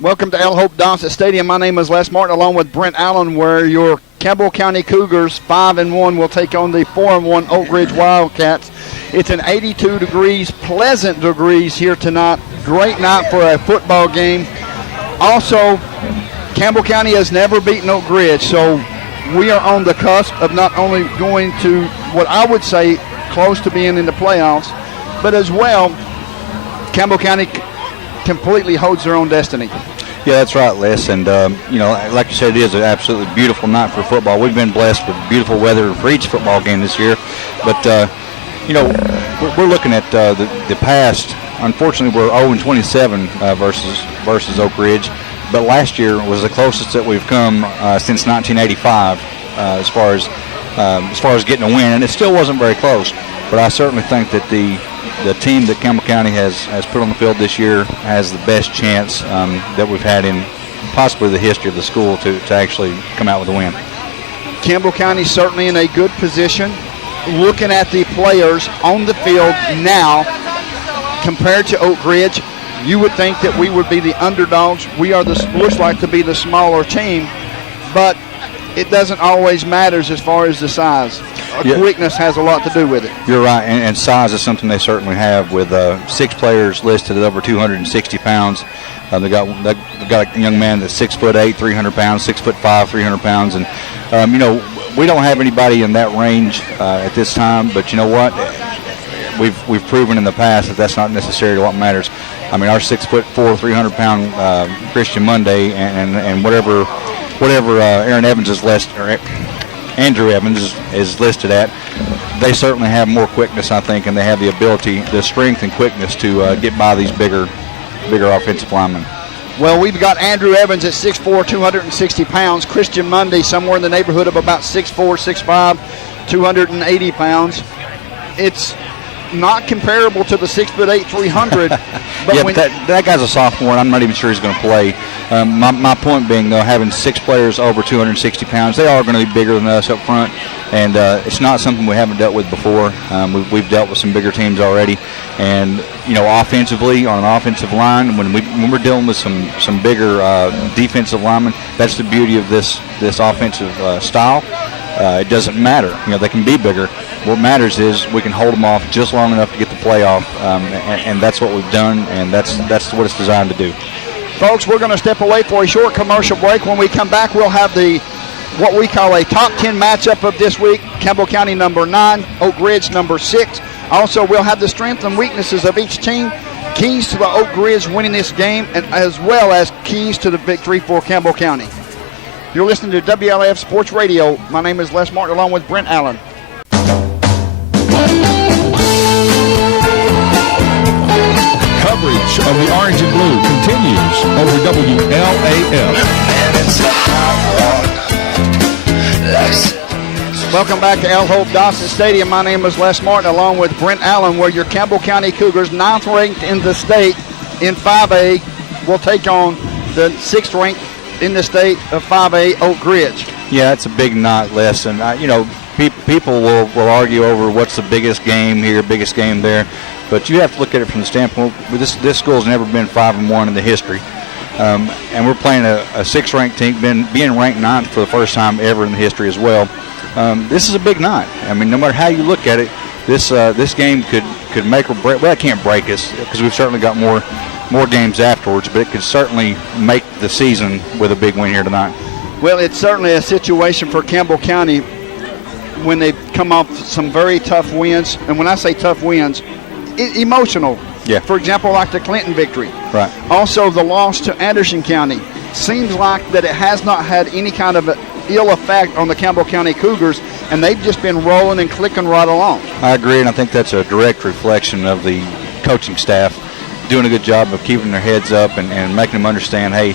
Welcome to L. Hope Dawson Stadium. My name is Les Martin, along with Brent Allen, where your Campbell County Cougars 5-1 will take on the 4-1 Oak Ridge Wildcats. It's an 82 degrees, pleasant degrees here tonight. Great night for a football game. Also, Campbell County has never beaten Oak Ridge, so we are on the cusp of not only going to what I would say close to being in the playoffs, but as well, Campbell County completely holds their own destiny. Yeah, that's right, Les. And, like you said, it is an absolutely beautiful night for football. We've been blessed with beautiful weather for each football game this year. But, we're looking at the past. Unfortunately, we're 0-27 versus Oak Ridge. But last year was the closest that we've come since 1985 as far as getting a win. And it still wasn't very close. But I certainly think that the team that Campbell County has put on the field this year has the best chance that we've had in possibly the history of the school to actually come out with a win. Campbell County certainly in a good position. Looking at the players on the field now, compared to Oak Ridge, you would think that we would be the underdogs. We are looks like to be the smaller team, but it doesn't always matter as far as the size. Quickness has a lot to do with it. You're right, and size is something they certainly have with 6 players listed at over 260 pounds. They've got a young man that's 6'8", 300 pounds, 6'5", 300 pounds, and we don't have anybody in that range at this time. But you know what? We've proven in the past that that's not necessarily what matters. I mean, our 6'4", 300-pound Christian Monday and whatever Aaron Evans is listed, or Andrew Evans is listed at, they certainly have more quickness, I think, and they have the ability, the strength and quickness to get by these bigger offensive linemen. Well, we've got Andrew Evans at 6'4", 260 pounds. Christian Monday somewhere in the neighborhood of about 6'4", 6'5", 280 pounds. It's not comparable to the 6'8", 300. But but that guy's a sophomore, and I'm not even sure he's going to play. My point being, though, having 6 players over 260 pounds, they are going to be bigger than us up front, and it's not something we haven't dealt with before. We've dealt with some bigger teams already, and offensively, on an offensive line, when we're dealing with some bigger defensive linemen, that's the beauty of this offensive style. It doesn't matter. They can be bigger. What matters is we can hold them off just long enough to get the playoff, and that's what we've done, and that's what it's designed to do. Folks, we're going to step away for a short commercial break. When we come back, we'll have what we call a top 10 matchup of this week. Campbell County number 9, Oak Ridge number 6. Also, we'll have the strengths and weaknesses of each team, keys to the Oak Ridge winning this game, and as well as keys to the victory for Campbell County. You're listening to WLF Sports Radio. My name is Les Martin, along with Brent Allen. Coverage of the Orange and Blue continues over WLAF. Welcome back to L. Hope Dawson Stadium. My name is Les Martin, along with Brent Allen, where your Campbell County Cougars, 9th ranked in the state in 5A, will take on the 6th ranked in the state of 5A, Oak Ridge. Yeah, it's a big night, Les, and people will argue over what's the biggest game here, biggest game there, but you have to look at it from the standpoint, this school's never been 5-1 in the history, and we're playing a 6th-ranked team, being ranked 9th for the first time ever in the history as well. This is a big night. I mean, no matter how you look at it, this game could make or break. Well, it can't break us because we've certainly got more games afterwards, but it could certainly make the season with a big win here tonight. Well, it's certainly a situation for Campbell County when they come off some very tough wins. And when I say tough wins, emotional. Yeah. For example, like the Clinton victory. Right. Also, the loss to Anderson County. Seems like that it has not had any kind of ill effect on the Campbell County Cougars, and they've just been rolling and clicking right along. I agree, and I think that's a direct reflection of the coaching staff doing a good job of keeping their heads up and making them understand, hey,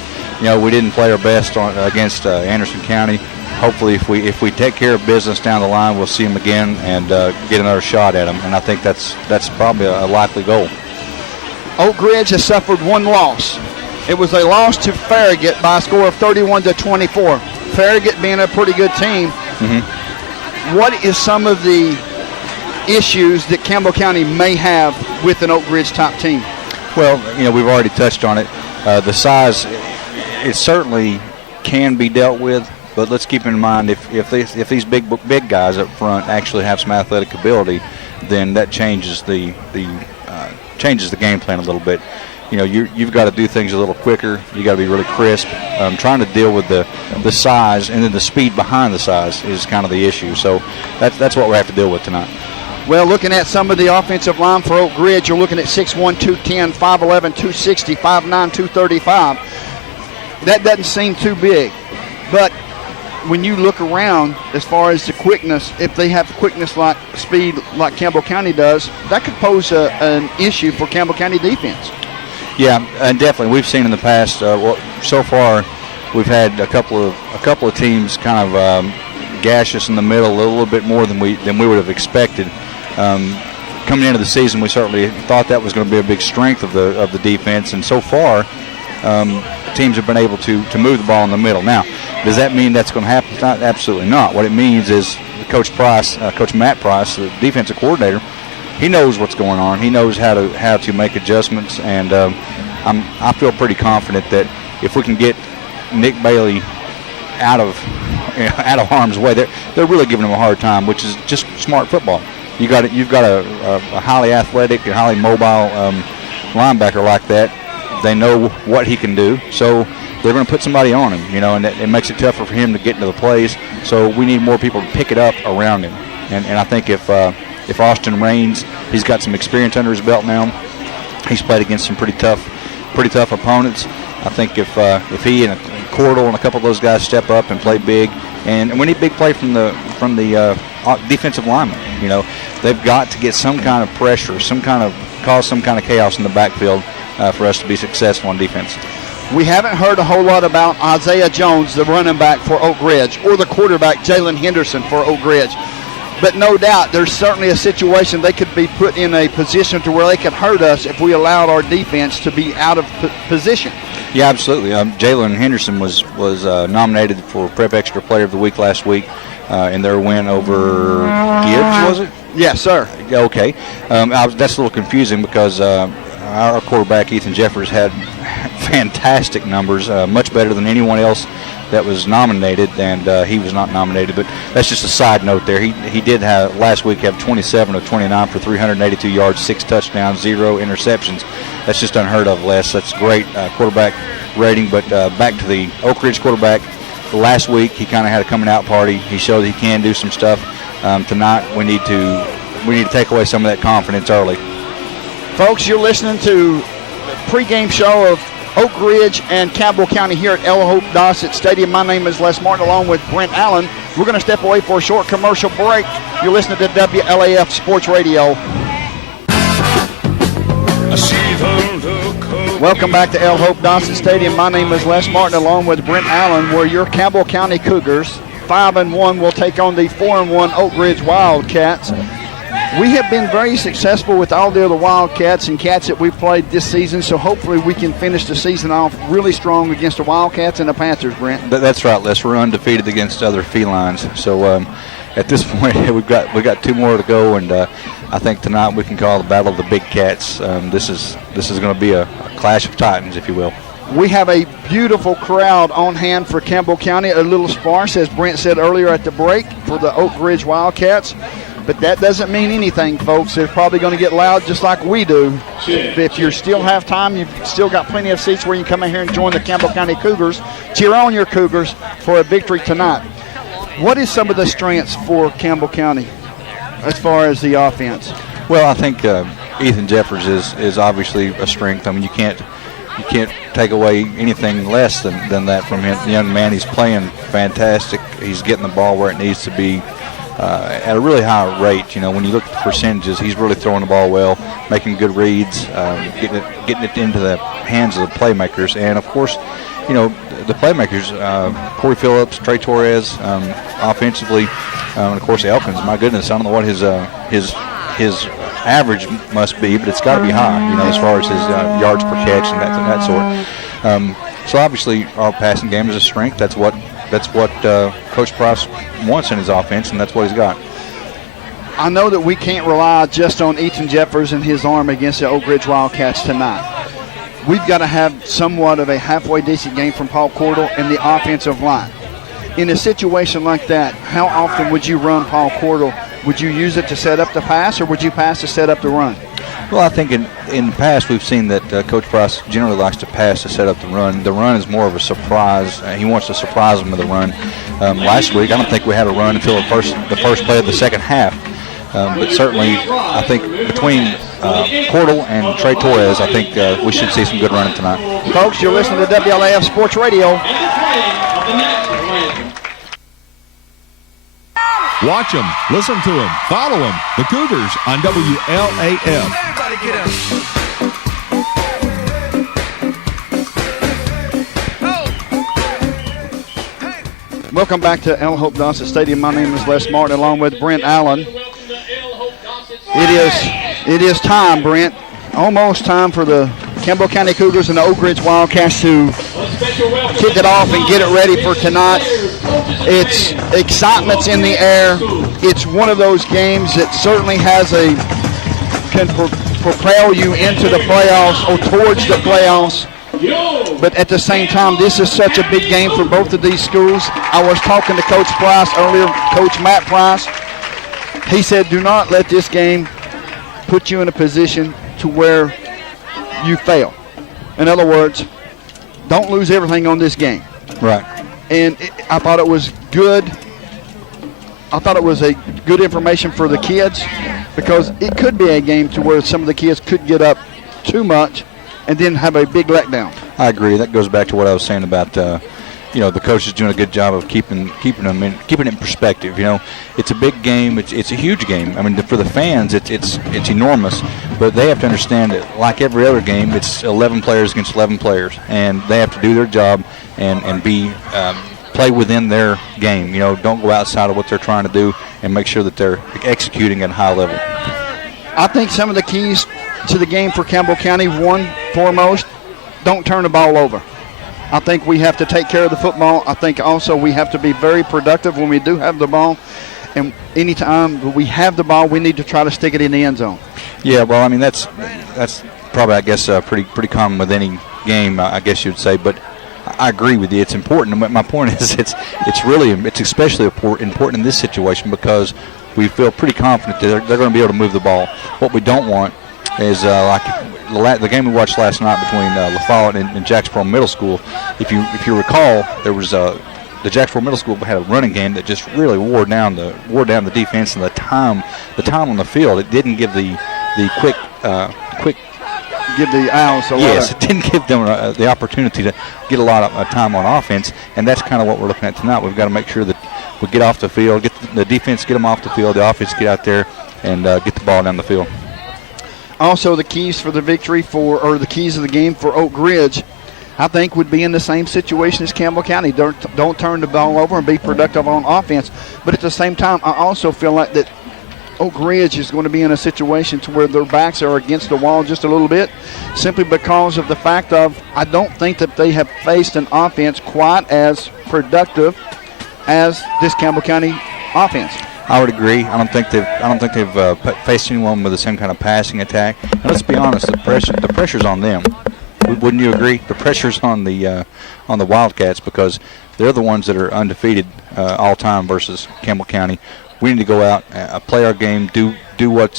we didn't play our best against Anderson County. Hopefully, if we take care of business down the line, we'll see them again and get another shot at them. And I think that's probably a likely goal. Oak Ridge has suffered one loss. It was a loss to Farragut by a score of 31-24. Farragut being a pretty good team. Mm-hmm. What is some of the issues that Campbell County may have with an Oak Ridge top team? Well, we've already touched on it. The size it certainly can be dealt with. But let's keep in mind if these big guys up front actually have some athletic ability, then that changes the game plan a little bit. You've got to do things a little quicker. You got to be really crisp. Trying to deal with the size and then the speed behind the size is kind of the issue. So that's what we have to deal with tonight. Well, looking at some of the offensive line for Oak Ridge, you're looking at 6'1", 210, 5'11", 260, 5'9", 235. That doesn't seem too big, but when you look around as far as the quickness, if they have quickness like speed like Campbell County does, that could pose an issue for Campbell County defense. Yeah, and definitely we've seen in the past. So far, we've had a couple of teams kind of gash us in the middle a little bit more than we would have expected. Coming into the season, we certainly thought that was going to be a big strength of the defense, and so far, teams have been able to move the ball in the middle. Now, does that mean that's going to happen? Absolutely not. What it means is Coach Matt Price, the defensive coordinator, he knows what's going on. He knows how to make adjustments, and I feel pretty confident that if we can get Nick Bailey out of harm's way, they're really giving him a hard time, which is just smart football. You've got a highly athletic and highly mobile linebacker like that. They know what he can do, so they're going to put somebody on him, and it makes it tougher for him to get into the plays. So we need more people to pick it up around him. And I think if Austin Raines, he's got some experience under his belt now. He's played against some pretty tough opponents. I think if he and Cordell and a couple of those guys step up and play big, and we need big play from the defensive linemen. They've got to get some kind of pressure, cause some kind of chaos in the backfield for us to be successful on defense. We haven't heard a whole lot about Isaiah Jones, the running back for Oak Ridge, or the quarterback Jalen Henderson for Oak Ridge. But no doubt there's certainly a situation they could be put in a position to where they could hurt us if we allowed our defense to be out of position. Yeah, absolutely. Jalen Henderson was nominated for Prep Extra Player of the Week last week in their win over Gibbs, was it? Yes, sir. Okay. That's a little confusing because our quarterback, Ethan Jeffers, had fantastic numbers, much better than anyone else that was nominated, and he was not nominated. But that's just a side note there. He did have last week have 27 of 29 for 382 yards, 6 touchdowns, 0 interceptions. That's just unheard of, Les. That's great quarterback rating. But back to the Oak Ridge quarterback. Last week he kind of had a coming out party. He showed he can do some stuff. Tonight we need to take away some of that confidence early. Folks, you're listening to the pregame show of Oak Ridge and Campbell County here at El Hope Dossett Stadium. My name is Les Martin along with Brent Allen. We're going to step away for a short commercial break. You're listening to WLAF Sports Radio. Welcome back to El Hope Dossett Stadium. My name is Les Martin along with Brent Allen, where your Campbell County Cougars, 5-1, will take on the 4-1 Oak Ridge Wildcats. We have been very successful with all the other Wildcats and Cats that we've played this season, so hopefully we can finish the season off really strong against the Wildcats and the Panthers, Brent. That's right, Les. We're undefeated against other felines. So at this point, we've got 2 more to go, and I think tonight we can call the Battle of the Big Cats. This is going to be a clash of titans, if you will. We have a beautiful crowd on hand for Campbell County, a little sparse, as Brent said earlier at the break, for the Oak Ridge Wildcats. But that doesn't mean anything, folks. They're probably going to get loud just like we do. If you still have time, you've still got plenty of seats where you can come in here and join the Campbell County Cougars. Cheer on your Cougars for a victory tonight. What is some of the strengths for Campbell County as far as the offense? Well, I think Ethan Jeffers is obviously a strength. I mean, you can't take away anything less than that from him. The young man, he's playing fantastic. He's getting the ball where it needs to be. At a really high rate. When you look at the percentages, he's really throwing the ball well, making good reads, getting it into the hands of the playmakers. And, of course, the playmakers, Corey Phillips, Trey Torres, offensively, and, of course, Elkins. My goodness, I don't know what his average must be, but it's got to be high, as far as his yards per catch and that sort. So, obviously, our passing game is a strength. That's what Coach Price wants in his offense, and that's what he's got. I know that we can't rely just on Ethan Jeffers and his arm against the Oak Ridge Wildcats tonight. we've got to have somewhat of a halfway decent game from Paul Cordell and the offensive line. In a situation like that, how often would you run Paul Cordell? Would you use it to set up the pass, or would you pass to set up the run? Well, I think in the past we've seen that Coach Price generally likes to pass to set up the run. The run is more of a surprise. He wants to surprise them with the run. Last week, I don't think we had a run until the first play of the second half. But certainly, I think between Cordell and Trey Torres, I think we should see some good running tonight. Folks, you're listening to WLAF Sports Radio. Watch them, listen to them, follow them. The Cougars on WLAF. Everybody get up. Welcome back to El Hope Dawson Stadium. My name is Les Martin, along with Brent Allen. It is time, Brent. Almost time for the Campbell County Cougars and the Oak Ridge Wildcats to kick it off and get it ready for tonight. It's excitement's in the air. It's one of those games that certainly can propel you into the playoffs or towards the playoffs. But at the same time, this is such a big game for both of these schools. I was talking to Coach Price earlier, Coach Matt Price. He said, do not let this game put you in a position to where you fail. In other words, don't lose everything on this game. Right. And I thought it was good. I thought it was a good information for the kids, because it could be a game to where some of the kids could get up too much and then have a big letdown. I agree. That goes back to what I was saying about the coach is doing a good job of keeping it in perspective. It's a big game. It's a huge game. I mean, for the fans, it's enormous. But they have to understand that, like every other game, it's 11 players against 11 players, and they have to do their job and play within their game. Don't go outside of what they're trying to do, and make sure that they're executing at a high level. I think some of the keys to the game for Campbell County, one foremost, don't turn the ball over. I think we have to take care of the football. I think also we have to be very productive when we do have the ball. And anytime we have the ball, we need to try to stick it in the end zone. Yeah, well, I mean, that's probably, I guess, pretty common with any game, I guess you'd say. But I agree with you. It's important. My point is it's especially important in this situation, because we feel pretty confident that they're going to be able to move the ball. What we don't want is like the game we watched last night between La Follette and Jacksboro Middle School. If you recall, there was the Jacksboro Middle School had a running game that just really wore down the defense, and the time on the field. It didn't give the quick give the Owls yes, it didn't give them the opportunity to get a lot of time on offense, and that's kind of what we're looking at tonight. We've got to make sure that we get off the field, get the defense, get them off the field, the offense get out there and get the ball down the field. Also, the keys for the victory the keys of the game for Oak Ridge, I think, would be in the same situation as Campbell County. Don't turn the ball over and be productive on offense. But at the same time, I also feel like that Oak Ridge is going to be in a situation to where their backs are against the wall just a little bit, simply because of the fact of I don't think that they have faced an offense quite as productive as this Campbell County offense. I would agree. I don't think they've faced anyone with the same kind of passing attack. And let's be honest, the pressure's on them. Wouldn't you agree? The pressure's on the Wildcats, because they're the ones that are undefeated all time versus Campbell County. We need to go out, play our game, do what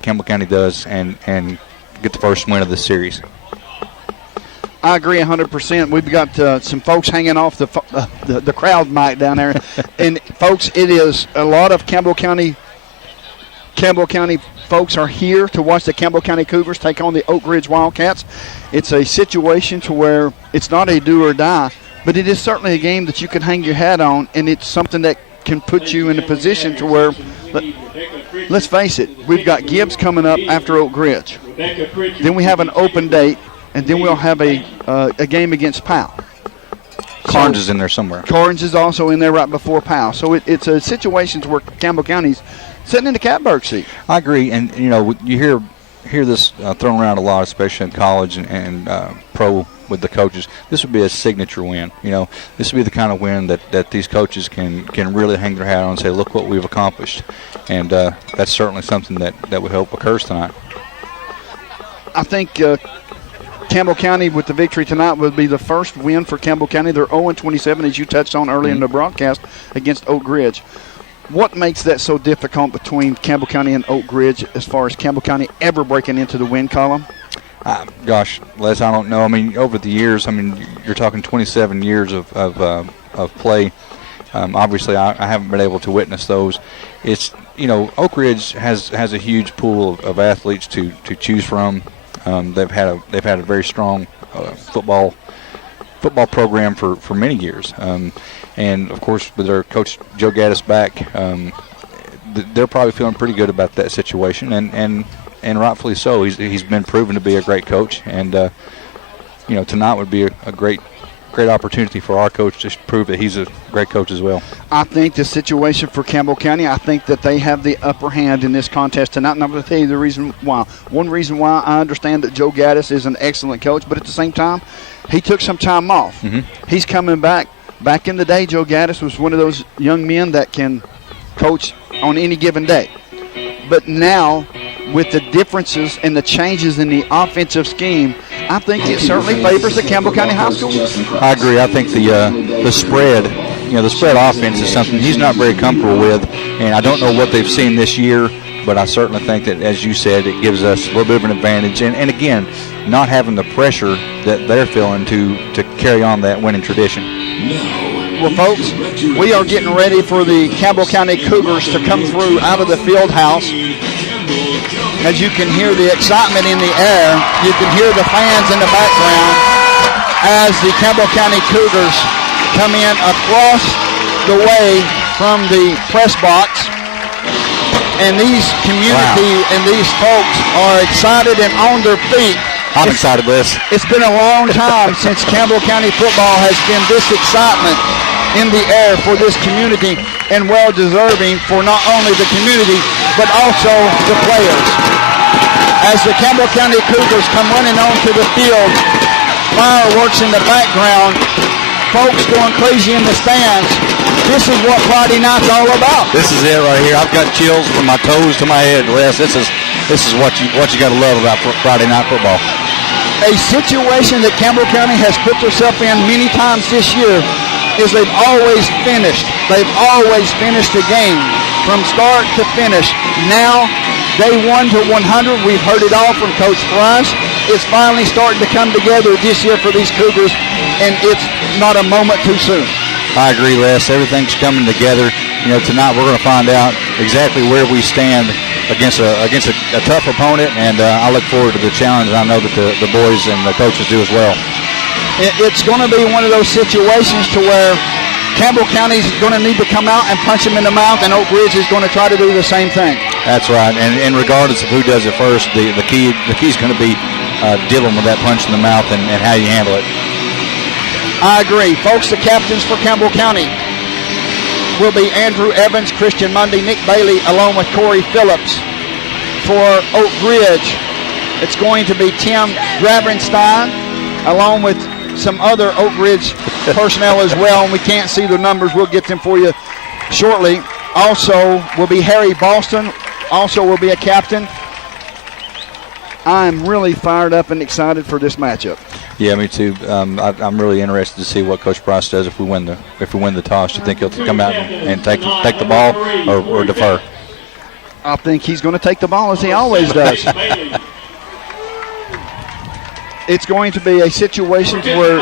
Campbell County does, and get the first win of this series. I agree 100%. We've got some folks hanging off the crowd mic down there. And, folks, it is a lot of Campbell County folks are here to watch the Campbell County Cougars take on the Oak Ridge Wildcats. It's a situation to where it's not a do or die, but it is certainly a game that you can hang your hat on, and it's something that can put you in a position to where, let's face it, we've got Gibbs coming up after Oak Ridge. Then we have an open date, and then we'll have a game against Powell. Carnes is in there somewhere. Carnes is also in there right before Powell. So it's a situation where Campbell County's sitting in the catbird seat. I agree, and you hear this thrown around a lot, especially in college and pro with the coaches. This would be a signature win. This would be the kind of win that these coaches can really hang their hat on and say, look what we've accomplished. And that's certainly something that we hope occurs tonight. I think Campbell County with the victory tonight would be the first win for Campbell County. They're 0-27, as you touched on earlier in the broadcast, against Oak Ridge. What makes that so difficult between Campbell County and Oak Ridge as far as Campbell County ever breaking into the win column? Gosh, Les, I don't know. I mean, over the years, I mean, you're talking 27 years of play. Obviously, I haven't been able to witness those. It's, Oak Ridge has a huge pool of athletes to choose from. They've had a very strong football program for many years. And, of course, with their coach Joe Gaddis back, they're probably feeling pretty good about that situation, and rightfully so. He's been proven to be a great coach, and, tonight would be a great opportunity for our coach to prove that he's a great coach as well. I think the situation for Campbell County, I think that they have the upper hand in this contest tonight, and I'm going to tell you the reason why. One reason why I understand that Joe Gaddis is an excellent coach, but at the same time, he took some time off. Mm-hmm. He's coming back. Back in the day, Joe Gaddis was one of those young men that can coach on any given day. But now, with the differences and the changes in the offensive scheme, I think it certainly favors the Campbell County High School. I agree. I think the spread, the spread offense is something he's not very comfortable with, and I don't know what they've seen this year, but I certainly think that, as you said, it gives us a little bit of an advantage. And again, not having the pressure that they're feeling to carry on that winning tradition. Well, folks, we are getting ready for the Campbell County Cougars to come through out of the field house. As you can hear the excitement in the air, you can hear the fans in the background as the Campbell County Cougars come in across the way from the press box. And these community and these folks are excited and on their feet. I'm excited, Liz. It's been a long time since Campbell County football has been this excitement in the air for this community, and well-deserving for not only the community, but also the players. As the Campbell County Cougars come running onto the field, fireworks in the background, folks going crazy in the stands. This is what Friday night's all about. This is it right here. I've got chills from my toes to my head, Les. This is what you got to love about Friday night football. A situation that Campbell County has put themselves in many times this year is they've always finished. They've always finished the game from start to finish. Now, day 1 to 100, we've heard it all from Coach Price. It's finally starting to come together this year for these Cougars, and it's not a moment too soon. I agree, Les. Everything's coming together. Tonight we're going to find out exactly where we stand against a tough opponent, and I look forward to the challenge. I know that the boys and the coaches do as well. It's going to be one of those situations to where Campbell County is going to need to come out and punch them in the mouth, and Oak Ridge is going to try to do the same thing. That's right, and regardless of who does it first, the key is going to be dealing with that punch in the mouth and how you handle it. I agree. Folks, the captains for Campbell County will be Andrew Evans, Christian Mundy, Nick Bailey, along with Corey Phillips. For Oak Ridge, it's going to be Tim Gravenstein, along with some other Oak Ridge personnel as well, and we can't see the numbers. We'll get them for you shortly. Also will be Harry Boston, also will be a captain. I'm really fired up and excited for this matchup. Yeah, me too. I'm really interested to see what Coach Price does if we win the toss. Do you think he'll come out and take the ball or defer? I think he's going to take the ball as he always does. It's going to be a situation where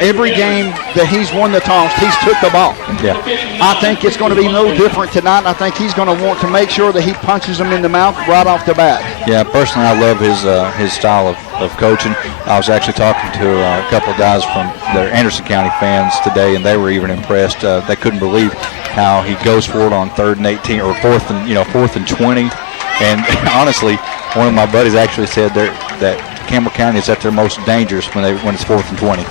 every game that he's won the toss, he's took the ball. Yeah. I think it's going to be no different tonight. I think he's going to want to make sure that he punches them in the mouth right off the bat. Yeah, personally, I love his style of coaching. I was actually talking to a couple of guys from their Anderson County fans today, and they were even impressed. They couldn't believe how he goes for it on 3rd and 18 or 4th and 20. And honestly, one of my buddies actually said that Campbell County is at their most dangerous when it's 4th and 20.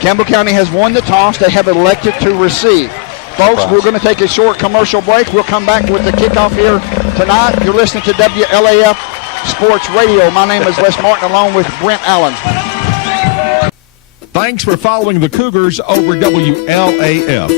Campbell County has won the toss. They have elected to receive. Folks, we're going to take a short commercial break. We'll come back with the kickoff here tonight. You're listening to WLAF Sports Radio. My name is Les Martin, along with Brent Allen. Thanks for following the Cougars over WLAF.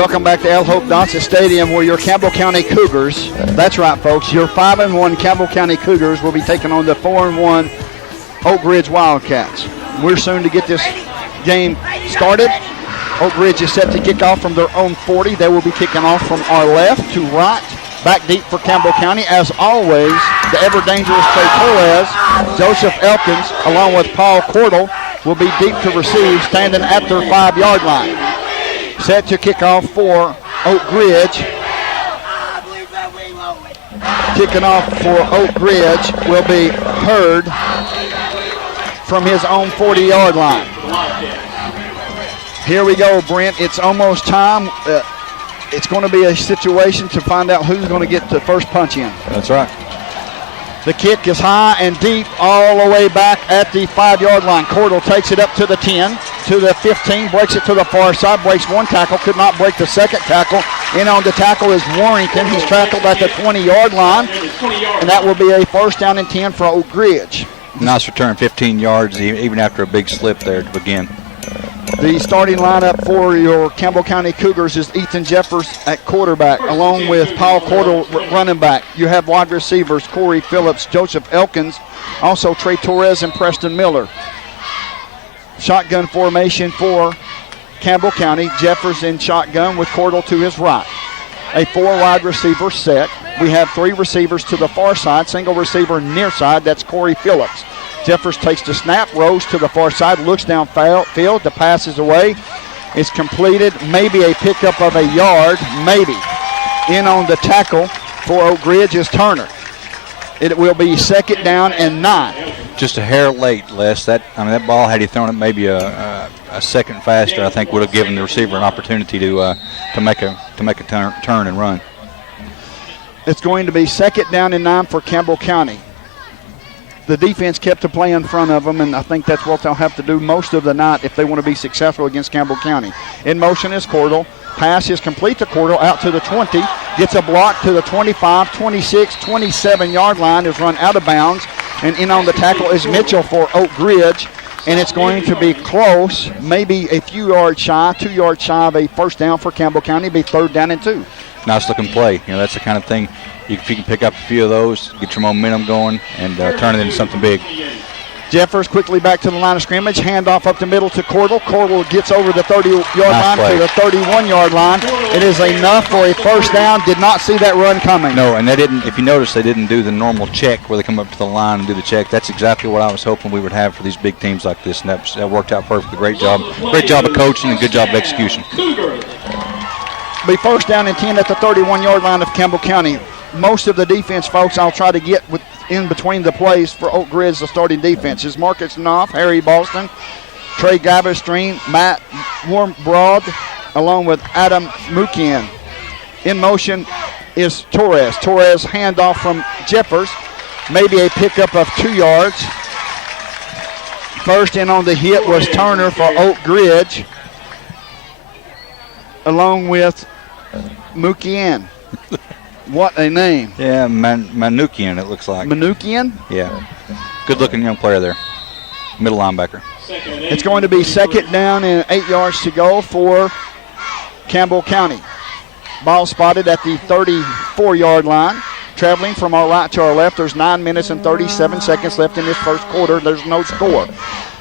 Welcome back to Al Hope Dotson Stadium, where your Campbell County Cougars, that's right, folks, your 5-1 Campbell County Cougars will be taking on the 4-1 Oak Ridge Wildcats. We're soon to get this game started. Oak Ridge is set to kick off from their own 40. They will be kicking off from our left to right. Back deep for Campbell County, as always, the ever-dangerous Trey Torres, Joseph Elkins, along with Paul Cordell, will be deep to receive, standing at their 5-yard line. Set to kick off for Oak Ridge. Kicking off for Oak Ridge will be Hurd from his own 40-yard line. Here we go, Brent. It's almost time. It's going to be a situation to find out who's going to get the first punch in. That's right. The kick is high and deep all the way back at the 5-yard line. Cordell takes it up to the 10, to the 15, breaks it to the far side, breaks one tackle, could not break the second tackle. In on the tackle is Warrington. He's tackled at the 20-yard line, and that will be a first down and 10 for Oak Ridge. Nice return, 15 yards, even after a big slip there to begin. The starting lineup for your Campbell County Cougars is Ethan Jeffers at quarterback, along with Paul Cordell running back. You have wide receivers Corey Phillips, Joseph Elkins, also Trey Torres and Preston Miller. Shotgun formation for Campbell County. Jeffers in shotgun with Cordell to his right. A 4-wide receiver set. We have 3 receivers to the far side, single receiver near side. That's Corey Phillips. Jeffers takes the snap, rolls to the far side, looks downfield. The pass is away. It's completed. Maybe a pickup of a yard. Maybe. In on the tackle for Oak Ridge is Turner. It will be second down and 9. Just a hair late, Les. That ball, had he thrown it maybe a second faster, I think would have given the receiver an opportunity to make a turn and run. It's going to be second down and 9 for Campbell County. The defense kept the play in front of them, and I think that's what they'll have to do most of the night if they want to be successful against Campbell County. In motion is Cordell. Pass is complete to Cordell out to the 20. Gets a block to the 25, 26, 27-yard line. Is run out of bounds. And in on the tackle is Mitchell for Oak Ridge. And it's going to be close, maybe a few yards shy, 2 yards shy of a first down for Campbell County. Be third down and 2. Nice looking play. That's the kind of thing. If you can pick up a few of those, get your momentum going, and turn it into something big. Jeffers quickly back to the line of scrimmage. Handoff up the middle to Cordell. Cordell gets over the 30-yard line to the 31-yard line. It is enough for a first down. Did not see that run coming. No, and they didn't. If you notice, they didn't do the normal check where they come up to the line and do the check. That's exactly what I was hoping we would have for these big teams like this, and that worked out perfectly. Great job of coaching and good job of execution. Be first down and 10 at the 31-yard line of Campbell County. Most of the defense, folks, I'll try to get in between the plays for Oak Ridge, the starting defense, is Marcus Knopf, Harry Boston, Trey Gaberstream, Matt Warmbroad, along with Adam Mukian. In motion is Torres. Torres handoff from Jeffers, maybe a pickup of 2 yards. First in on the hit was Turner for Oak Ridge, along with Mukian. What a name. Yeah, Manukian, it looks like. Manukian? Yeah. Good-looking young player there. Middle linebacker. It's going to be second down and 8 yards to go for Campbell County. Ball spotted at the 34-yard line. Traveling from our right to our left, there's 9 minutes and 37 seconds left in this first quarter. There's no score.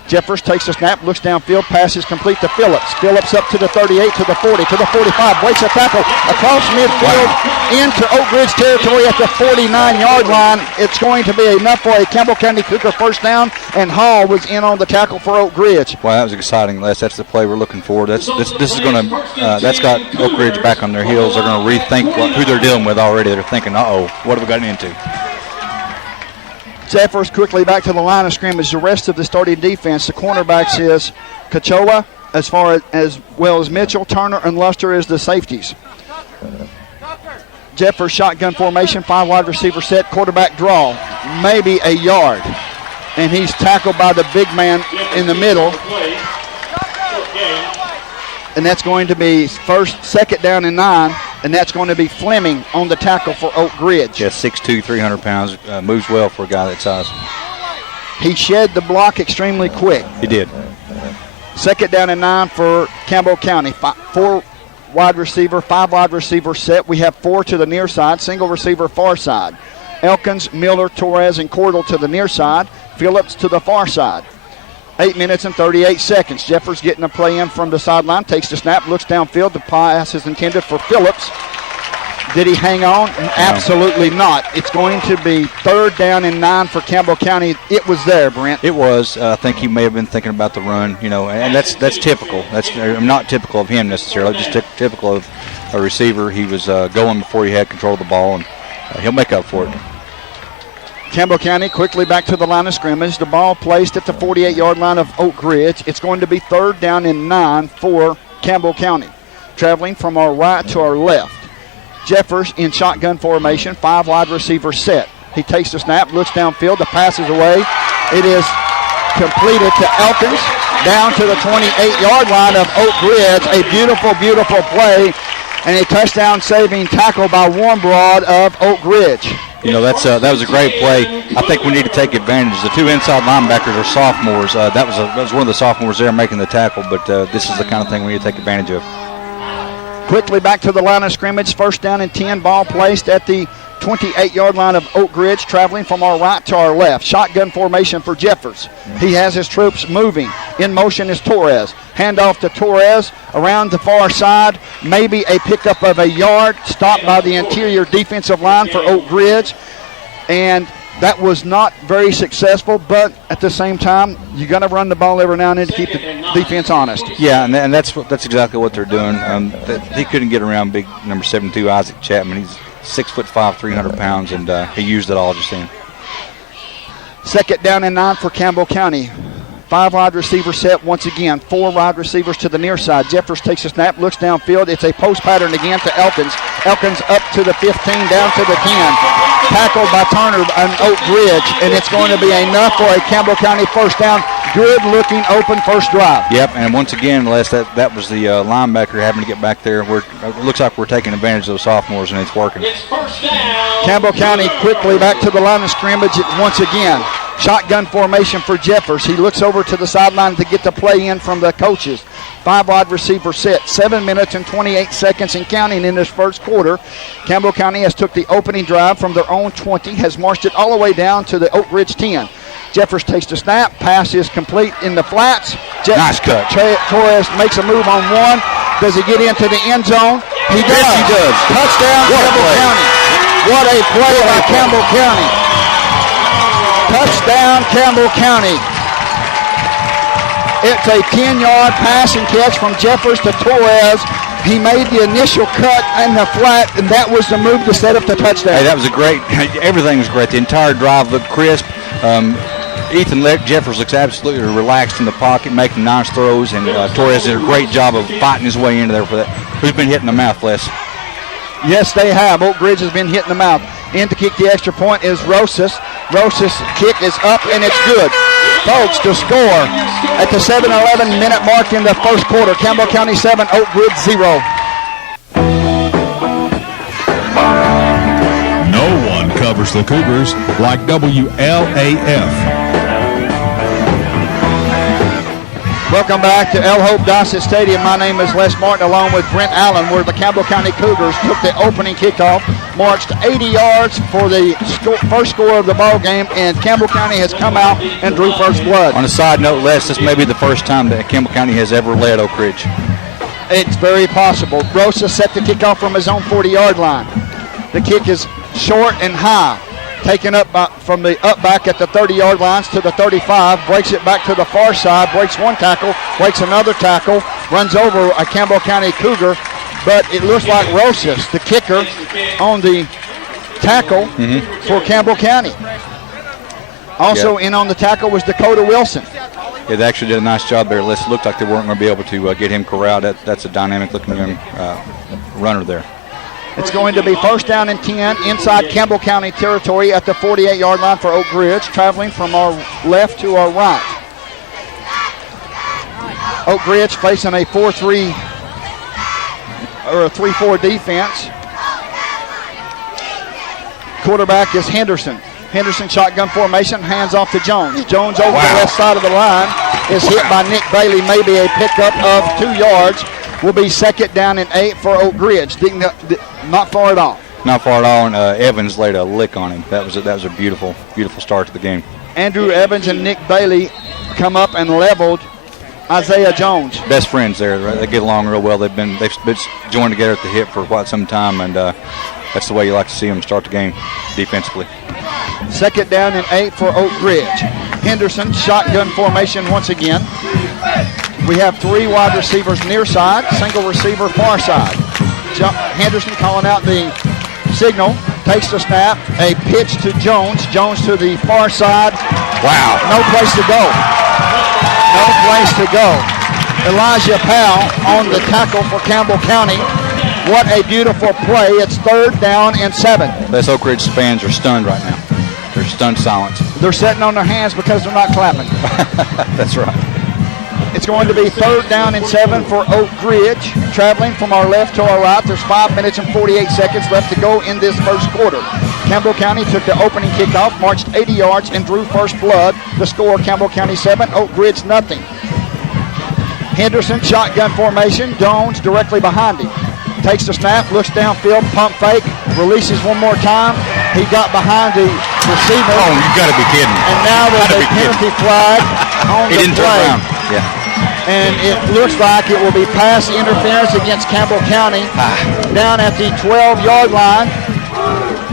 Jeffers takes the snap, looks downfield, passes complete to Phillips. Phillips up to the 38, to the 40, to the 45, breaks a tackle across midfield into Oak Ridge territory at the 49-yard line. It's going to be enough for a Campbell County Cougar first down, and Hall was in on the tackle for Oak Ridge. Wow, that was exciting, Les. That's the play we're looking for. This is going to that's got Oak Ridge back on their heels. They're going to rethink who they're dealing with already. They're thinking, uh-oh, what have we gotten into? Jeffers quickly back to the line of scrimmage. The rest of the starting defense, the cornerbacks is Kachowa, as well as Mitchell, Turner, and Luster as the safeties. Jeffers shotgun formation, 5 wide receiver set, quarterback draw, maybe a yard. And he's tackled by the big man in the middle. And that's going to be second down and 9, and that's going to be Fleming on the tackle for Oak Ridge. Yeah, 6'2", 300 pounds, moves well for a guy that size. He shed the block extremely quick. He did. Second down and 9 for Campbell County. 4 wide receiver, 5 wide receiver set. We have 4 to the near side, single receiver far side. Elkins, Miller, Torres, and Cordell to the near side. Phillips to the far side. 8 minutes and 38 seconds. Jeffers getting a play in from the sideline, takes the snap, looks downfield. The pass is intended for Phillips. Did he hang on? Absolutely not. It's going to be 3rd down and 9 for Campbell County. It was there, Brent. It was. I think he may have been thinking about the run, and that's typical. That's not typical of him necessarily, just typical of a receiver. He was going before he had control of the ball, and he'll make up for it. Campbell County quickly back to the line of scrimmage. The ball placed at the 48-yard line of Oak Ridge. It's going to be 3rd down and 9 for Campbell County. Traveling from our right to our left. Jeffers in shotgun formation, 5 wide receiver set. He takes the snap, looks downfield, the pass is away. It is completed to Elkins, down to the 28-yard line of Oak Ridge. A beautiful, beautiful play, and a touchdown-saving tackle by Warmbroad of Oak Ridge. That was a great play. I think we need to take advantage. The 2 inside linebackers are sophomores. That was one of the sophomores there making the tackle, but this is the kind of thing we need to take advantage of. Quickly back to the line of scrimmage, 1st down and 10, ball placed at the 28-yard line of Oak Ridge, traveling from our right to our left. Shotgun formation for Jeffers. He has his troops moving. In motion is Torres. Handoff to Torres around the far side. Maybe a pickup of a yard, stopped by the interior defensive line for Oak Ridge. And that was not very successful, but at the same time, you got to run the ball every now and then to keep the defense honest. Yeah, and that's exactly what they're doing. He couldn't get around big number 72 Isaac Chapman. He's 6'5", 300 pounds, and he used it all just then. 2nd down and 9 for Campbell County. 5 wide receiver set once again. 4 wide receivers to the near side. Jeffers takes a snap, looks downfield. It's a post pattern again to Elkins. Elkins up to the 15, down to the 10. Tackled by Turner on Oak Ridge, and it's going to be enough for a Campbell County 1st down. Good looking open first drive. Yep, and once again, Les, that was the linebacker having to get back there. It looks like we're taking advantage of those sophomores, and it's working. Campbell County quickly back to the line of scrimmage once again. Shotgun formation for Jeffers. He looks over to the sideline to get the play in from the coaches. 5 wide receiver set. 7 minutes and 28 seconds and counting in this first quarter. Campbell County has took the opening drive from their own 20, has marched it all the way down to the Oak Ridge 10. Jeffers takes the snap. Pass is complete in the flats. Nice cut. Torres makes a move on one. Does he get into the end zone? He does. Yes, he does. Touchdown, Campbell County. What a play by Campbell County. Touchdown, Campbell County. It's a 10-yard pass and catch from Jeffers to Torres. He made the initial cut in the flat, and that was the move to set up the touchdown. Hey, that was everything was great. The entire drive looked crisp. Ethan Jeffers looks absolutely relaxed in the pocket, making nice throws, and Torres did a great job of fighting his way into there for that. Who's been hitting the mouth, Les? Yes, they have. Oak Ridge has been hitting the mouth. In to kick the extra point is Rosas. Rosas' kick is up, and it's good. Folks, to score at the 7-11 minute mark in the first quarter. Campbell County 7, Oak Ridge 0. No one covers the Cougars like WLAF. Welcome back to El Hope Dossett Stadium. My name is Les Martin, along with Brent Allen, where the Campbell County Cougars took the opening kickoff, marched 80 yards for the first score of the ball game, and Campbell County has come out and drew first blood. On a side note, Les, this may be the first time that Campbell County has ever led Oak Ridge. It's very possible. Rosa set the kickoff from his own 40-yard line. The kick is short and high. Taken up from the up back at the 30-yard lines to the 35, breaks it back to the far side, breaks one tackle, breaks another tackle, runs over a Campbell County Cougar, but it looks like Rosas, the kicker, on the tackle for Campbell County. Also in on the tackle was Dakota Wilson. Yeah, they actually did a nice job there. It looked like they weren't going to be able to get him corralled. That's a dynamic-looking young runner there. It's going to be 1st down and 10 inside Campbell County territory at the 48-yard line for Oak Ridge, traveling from our left to our right. Oak Ridge facing a 4-3 or a 3-4 defense. Quarterback is Henderson. Henderson shotgun formation, hands off to Jones. Jones over the left side of the line is hit by Nick Bailey, maybe a pickup of 2 yards. will be second down and 8 for Oak Ridge. Not far at all. Not far at all, and Evans laid a lick on him. That was a beautiful, beautiful start to the game. Andrew Evans and Nick Bailey come up and leveled Isaiah Jones. Best friends there. Right? They get along real well. They've been joined together at the hip for quite some time, and that's the way you like to see them start the game defensively. Second down and 8 for Oak Ridge. Henderson, shotgun formation once again. We have 3 wide receivers near side, single receiver far side. Henderson calling out the signal, takes the snap, a pitch to Jones. Jones to the far side. Wow. No place to go. No place to go. Elijah Powell on the tackle for Campbell County. What a beautiful play. It's third down and 7. Those Oak Ridge fans are stunned right now. They're stunned silence. They're sitting on their hands because they're not clapping. That's right. It's going to be third down and 7 for Oak Ridge. Traveling from our left to our right. There's 5 minutes and 48 seconds left to go in this first quarter. Campbell County took the opening kickoff, marched 80 yards, and drew first blood. The score, Campbell County 7, Oak Ridge nothing. Henderson, shotgun formation. Jones directly behind him. Takes the snap, looks downfield, pump fake, releases one more time. He got behind the receiver. Oh, you got to be kidding. And now there's a penalty flag on the play. He didn't turn around. Yeah. And it looks like it will be pass interference against Campbell County down at the 12-yard line.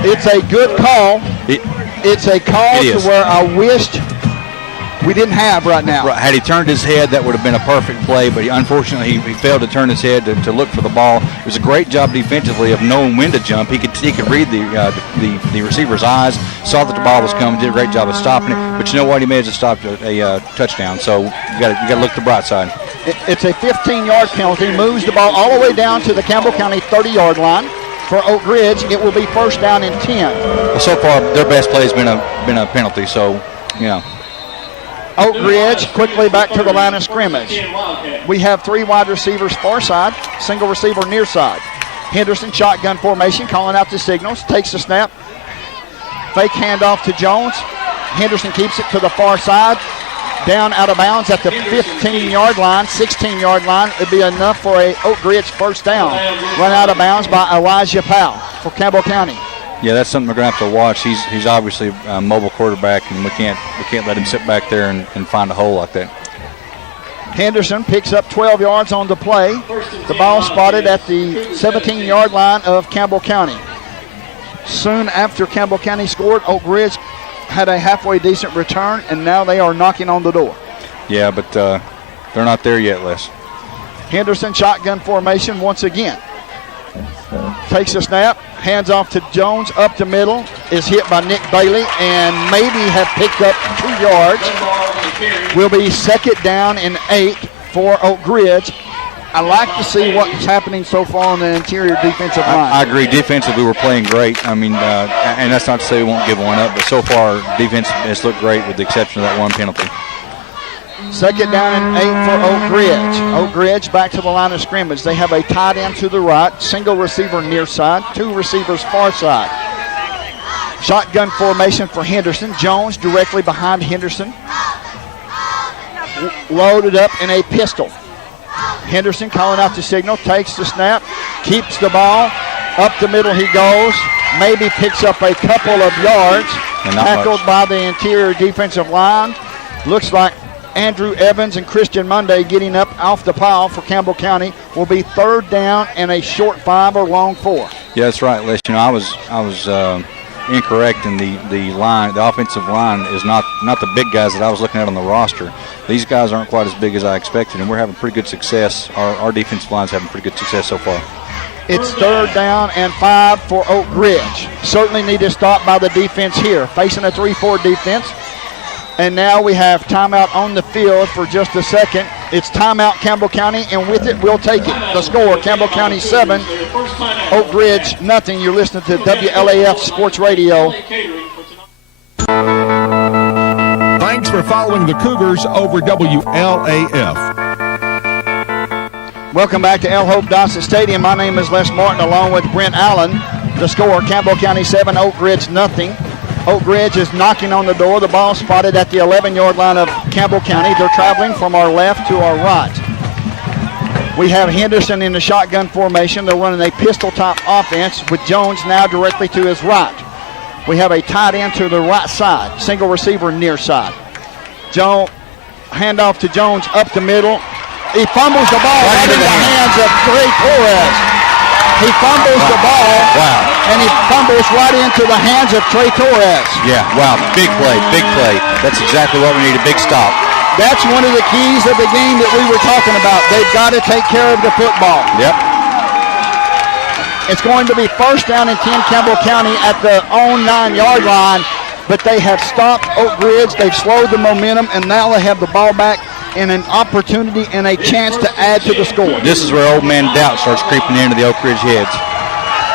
It's a good call. It's a call to where I wished we didn't have right now. Right. Had he turned his head, that would have been a perfect play, but unfortunately he failed to turn his head to look for the ball. It was a great job defensively of knowing when to jump. He could read the receiver's eyes, saw that the ball was coming, did a great job of stopping it. But you know what? He managed to stop a touchdown. So you got to look at the bright side. It's a 15-yard penalty. Moves the ball all the way down to the Campbell County 30-yard line. For Oak Ridge, it will be first down and 10. Well, so far their best play has been a penalty. So Oak Ridge quickly back to the line of scrimmage. We have 3 wide receivers far side, single receiver near side. Henderson, shotgun formation, calling out the signals, takes the snap. Fake handoff to Jones. Henderson keeps it to the far side. Down out of bounds at the 15-yard line, 16-yard line. It'd be enough for a Oak Ridge first down. Run out of bounds by Elijah Powell for Campbell County. Yeah, that's something we're going to have to watch. He's obviously a mobile quarterback, and we can't let him sit back there and find a hole like that. Henderson picks up 12 yards on the play. The ball spotted at the 17-yard line of Campbell County. Soon after Campbell County scored, Oak Ridge had a halfway decent return, and now they are knocking on the door. Yeah, but they're not there yet, Les. Henderson, shotgun formation once again. Takes a snap, hands off to Jones, up the middle, is hit by Nick Bailey, and maybe have picked up 2 yards. Will be second down and 8 for Oak Ridge. I like to see what's happening so far on the interior defensive line. I agree. Defensively, we're playing great. I mean, and that's not to say we won't give one up, but so far, defense has looked great with the exception of that one penalty. Second down and 8 for Oak Ridge. Oak Ridge back to the line of scrimmage. They have a tight end to the right, single receiver near side, 2 receivers far side. Shotgun formation for Henderson. Jones directly behind Henderson. Loaded up in a pistol. Henderson calling out the signal, takes the snap, keeps the ball. Up the middle he goes. Maybe picks up a couple of yards. Tackled by the interior defensive line. Looks like Andrew Evans and Christian Monday getting up off the pile for Campbell County. Will be third down and a short 5 or long 4. Yeah, that's right, Les. I was incorrect in the line. The offensive line is not the big guys that I was looking at on the roster. These guys aren't quite as big as I expected, and we're having pretty good success. Our defensive line's having pretty good success so far. It's third down and 5 for Oak Ridge. Certainly need to stop by the defense here. Facing a 3-4 defense. And now we have timeout on the field for just a second. It's timeout Campbell County, and with it, we'll take it. The score, Campbell County 7, Oak Ridge nothing. You're listening to WLAF Sports Radio. Thanks for following the Cougars over WLAF. Welcome back to El Hope Dawson Stadium. My name is Les Martin along with Brent Allen. The score, Campbell County 7, Oak Ridge nothing. Oak Ridge is knocking on the door. The ball spotted at the 11-yard line of Campbell County. They're traveling from our left to our right. We have Henderson in the shotgun formation. They're running a pistol-top offense with Jones now directly to his right. We have a tight end to the right side, single receiver near side. Handoff to Jones up the middle. He fumbles the ball right into the hands of Trey Torres. He fumbles the ball, and he fumbles right into the hands of Trey Torres. Yeah, wow, big play, big play. That's exactly what we need, a big stop. That's one of the keys of the game that we were talking about. They've got to take care of the football. Yep. It's going to be first down and 10 Campbell County at the own 9-yard line, but they have stopped Oak Ridge. They've slowed the momentum, and now they have the ball back and an opportunity and a chance to add to the score. This is where old man doubt starts creeping into the Oak Ridge heads.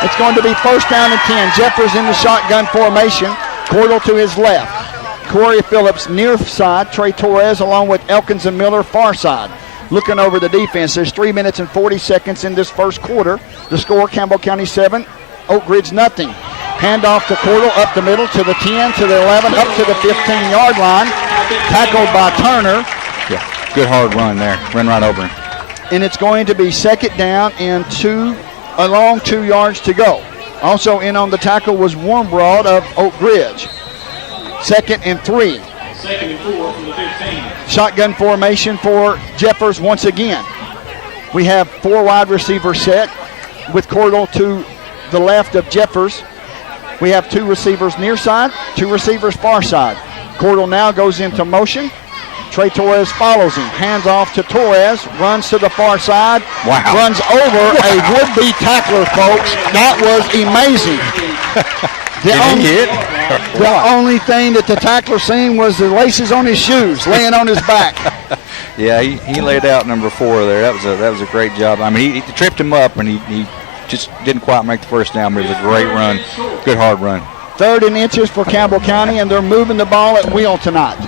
It's going to be first down and 10. Jeffers in the shotgun formation. Cordell to his left. Corey Phillips near side. Trey Torres along with Elkins and Miller far side. Looking over the defense, there's 3 minutes and 40 seconds in this first quarter. The score, Campbell County 7, Oak Ridge nothing. Handoff to Cordell up the middle to the 10, to the 11, up to the 15-yard line. Tackled by Turner. Yeah, good hard run there. Run right over him. And it's going to be second down and 2 yards to go. Also in on the tackle was Warmbroad of Oak Ridge. Second and 3. Second and 4 from the 15. Shotgun formation for Jeffers once again. We have 4 wide receivers set with Cordell to the left of Jeffers. We have 2 receivers near side, 2 receivers far side. Cordell now goes into motion. Trey Torres follows him. Hands off to Torres. Runs to the far side. Wow. Runs over a would-be tackler, folks. That was amazing. The only thing that the tackler seen was the laces on his shoes, laying on his back. Yeah, he laid out number 4 there. That was a great job. I mean, he tripped him up, and he just didn't quite make the first down, but it was a great run. Good hard run. 3rd and inches for Campbell County, and they're moving the ball at will tonight.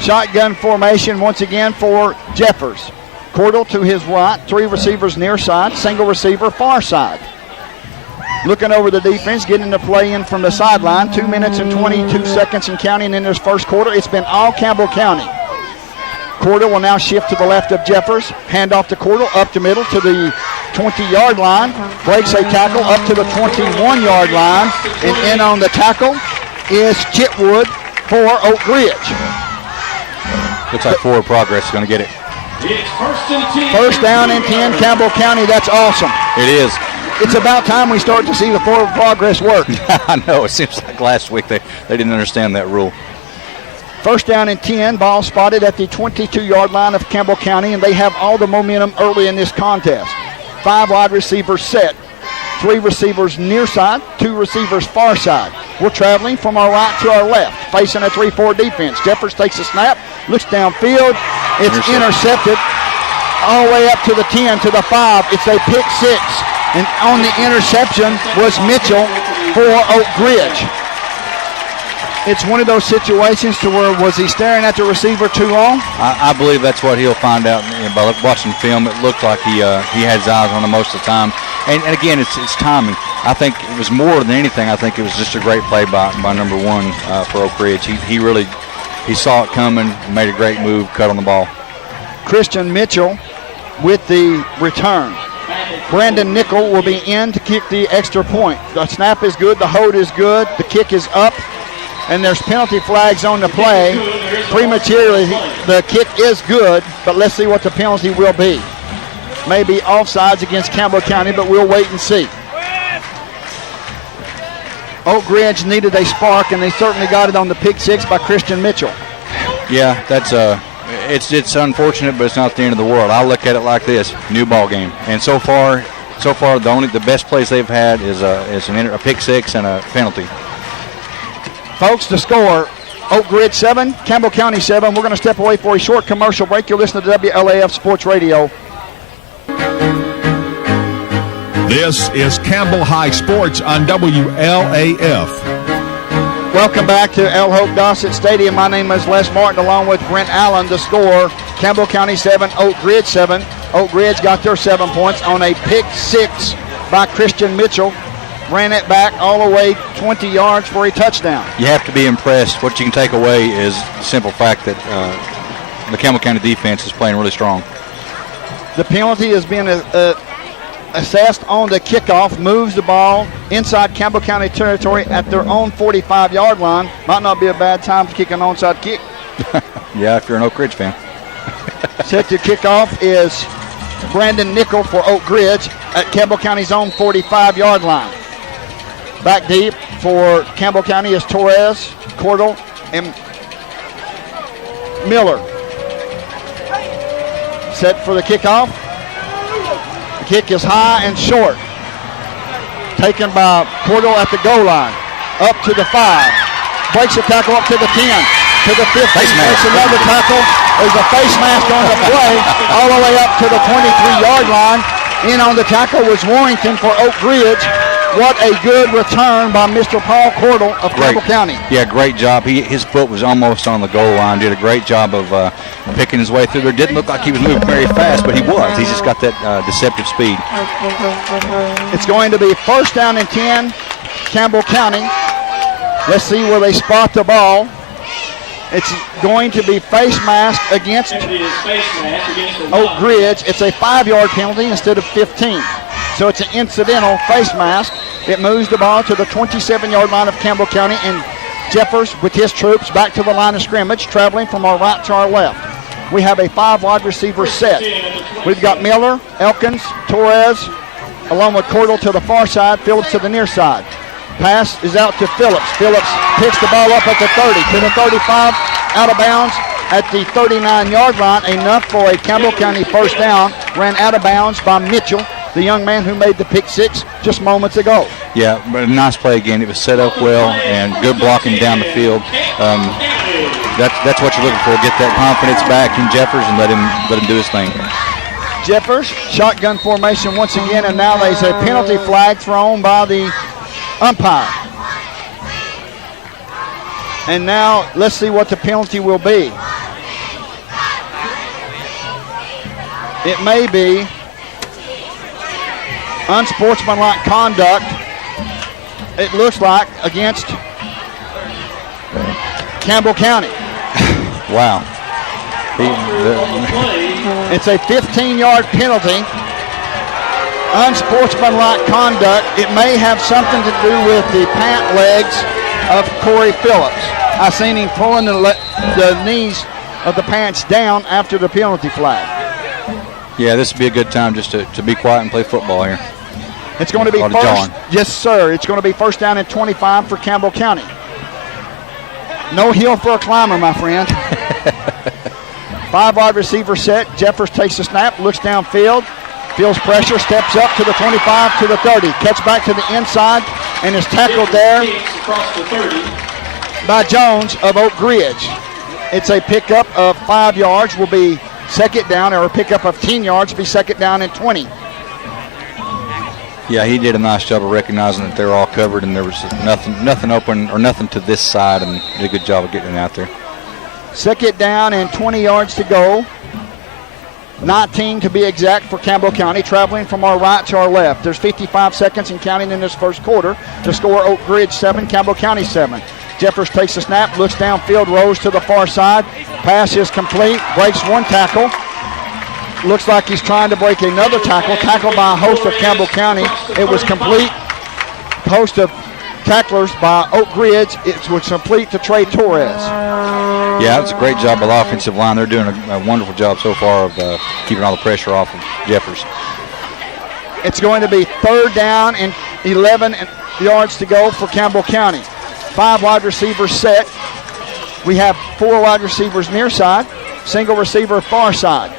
Shotgun formation once again for Jeffers. Cordell to his right, 3 receivers near side, single receiver far side. Looking over the defense, getting the play in from the sideline. 2 minutes and 22 seconds and counting in this first quarter. It's been all Campbell County. Cordell will now shift to the left of Jeffers. Hand off to Cordell up the middle to the 20-yard line. Breaks a tackle up to the 21-yard line. And in on the tackle is Chitwood for Oak Ridge. Looks like forward progress is going to get it. It's first and 10. First down and 10, Campbell County. That's awesome. It is. It's about time we start to see the forward progress work. I know. It seems like last week they didn't understand that rule. First down and 10, ball spotted at the 22-yard line of Campbell County, and they have all the momentum early in this contest. 5 wide receivers set, 3 receivers near side, 2 receivers far side. We're traveling from our right to our left, facing a 3-4 defense. Jeffers takes a snap, looks downfield. It's intercepted all the way up to the 10, to the 5. It's a pick 6. And on the interception was Mitchell for Oak Ridge. It's one of those situations to where, was he staring at the receiver too long? I believe that's what he'll find out by watching film. It looked like he had his eyes on him most of the time. And again, it's timing. I think it was more than anything. I think it was just a great play by number 1 for Oak Ridge. He saw it coming, made a great move, cut on the ball. Christian Mitchell with the return. Brandon Nickel will be in to kick the extra point. The snap is good, the hold is good, the kick is up, and there's penalty flags on the play. Prematurely, the kick is good, but let's see what the penalty will be. Maybe offsides against Campbell County, but we'll wait and see. Oak Ridge needed a spark, and they certainly got it on the pick 6 by Christian Mitchell. Yeah, that's it's unfortunate, but it's not the end of the world. I look at it like this: new ball game, and so far, the best plays they've had is a pick 6 and a penalty. Folks, the score: Oak Ridge 7, Campbell County 7. We're going to step away for a short commercial break. You're listening to WLAF Sports Radio. This is Campbell High Sports on WLAF. Welcome back to El Hope Dossett Stadium. My name is Les Martin along with Brent Allen. The score, Campbell County 7, Oak Ridge 7. Oak Ridge got their 7 points on a pick 6 by Christian Mitchell. Ran it back all the way 20 yards for a touchdown. You have to be impressed. What you can take away is the simple fact that the Campbell County defense is playing really strong. The penalty is being assessed on the kickoff, moves the ball inside Campbell County territory at their own 45-yard line. Might not be a bad time to kick an onside kick. Yeah, if you're an Oak Ridge fan. Set to kickoff is Brandon Nickel for Oak Ridge at Campbell County's own 45-yard line. Back deep for Campbell County is Torres, Cordell, and Miller. Set for the kickoff. The kick is high and short. Taken by Cordell at the goal line. Up to the 5. Breaks the tackle up to the 10. To the 15. Makes another tackle. There's a face mask on the play. All the way up to the 23-yard line. In on the tackle was Warrington for Oak Ridge. What a good return by Mr. Paul Cordell of Campbell County. Yeah, great job. His foot was almost on the goal line. Did a great job of picking his way through there. Didn't look like he was moving very fast, but he was. He's just got that deceptive speed. It's going to be first down and 10, Campbell County. Let's see where they spot the ball. It's going to be face mask against Oak Ridge. It's a 5-yard penalty instead of 15. So it's an incidental face mask. It moves the ball to the 27-yard line of Campbell County, and Jeffers with his troops back to the line of scrimmage, traveling from our right to our left. We have a 5 wide receiver set. We've got Miller, Elkins, Torres, along with Cordell to the far side, Phillips to the near side. Pass is out to Phillips. Phillips picks the ball up at the 30, to the 35, out of bounds at the 39-yard line. Enough for a Campbell County first down. Ran out of bounds by Mitchell, the young man who made the pick 6 just moments ago. Yeah, but a nice play again. It was set up well and good blocking down the field. That's what you're looking for. Get that confidence back in Jeffers and let him do his thing. Jeffers, shotgun formation once again, and now there's a penalty flag thrown by the umpire. And now let's see what the penalty will be. It may be unsportsmanlike conduct, it looks like, against Campbell County. Wow. It's a 15-yard penalty. Unsportsmanlike conduct. It may have something to do with the pant legs of Corey Phillips. I seen him pulling the knees of the pants down after the penalty flag. Yeah, this would be a good time just to be quiet and play football here. It's going to be first. Yes, sir. It's going to be first down and 25 for Campbell County. No hill for a climber, my friend. 5 wide receiver set. Jeffers takes the snap, looks downfield, feels pressure, steps up to the 25, to the 30. Catch back to the inside and is tackled there by Jones of Oak Ridge. It's a pickup of 5 yards, will be second down, or a pickup of 10 yards, be second down and 20. Yeah, he did a nice job of recognizing that they were all covered and there was nothing open or nothing to this side, and did a good job of getting it out there. Second down and 20 yards to go. 19 to be exact for Campbell County, traveling from our right to our left. There's 55 seconds and counting in this first quarter. The score, Oak Ridge 7, Campbell County 7. Jeffers takes the snap, looks downfield, rolls to the far side. Pass is complete, breaks one tackle. Looks like he's trying to break another tackle. Tackled by a host of Campbell County. It was complete. Host of tacklers by Oak Ridge. It was complete to Trey Torres. Yeah, it's a great job by the offensive line. They're doing a wonderful job so far of keeping all the pressure off of Jeffers. It's going to be third down and 11 yards to go for Campbell County. 5 wide receivers set. We have 4 wide receivers near side, single receiver far side.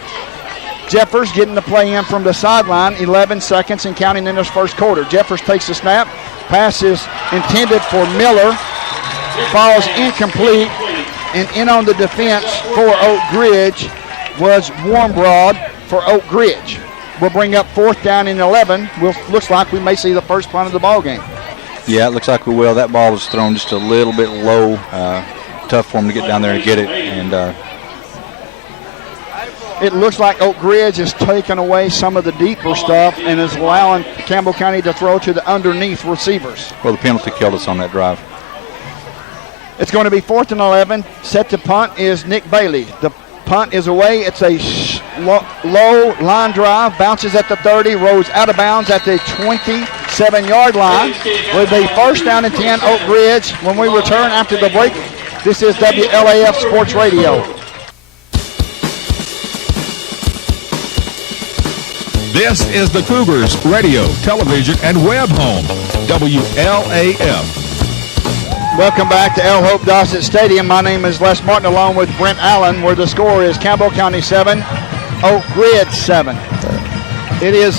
Jeffers getting the play in from the sideline, 11 seconds and counting in this first quarter. Jeffers takes the snap. Pass is intended for Miller. Falls incomplete. And in on the defense for Oak Ridge was Warmbroad for Oak Ridge. We'll bring up fourth down and 11. Looks like we may see the first punt of the ball game. Yeah, it looks like we will. That ball was thrown just a little bit low. Tough for him to get down there and get it. And it looks like Oak Ridge is taking away some of the deeper stuff and is allowing Campbell County to throw to the underneath receivers. Well, the penalty killed us on that drive. It's going to be 4th and 11. Set to punt is Nick Bailey. The Punt is away. It's a low line drive. Bounces at the 30. Rolls out of bounds at the 27-yard line. With a first down and 10, Oak Ridge. When we return after the break, this is WLAF Sports Radio. This is the Cougars radio, television, and web home, WLAF. Welcome back to L. Hope Dossett Stadium. My name is Les Martin along with Brent Allen, where the score is Campbell County 7, Oak Ridge 7. It is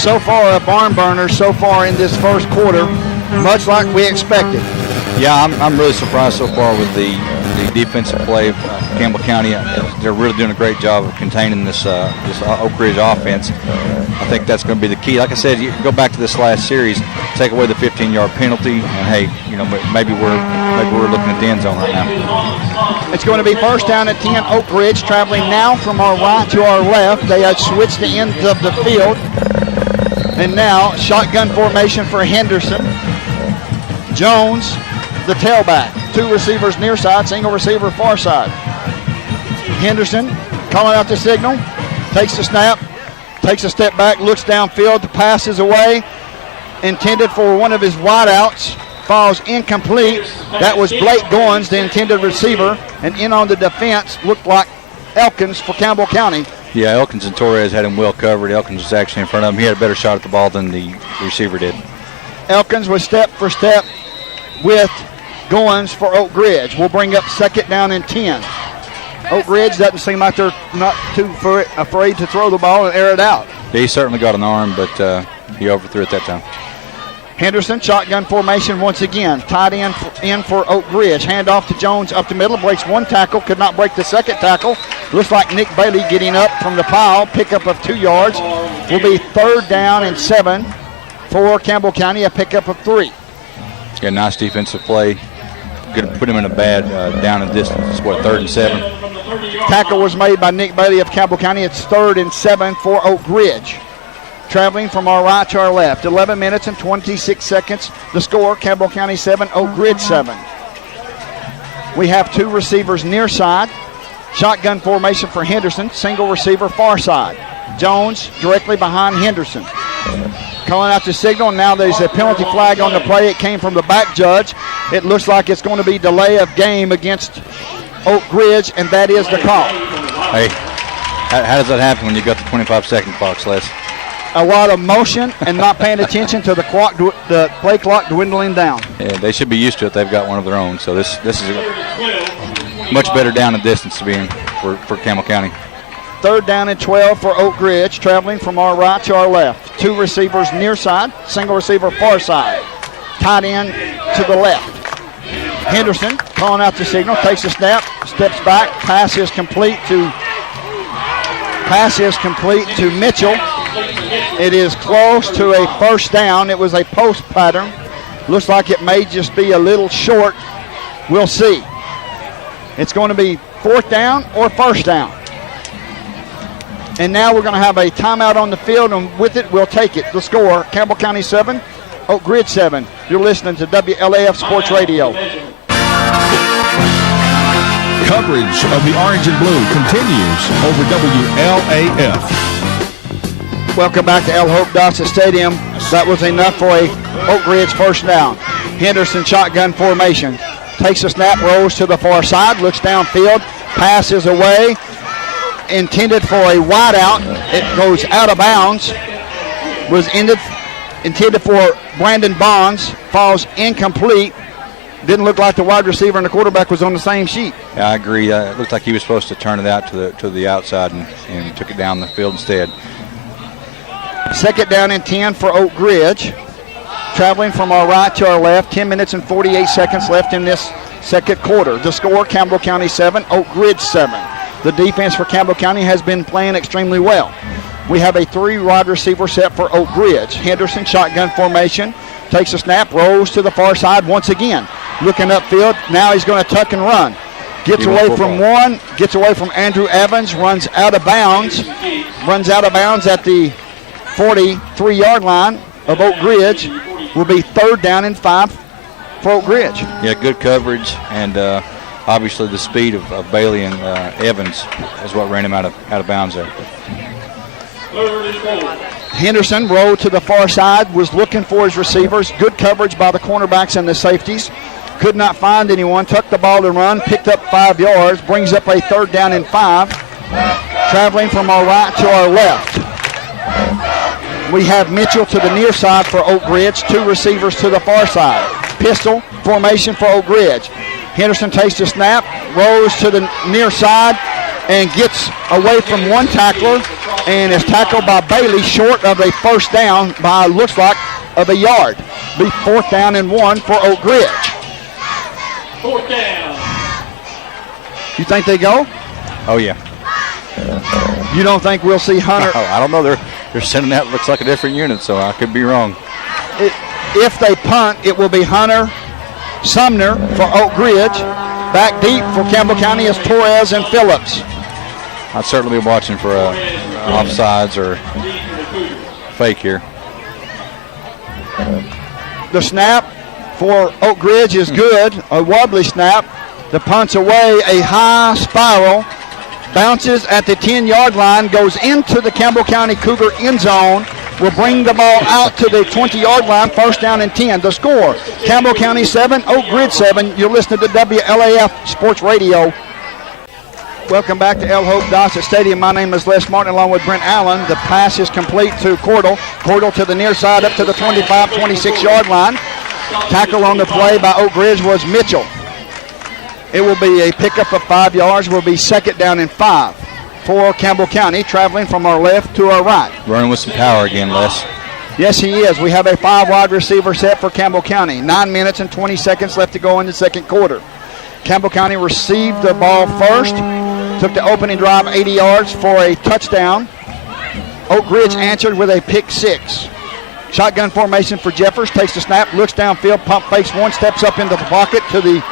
so far a barn burner so far in this first quarter, much like we expected. Yeah, I'm really surprised so far with the defensive play of Campbell County. They're really doing a great job of containing this Oak Ridge offense. I think that's going to be the key. Like I said, you go back to this last series, take away the 15-yard penalty, and hey, maybe we're looking at the end zone right now. It's going to be first down at 10, Oak Ridge, traveling now from our right to our left. They had switched the ends of the field, and now shotgun formation for Henderson. Jones, the tailback. Two receivers near side, single receiver far side. Henderson calling out the signal, takes the snap, takes a step back, looks downfield, the pass is away, intended for one of his wideouts, falls incomplete. That was Blake Goins, the intended receiver, and in on the defense looked like Elkins for Campbell County. Yeah, Elkins and Torres had him well covered. Elkins was actually in front of him. He had a better shot at the ball than the receiver did. Elkins was step for step with Goins for Oak Ridge. We'll bring up second down and 10. Oak Ridge doesn't seem like they're not too afraid to throw the ball and air it out. Yeah, he certainly got an arm, but he overthrew it that time. Henderson, shotgun formation once again. Tight end in for Oak Ridge. Hand off to Jones up the middle. Breaks one tackle. Could not break the second tackle. Looks like Nick Bailey getting up from the pile. Pickup of 2 yards. Will be third down and 7 for Campbell County. A pickup of 3. Yeah, nice defensive play. Good to put him in a bad down and distance. It's what, 3rd and 7? Tackle was made by Nick Bailey of Campbell County. It's 3rd and 7 for Oak Ridge. Traveling from our right to our left. 11 minutes and 26 seconds. The score, Campbell County 7, Oak Ridge 7. We have 2 receivers near side. Shotgun formation for Henderson. Single receiver far side. Jones directly behind Henderson. Calling out the signal. Now there's a penalty flag on the play. It came from the back judge. It looks like it's going to be delay of game against Oak Ridge, and that is the call. Hey, how does that happen when you got the 25-second clock, Les? A lot of motion and not paying attention to the play clock dwindling down. Yeah, they should be used to it. They've got one of their own. So this is a much better down and distance to be in for Campbell County. 3rd down and 12 for Oak Ridge, traveling from our right to our left. 2 receivers near side, single receiver far side. Tight end to the left. Henderson calling out the signal, takes a snap, steps back, pass is complete to Mitchell. It is close to a first down. It was a post pattern. Looks like it may just be a little short. We'll see. It's going to be 4th down or first down. And now we're going to have a timeout on the field, and with it, we'll take it. The score, Campbell County 7, Oak Ridge 7. You're listening to WLAF Sports Radio. Coverage of the orange and blue continues over WLAF. Welcome back to L. Hope Dossett Stadium. That was enough for a Oak Ridge first down. Henderson shotgun formation. Takes a snap, rolls to the far side, looks downfield, passes away. Intended for a wideout. It goes out of bounds. Was intended for Brandon Bonds. Falls incomplete. Didn't look like the wide receiver and the quarterback was on the same sheet. Yeah, I agree. It looked like he was supposed to turn it out to the outside and took it down the field instead. 2nd down and 10 for Oak Ridge. Traveling from our right to our left. 10 minutes and 48 seconds left in this second quarter. The score, Campbell County 7, Oak Ridge 7. The defense for Campbell County has been playing extremely well. We have a 3 wide receiver set for Oak Ridge. Henderson, shotgun formation, takes a snap, rolls to the far side once again. Looking upfield, now he's going to tuck and run. Gets away from one, gets away from Andrew Evans, runs out of bounds at the 43-yard line of Oak Ridge. Will be 3rd down and 5 for Oak Ridge. Yeah, good coverage, and obviously the speed of Bailey and Evans is what ran him out of bounds there. Henderson rolled to the far side, was looking for his receivers. Good coverage by the cornerbacks and the safeties. Could not find anyone. Tucked the ball to run, picked up 5 yards, brings up a 3rd down and 5. Traveling from our right to our left. We have Mitchell to the near side for Oak Ridge, 2 receivers to the far side. Pistol formation for Oak Ridge. Henderson takes the snap, rolls to the near side, and gets away from one tackler and is tackled by Bailey short of a 1st down by, looks like, of a yard. Be 4th down and 1 for Oak Ridge. 4th down. You think they go? Oh, yeah. You don't think we'll see Hunter? I don't know. They're sending out, looks like a different unit, so I could be wrong. If they punt, it will be Hunter Sumner for Oak Ridge. Back deep for Campbell County is Torres and Phillips. I'd certainly be watching for offsides or fake here. The snap for Oak Ridge is good. A wobbly snap. The punt's away. A high spiral. Bounces at the 10-yard line. Goes into the Campbell County Cougar end zone. Will bring the ball out to the 20-yard line. 1st down and 10. The score, Campbell County 7, Oak Ridge 7. You're listening to WLAF Sports Radio. Welcome back to El Hope Dossett Stadium. My name is Les Martin along with Brent Allen. The pass is complete to Cordell. Cordell to the near side up to the 25, 26-yard line. Tackle on the play by Oak Ridge was Mitchell. It will be a pickup of 5 yards. Will be 2nd down and 5 for Campbell County, traveling from our left to our right. Running with some power again, Les. Yes, he is. We have a 5 wide receiver set for Campbell County. 9 minutes and 20 seconds left to go in the 2nd quarter. Campbell County received the ball first. Took the opening drive 80 yards for a touchdown. Oak Ridge answered with a pick 6. Shotgun formation for Jeffers. Takes the snap, looks downfield, pump fakes one, steps up into the pocket to the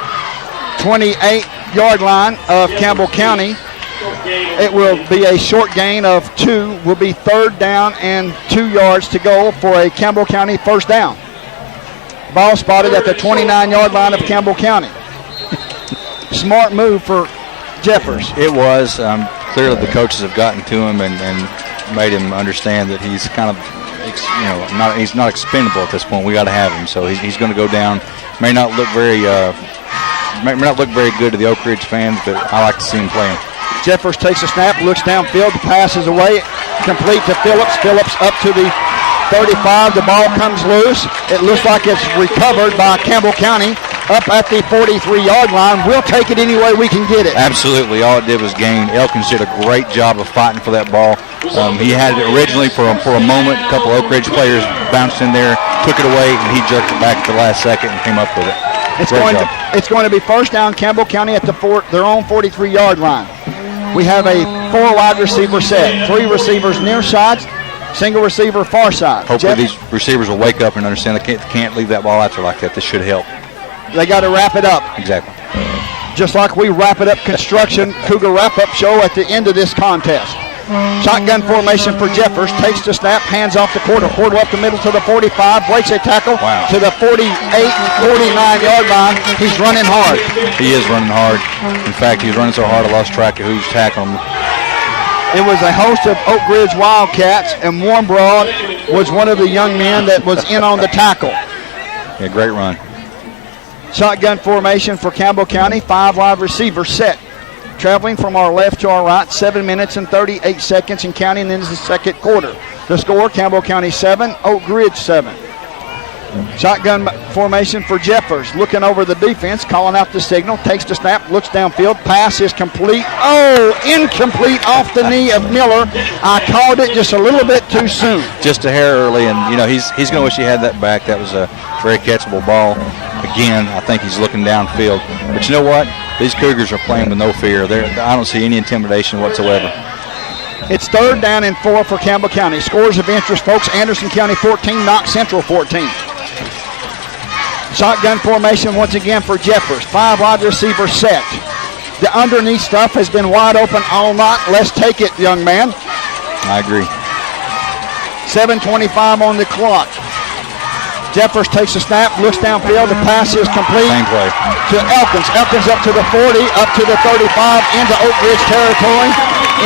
28-yard line of Campbell County. It will be a short gain of 2. Will be 3rd down and 2 yards to go for a Campbell County 1st down. Ball spotted at the 29-yard line of Campbell County. Smart move for Jeffers. It was. Clearly the coaches have gotten to him and made him understand that he's kind of, he's not expendable at this point. We got to have him, so he's going to go down. May not look very good to the Oak Ridge fans, but I like to see him playing. Jeffers takes a snap, looks downfield, the pass is away, complete to Phillips. Phillips up to the 35. The ball comes loose. It looks like it's recovered by Campbell County up at the 43-yard line. We'll take it any way we can get it. Absolutely. All it did was gain. Elkins did a great job of fighting for that ball. He had it originally for a moment. A couple of Oak Ridge players bounced in there, took it away, and he jerked it back at the last second and came up with it. It's going to be 1st down Campbell County at their own 43-yard line. We have a 4 wide receiver set. 3 receivers near sides, single receiver far side. Hopefully these receivers will wake up and understand they can't leave that ball out there like that. This should help. They got to wrap it up. Exactly. Just like we wrap it up construction Cougar wrap-up show at the end of this contest. Shotgun formation for Jeffers. Takes the snap, hands off the Cordell. Cordell up the middle to the 45. Breaks a tackle to the 48, 49-yard line. He's running hard. He is running hard. In fact, he's running so hard I lost track of who's tackling him. It was a host of Oak Ridge Wildcats, and Warren Broad was one of the young men that was in on the tackle. Yeah, great run. Shotgun formation for Campbell County. 5 wide receivers set. Traveling from our left to our right, 7 minutes and 38 seconds and counting into the 2nd quarter. The score, Campbell County 7, Oak Ridge 7. Shotgun formation for Jeffers. Looking over the defense, calling out the signal. Takes the snap, looks downfield. Pass is complete. Oh, incomplete off the knee of Miller. I called it just a little bit too soon. Just a hair early, and he's going to wish he had that back. That was a very catchable ball. Again, I think he's looking downfield. But you know what? These Cougars are playing with no fear. I don't see any intimidation whatsoever. It's 3rd down and 4 for Campbell County. Scores of interest, folks. Anderson County 14, Knox Central 14. Shotgun formation once again for Jeffers. 5 wide receivers set. The underneath stuff has been wide open all night. Let's take it, young man. I agree. 7:25 on the clock. Jeffers takes a snap, looks downfield. The pass is complete Same play. to Elkins. Elkins up to the 40, up to the 35, into Oak Ridge territory.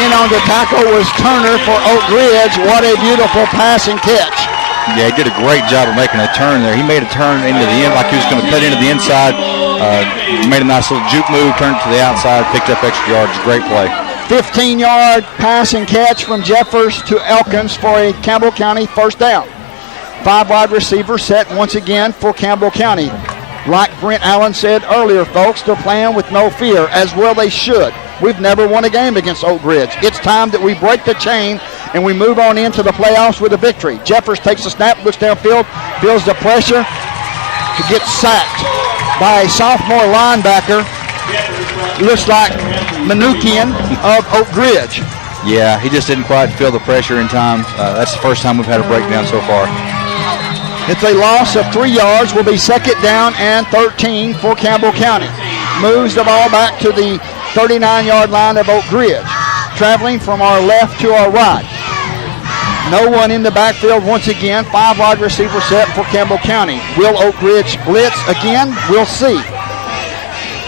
In on the tackle was Turner for Oak Ridge. What a beautiful pass and catch. Yeah, he did a great job of making a turn there. He made a turn into the end like he was going to cut into the inside. Made a nice little juke move, turned to the outside, picked up extra yards. Great play. 15-yard pass and catch from Jeffers to Elkins for a Campbell County first down. 5 wide receivers set once again for Campbell County. Like Brent Allen said earlier, folks, they're playing with no fear, as well they should. We've never won a game against Oak Ridge. It's time that we break the chain and we move on into the playoffs with a victory. Jeffers takes a snap, looks downfield, feels the pressure. He gets sacked by a sophomore linebacker. Looks like Manukian of Oak Ridge. Yeah, he just didn't quite feel the pressure in time. That's the first time we've had a breakdown so far. It's a loss of 3 yards. Will be second down and 13 for Campbell County. Moves the ball back to the 39-yard line of Oak Ridge. Traveling from our left to our right. No one in the backfield once again. 5 wide receiver set for Campbell County. Will Oak Ridge blitz again? We'll see.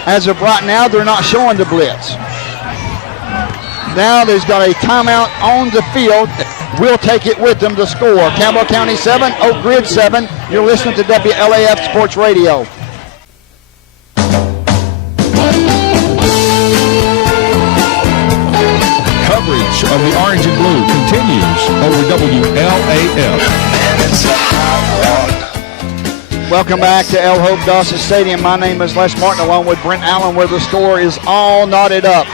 As of right now, they're not showing the blitz. Now there's got a timeout on the field. We'll take it with them to score. Campbell County 7, Oak Ridge 7. You're listening to WLAF Sports Radio. Coverage of the orange and blue continues over WLAF. Welcome back to El Hope Dawson Stadium. My name is Les Martin along with Brent Allen, where the score is all knotted up.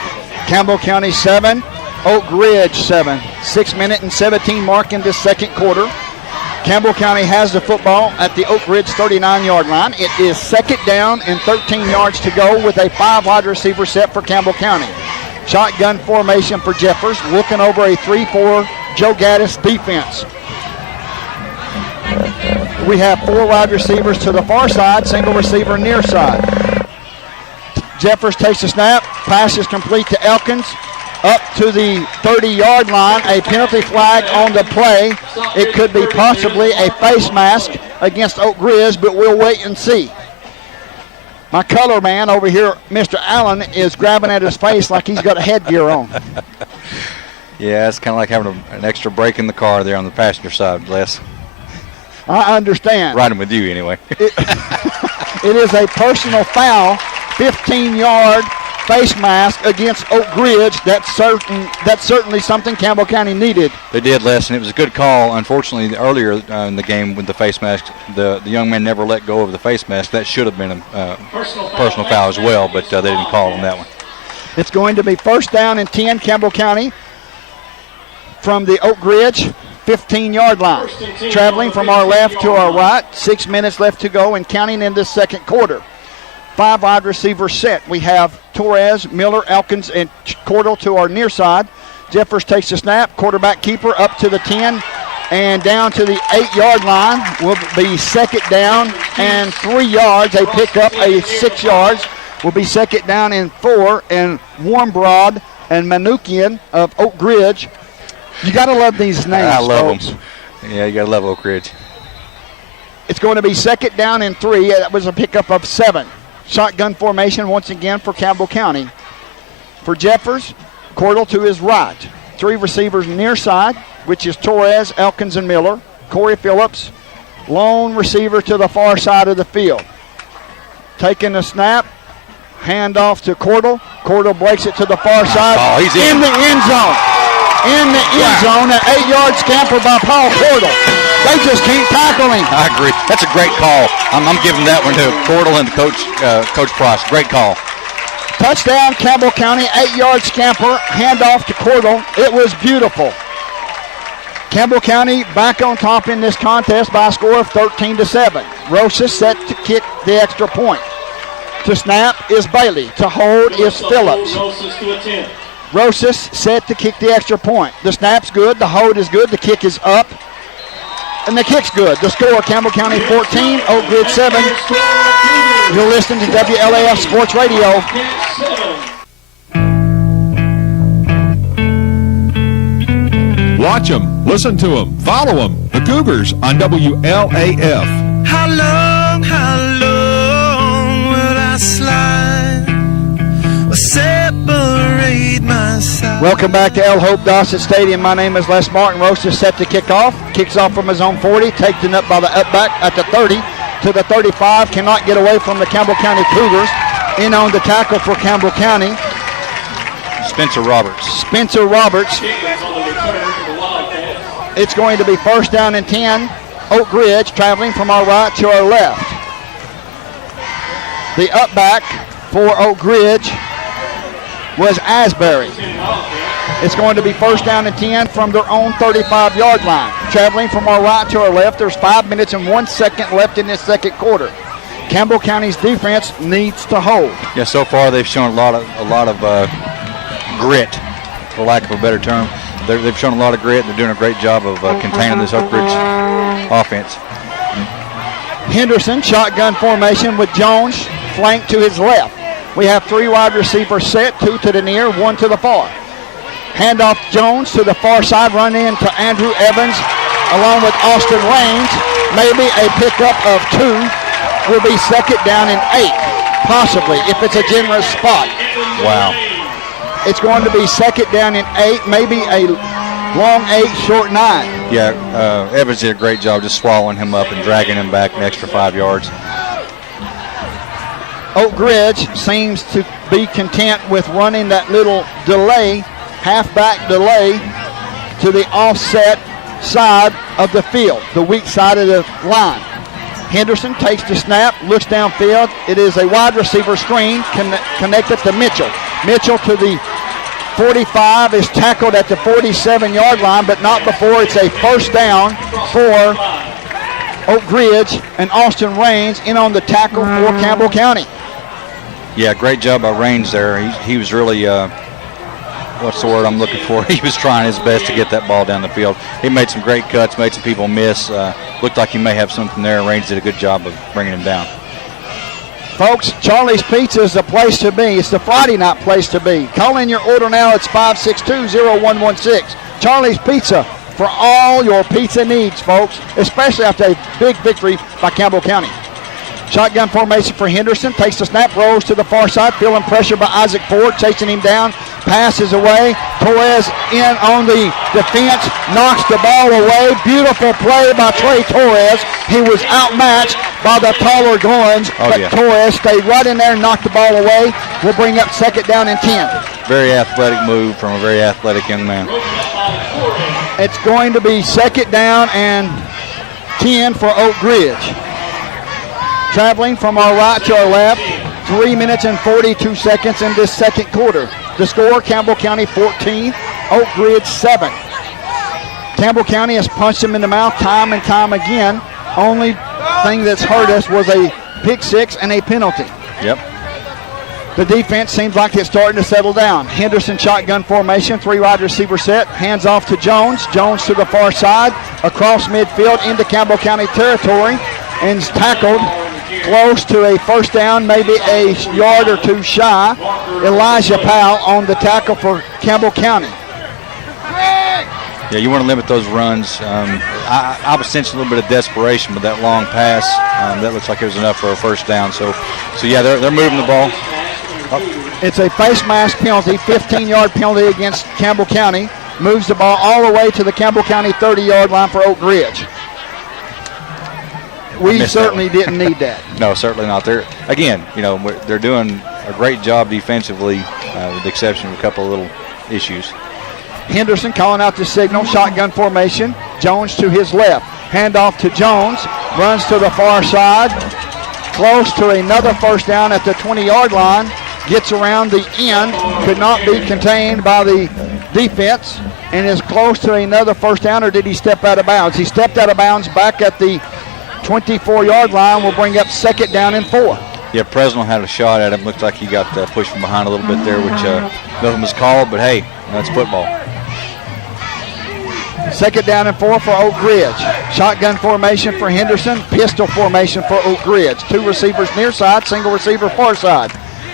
Campbell County 7, Oak Ridge 7. 6 minute and 17 mark in this second quarter. Campbell County has the football at the Oak Ridge 39-yard line. It is second down and 13 yards to go with a 5 wide receiver set for Campbell County. Shotgun formation for Jeffers, looking over a 3-4 Joe Gaddis defense. We have 4 wide receivers to the far side, single receiver near side. Jeffers takes a snap, pass is complete to Elkins, up to the 30-yard line. A penalty flag on the play. It could be possibly a face mask against Oak Ridge, but we'll wait and see. My color man over here, Mr. Allen, is grabbing at his face like he's got a headgear on. Yeah, it's kind of like having an extra brake in the car there on the passenger side, Les. I understand. Riding with you, anyway. It is a personal foul, 15-yard face mask against Oak Ridge. That's certainly something Campbell County needed. They did, Les, and it was a good call. Unfortunately, earlier in the game with the face mask, the young man never let go of the face mask. That should have been a personal foul as well, but they didn't call on that one. It's going to be first down and 10, Campbell County, from the Oak Ridge 15-yard line. Traveling from our left to our right. 6 minutes left to go and counting in this second quarter. 5 wide receivers set. We have Torres, Miller, Elkins, and Cordell to our near side. Jeffers takes the snap. Quarterback keeper up to the 10 and down to the 8-yard line. Will be second down and 3 yards. They pick up a 6 yards. Will be second down and 4. And Warmbroad and Manukian of Oak Ridge. You got to love these names, I love folks. them. Yeah, you got to love Oak Ridge. It's going to be second down and 3. That was a pickup of 7. Shotgun formation once again for Campbell County. For Jeffers, Cordell to his right. 3 receivers near side, which is Torres, Elkins, and Miller. Corey Phillips, lone receiver to the far side of the field. Taking the snap, handoff to Cordell. Cordell breaks it to the far side. Oh, he's in the end zone. In the end zone, an 8-yard scamper by Paul Cordell. They just can't tackle him. I agree. That's a great call. I'm giving that one to Cordell and Coach Price. Great call. Touchdown, Campbell County, 8-yard scamper, handoff to Cordell. It was beautiful. Campbell County back on top in this contest by a score of 13-7. Rosas set to kick the extra point. To snap is Bailey. To hold is Phillips. Rosas set to kick the extra point. The snap's good. The hold is good. The kick is up. And the kick's good. The score, Campbell County 14, Oak Ridge 7. You're listening to WLAF Sports Radio. Watch them, listen to them, follow them. The Cougars on WLAF. separate my side. Welcome back to El Hope Dossett Stadium. My name is Les Martin. Roast is set to kick off. Kicks off from his own 40, taken up by the up back at the 30 to the 35. Cannot get away from the Campbell County Cougars. In on the tackle for Campbell County. Spencer Roberts. Spencer Roberts. It's going to be first down and 10. Oak Ridge traveling from our right to our left. The up back for Oak Ridge was Asbury. It's going to be first down and 10 from their own 35-yard line. Traveling from our right to our left, there's 5 minutes and 1 second left in this second quarter. Campbell County's defense needs to hold. Yeah, so far they've shown a lot of grit, for lack of a better term. They've shown a lot of grit. They're doing a great job of containing this Oak Ridge offense. Henderson, shotgun formation with Jones flanked to his left. We have 3 wide receivers set, 2 to the near, 1 to the far. Handoff Jones to the far side, run in to Andrew Evans along with Austin Raines. Maybe a pickup of 2 will be second down and 8, possibly, if it's a generous spot. Wow. It's going to be second down and 8, maybe a long 8, short 9. Yeah, Evans did a great job just swallowing him up and dragging him back an extra 5 yards. Oak Ridge seems to be content with running that little delay, halfback delay, to the offset side of the field, the weak side of the line. Henderson takes the snap, looks downfield. It is a wide receiver screen connected to Mitchell. Mitchell to the 45 is tackled at the 47-yard line, but not before it's a first down for Oak Ridge, and Austin Raines in on the tackle for Campbell County. Yeah, great job by Raines there. He was really, what's the word I'm looking for? He was trying his best to get that ball down the field. He made some great cuts, made some people miss. Looked like he may have something there. Raines did a good job of bringing him down. Folks, Charlie's Pizza is the place to be. It's the Friday night place to be. Call in your order now. It's 562-0116. Charlie's Pizza for all your pizza needs, folks, especially after a big victory by Campbell County. Shotgun formation for Henderson. Takes the snap, rolls to the far side, feeling pressure by Isaac Ford, chasing him down. Passes away. Torres in on the defense, knocks the ball away. Beautiful play by Trey Torres. He was outmatched by the taller Goins, but Torres stayed right in there and knocked the ball away. We'll bring up second down and 10. Very athletic move from a very athletic young man. It's going to be second down and 10 for Oak Ridge. Traveling from our right to our left, 3 minutes and 42 seconds in this second quarter. The score, Campbell County 14, Oak Ridge 7. Campbell County has punched them in the mouth time and time again. Only thing that's hurt us was a pick six and a penalty. Yep. The defense seems like it's starting to settle down. Henderson shotgun formation, 3 wide receiver set, hands off to Jones. Jones to the far side, across midfield into Campbell County territory, and is tackled close to a first down, maybe a yard or 2 shy. Elijah Powell on the tackle for Campbell County. Yeah, you want to limit those runs. I was sensing a little bit of desperation with that long pass. That looks like it was enough for a first down. So yeah, they're moving the ball. It's a face mask penalty, 15-yard penalty against Campbell County. Moves the ball all the way to the Campbell County 30-yard line for Oak Ridge. We certainly didn't need that. No, certainly not. They're doing a great job defensively, with the exception of a couple of little issues. Henderson calling out the signal, shotgun formation. Jones to his left. Handoff to Jones. Runs to the far side. Close to another first down at the 20-yard line. Gets around the end. Could not be contained by the defense. And is close to another first down, or did he step out of bounds? He stepped out of bounds back at the 24-yard line. Will bring up second down and 4. Yeah, Presnell had a shot at him. Looks like he got pushed from behind a little bit there, which nothing was called, but hey, that's football. Second down and 4 for Oak Ridge. Shotgun formation for Henderson. Pistol formation for Oak Ridge. 2 receivers near side, single receiver far side.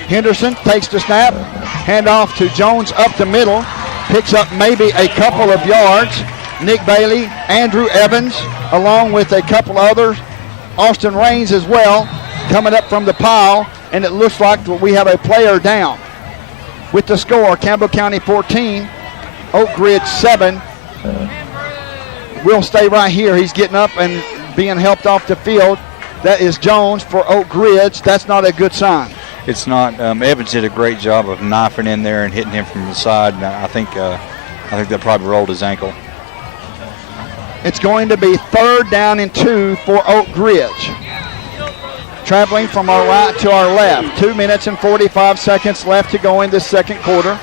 Henderson takes the snap. Handoff to Jones up the middle. Picks up maybe a couple of yards. Nick Bailey, Andrew Evans, along with a couple others. Austin Raines as well, coming up from the pile. And it looks like we have a player down. with the score, Campbell County 14, Oak Ridge 7. We'll stay right here. He's getting up and being helped off the field. That is Jones for Oak Ridge. That's not a good sign. It's not. Evans did a great job of knifing in there and hitting him from the side. And I think that probably rolled his ankle. It's going to be 3rd down and 2 for Oak Ridge. Traveling from our right to our left. 2 minutes and 45 seconds left to go in this second quarter.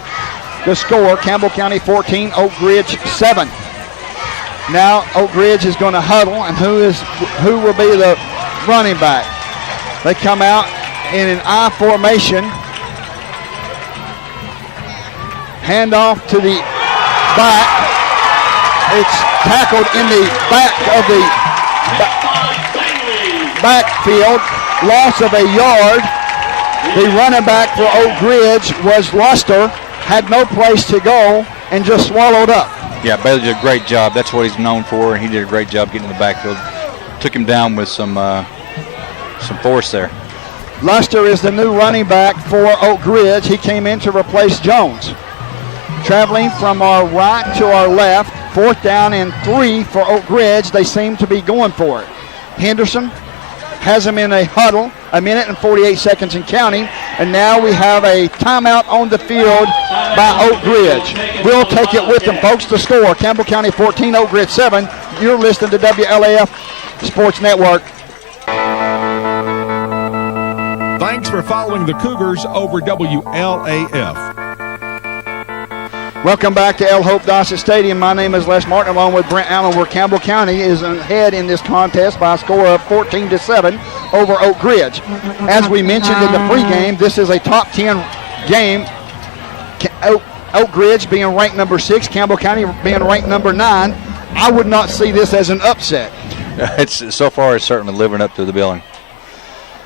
The score, Campbell County 14, Oak Ridge 7. Now Oak Ridge is going to huddle, and who will be the running back? They come out in an I formation. Handoff to the back. It's tackled in the back of the backfield. Loss of a yard. The running back for Oak Ridge was Luster. Had no place to go and just swallowed up. Yeah, Bailey did a great job. That's what he's known for, and he did a great job getting in the backfield. Took him down with some force there. Luster is the new running back for Oak Ridge. He came in to replace Jones. Traveling from our right to our left, 4th down and 3 for Oak Ridge. They seem to be going for it. Henderson has him in a huddle, 1 minute and 48 seconds and counting, and now we have a timeout on the field by Oak Ridge. We'll take it with them, folks. The score, Campbell County 14, Oak Ridge 7. You're listening to WLAF Sports Network. Thanks for following the Cougars over WLAF. Welcome back to El Hope Dossett Stadium. My name is Les Martin, along with Brent Allen, where Campbell County is ahead in this contest by a score of 14-7 over Oak Ridge. As we mentioned in the pregame, this is a top 10 game. Oak Ridge being ranked number 6, Campbell County being ranked number 9. I would not see this as an upset. So far, it's certainly living up to the billing.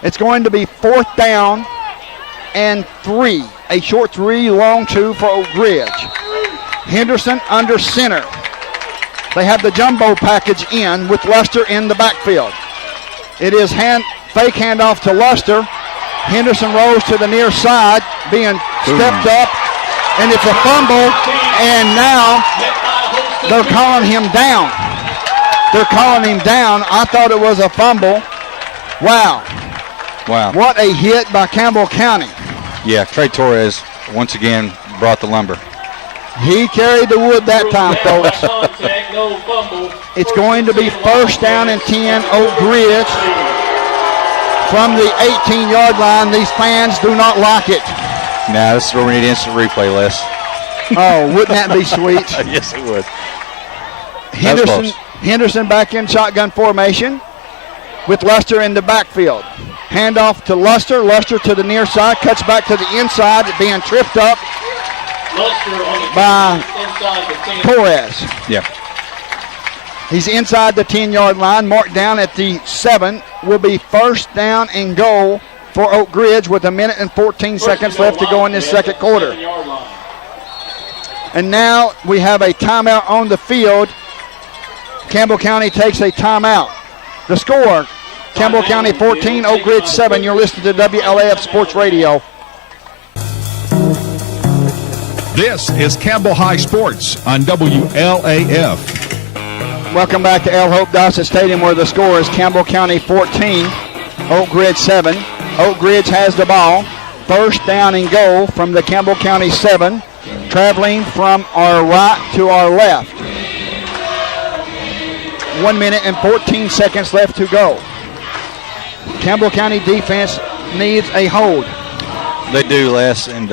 It's going to be 4th down and 3. A short 3, long 2 for Oak Ridge. Henderson under center. They have the jumbo package in with Luster in the backfield. It is fake handoff to Luster. Henderson rolls to the near side, being stepped up, and it's a fumble, and now they're calling him down. They're calling him down. I thought it was a fumble. Wow. What a hit by Campbell County. Yeah, Trey Torres once again brought the lumber. He carried the wood that time, folks. It's going to be 1st down and 10, Oak Ridge. From the 18-yard line, these fans do not like it. Now, this is where we need instant replay, Les. Oh, wouldn't that be sweet? Yes, it would. Henderson back in shotgun formation with Luster in the backfield. Handoff to Luster. Luster to the near side, cuts back to the inside, being tripped up by Torres. Yeah. He's inside the 10-yard line, marked down at the 7. Will be 1st down and goal for Oak Ridge with 1 minute and 14 seconds left to go in this second quarter. And now we have a timeout on the field. Campbell County takes a timeout. The score, Campbell County 14, Oak Ridge 7. You're listening to WLAF Sports Radio. This is Campbell High Sports on WLAF. Welcome back to El Hope Dossett Stadium, where the score is Campbell County 14, Oak Ridge 7. Oak Ridge has the ball. 1st down and goal from the Campbell County 7, traveling from our right to our left. 1 minute and 14 seconds left to go. Campbell County defense needs a hold. They do, Les, and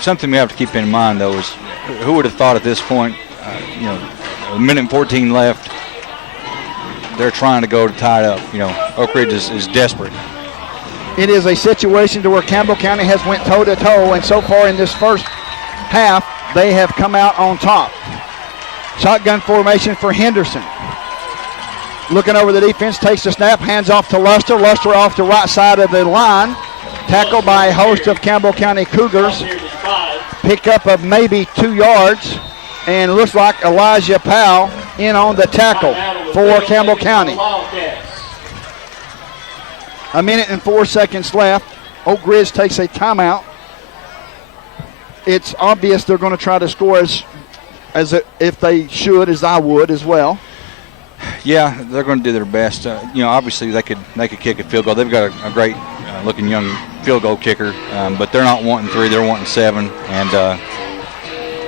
something we have to keep in mind, though, is who would have thought at this point, 1 minute and 14 left, they're trying to go to tie it up. Oak Ridge is desperate. It is a situation to where Campbell County has went toe-to-toe, and so far in this first half, they have come out on top. Shotgun formation for Henderson. Looking over the defense, takes the snap, hands off to Luster. Luster off the right side of the line. Tackled by a host of Campbell County Cougars. Pickup of maybe 2 yards. And looks like Elijah Powell in on the tackle for Campbell County. 1 minute and 4 seconds left. Oak Ridge takes a timeout. it's obvious they're going to try to score as if they should, as I would as well. Yeah, they're going to do their best. Obviously they could kick a field goal. They've got a great looking young field goal kicker, but they're not wanting 3, they're wanting 7. And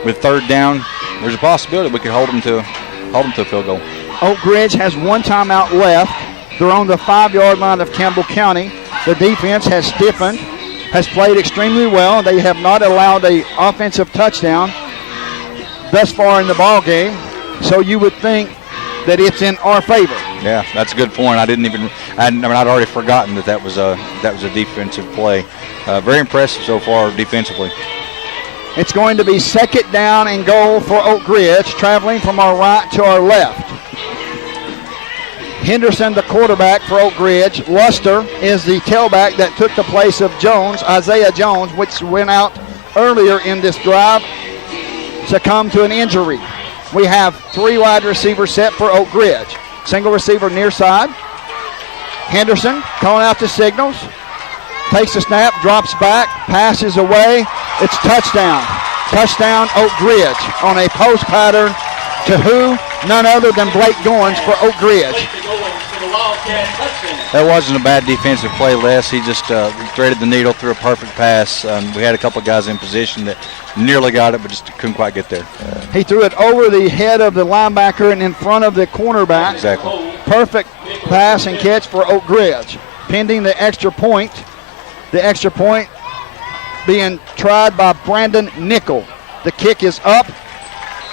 with third down, there's a possibility we could hold them to a field goal. Oak Ridge has 1 timeout left. They're on the 5-yard line of Campbell County. The defense has stiffened, has played extremely well. They have not allowed an offensive touchdown thus far in the ball game. So you would think that it's in our favor. Yeah, that's a good point. I'd already forgotten that was a defensive play. Very impressive so far defensively. It's going to be 2nd down and goal for Oak Ridge, traveling from our right to our left. Henderson, the quarterback for Oak Ridge. Luster is the tailback that took the place of Jones, Isaiah Jones, which went out earlier in this drive, succumbed to an injury. We have 3 wide receivers set for Oak Ridge. Single receiver near side. Henderson calling out the signals. Takes the snap, drops back, passes away. It's touchdown. Touchdown Oak Ridge on a post pattern to who? None other than Blake Goins for Oak Ridge. That wasn't a bad defensive play, Les. He just threaded the needle through a perfect pass. We had a couple of guys in position that nearly got it, but just couldn't quite get there. He threw it over the head of the linebacker and in front of the cornerback. Exactly. Perfect pass and catch for Oak Ridge. Pending the extra point. The extra point being tried by Brandon Nickel. The kick is up.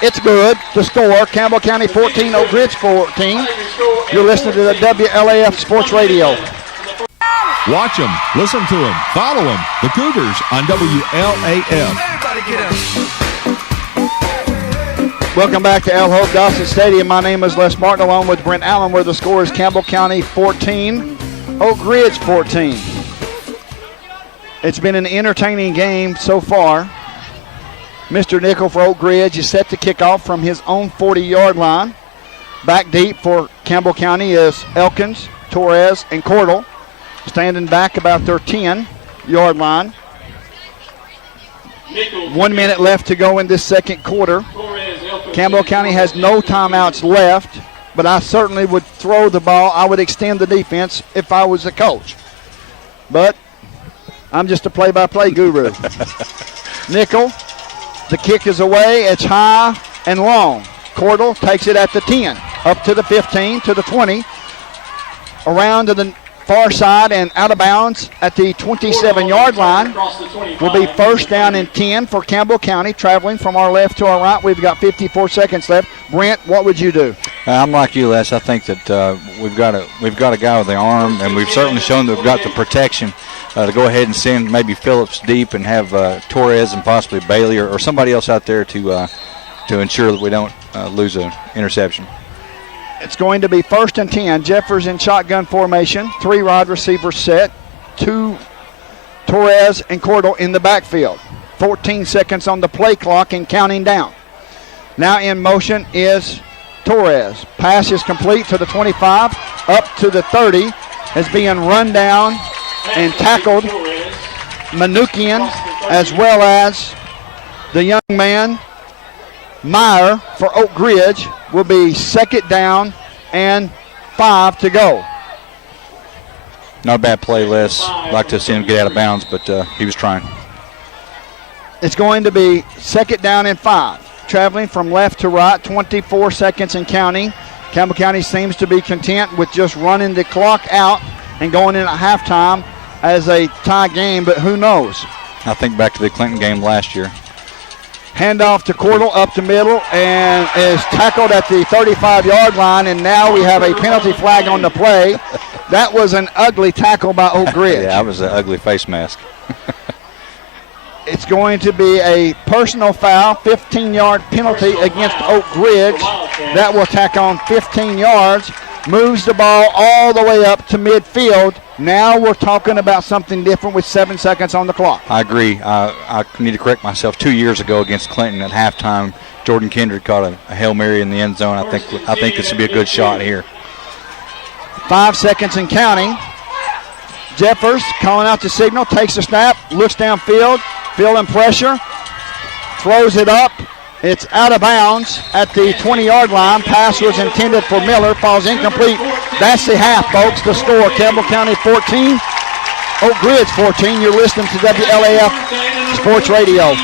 It's good. The score, Campbell County 14, Oak Ridge 14. You're listening to the WLAF Sports Radio. Watch them, listen to them, follow them. The Cougars on WLAF. Welcome back to Al Hope Dawson Stadium. My name is Les Martin, along with Brent Allen, where the score is Campbell County 14, Oak Ridge 14. It's been an entertaining game so far. Mr. Nickel for Oak Ridge is set to kick off from his own 40-yard line. Back deep for Campbell County is Elkins, Torres, and Cordell. Standing back about their 10-yard line. 1 minute left to go in this second quarter. Campbell County has no timeouts left, but I certainly would throw the ball. I would extend the defense if I was a coach. But I'm just a play-by-play guru. Nickel, the kick is away. It's high and long. Cordell takes it at the 10, up to the 15, to the 20, around to the far side and out of bounds at the 27-yard line. Will be 1st down and 10 for Campbell County, traveling from our left to our right. We've got 54 seconds left. Brent, what would you do? I'm like you, Les. I think that we've got a guy with the arm, and we've certainly shown that we've got the protection to go ahead and send maybe Phillips deep and have Torres and possibly Bailey or somebody else out there to ensure that we don't lose an interception. It's going to be 1st and 10. Jeffers in shotgun formation. 3 wide receivers set. 2 Torres and Cordell in the backfield. 14 seconds on the play clock and counting down. Now in motion is Torres. Pass is complete to the 25, up to the 30. Is being run down and tackled. Manukian, as well as the young man Meyer for Oak Ridge, will be 2nd down and 5 to go. Not a bad play, Les. I'd like to have seen him get out of bounds, but he was trying. It's going to be 2nd down and 5. Traveling from left to right, 24 seconds and counting. Campbell County seems to be content with just running the clock out and going in at halftime as a tie game, but who knows? I think back to the Clinton game last year. Handoff to Cordell up the middle and is tackled at the 35-yard line, and now we have a penalty flag on the play. That was an ugly tackle by Oak Ridge. Yeah, that was an ugly face mask. It's going to be a personal foul, 15-yard penalty against Oak Ridge. That will tack on 15 yards, moves the ball all the way up to midfield. Now we're talking about something different with 7 seconds on the clock. I agree. I need to correct myself. 2 years ago against Clinton at halftime, Jordan Kendrick caught a Hail Mary in the end zone. I think this would be a good shot here. 5 seconds and counting. Jeffers calling out the signal, takes the snap, looks downfield, feeling pressure, throws it up. It's out of bounds at the 20-yard line. Pass was intended for Miller. Falls incomplete. That's the half, folks. The score, Campbell County 14, Oak Ridge 14. You're listening to WLAF Sports Radio.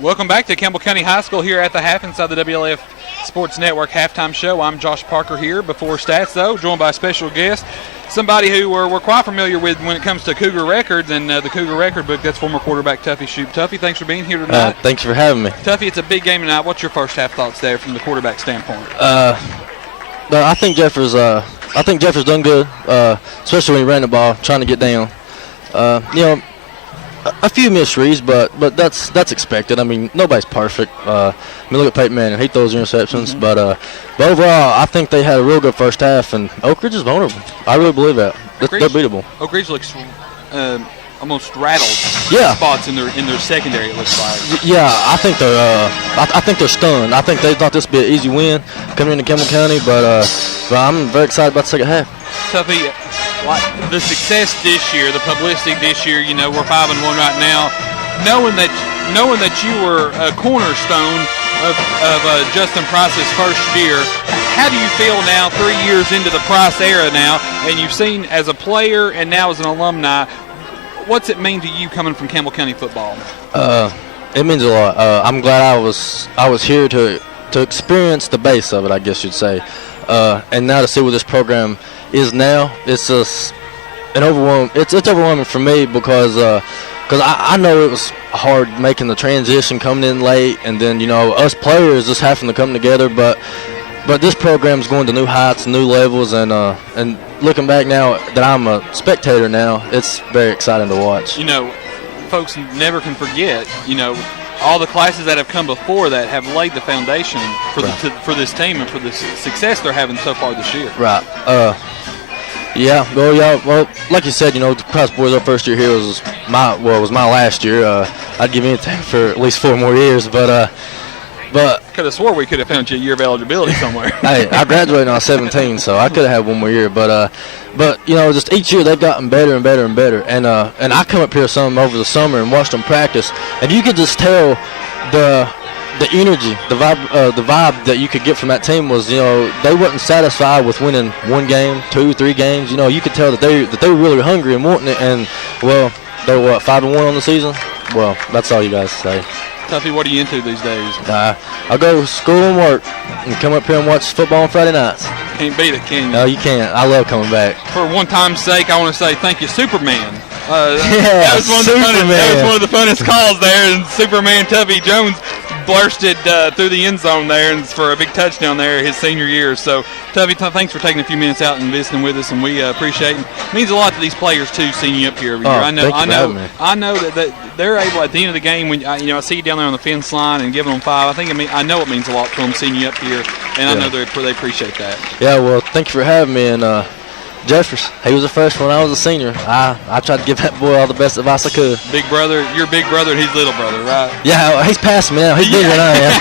Welcome back to Campbell County High School here at the half inside the WLAF Sports Network halftime show. I'm Josh Parker here. Before stats, though, joined by a special guest, somebody who we're quite familiar with when it comes to Cougar records and the Cougar record book. That's former quarterback Tuffy Shoop. Tuffy, thanks for being here tonight. Thanks for having me. Tuffy, it's a big game tonight. What's your first half thoughts there from the quarterback standpoint? I think Jeffers done good, especially when he ran the ball, trying to get down. A few misreads, but that's expected. I mean, nobody's perfect. Look at Peyton Manning; he throws interceptions, but overall, I think they had a real good first half, and Oak Ridge is vulnerable. I really believe that. They're beatable. Oak Ridge looks almost rattled. Yeah. Spots in their secondary. It looks like. Yeah, I think they're stunned. I think they thought this would be an easy win coming into Campbell County, but I'm very excited about the second half. Tuffy, the success this year, the publicity this year, we're 5-1 right now. Knowing that you were a cornerstone of Justin Price's first year, how do you feel now, 3 years into the Price era now, and you've seen as a player and now as an alumni, what's it mean to you coming from Campbell County football? It means a lot. I'm glad I was here to experience the base of it, I guess you'd say, and now to see what this program is now, it's just an overwhelming. It's overwhelming for me because I know it was hard making the transition, coming in late, and then us players just having to come together. But this program's going to new heights, new levels, and looking back now that I'm a spectator now, it's very exciting to watch. Folks never can forget. All the classes that have come before that have laid the foundation for this team and for the success they're having so far this year. Right. Well, like you said, the Price boys, our first year here was my last year. I'd give anything for at least 4 more years, but could have swore we could have found you a year of eligibility somewhere. Hey, I graduated when I was 17, so I could have had 1 more year, but just each year they've gotten better and better and better, and I come up here some over the summer and watch them practice, and you could just tell the energy, the vibe that you could get from that team was, they wasn't satisfied with winning 1 game, 2, 3 games. You could tell that they were really hungry and wanting it. And well, they're 5-1 on the season. Well, that's all you guys say. Tuffy, what are you into these days? I go to school and work and come up here and watch football on Friday nights. Can't beat it, can you? No, you can't. I love coming back. For one time's sake, I want to say thank you, Superman. That was one of the funnest calls there, and Superman Tuffy Jones bursted through the end zone there and for a big touchdown there his senior year. So, Tuffy, thanks for taking a few minutes out and visiting with us, and we appreciate it. It means a lot to these players too, seeing you up here every year. I know that they're able at the end of the game when I see you down there on the fence line and giving them 5. I know it means a lot to them seeing you up here, and I know they appreciate that. Yeah, well, thank you for having me, and Jeffers, he was a freshman when I was a senior. I tried to give that boy all the best advice I could. Big brother, you're big brother and he's little brother, right? Yeah, he's passing me now. He's bigger than I am.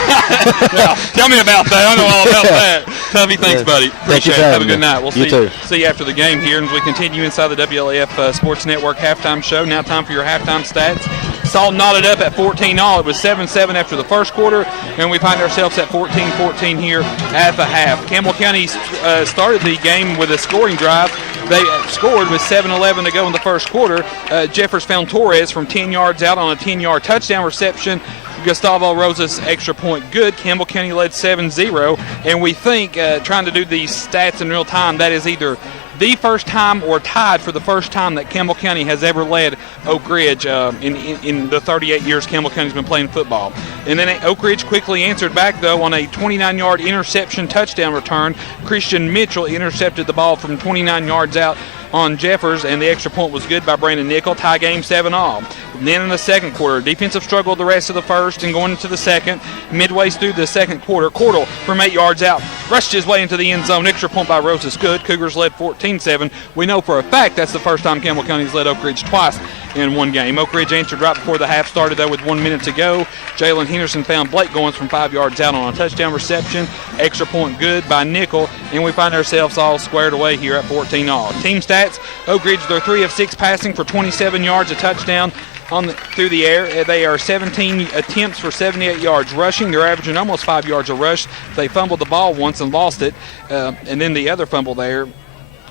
Well, tell me about that. I know all about that. Tuffy, thanks, buddy. Appreciate it. Have a good night. We'll see you after the game here, and as we continue inside the WLAF Sports Network halftime show. Now time for your halftime stats. It's all knotted up at 14-all. It was 7-7 after the first quarter, and we find ourselves at 14-14 here at the half. Campbell County started the game with a scoring drive. They scored with 7:11 to go in the first quarter. Jeffers found Torres from 10 yards out on a 10-yard touchdown reception. Gustavo Rosas extra point good. Campbell County led 7-0, and we think, trying to do these stats in real time, that is either the first time or tied for the first time that Campbell County has ever led Oak Ridge in the 38 years Campbell County's been playing football. And then Oak Ridge quickly answered back, though, on a 29-yard interception touchdown return. Christian Mitchell intercepted the ball from 29 yards out on Jeffers, and the extra point was good by Brandon Nickel. Tie game 7-all. Then in the second quarter, defensive struggle the rest of the first and going into the second. Midway through the second quarter, Cordell from 8 yards out rushed his way into the end zone. Extra point by Rosas good. Cougars led 14-7. We know for a fact that's the first time Campbell County's led Oak Ridge twice in one game. Oak Ridge answered right before the half started, though, with 1 minute to go. Jalen Henderson found Blake Goins from 5 yards out on a touchdown reception. Extra point good by Nickel, and we find ourselves all squared away here at 14-all. Team stats, Oak Ridge, they're 3 of 6 passing for 27 yards, a touchdown through the air. They are 17 attempts for 78 yards rushing. They're averaging almost 5 yards a rush. They fumbled the ball once and lost it, and then the other fumble there,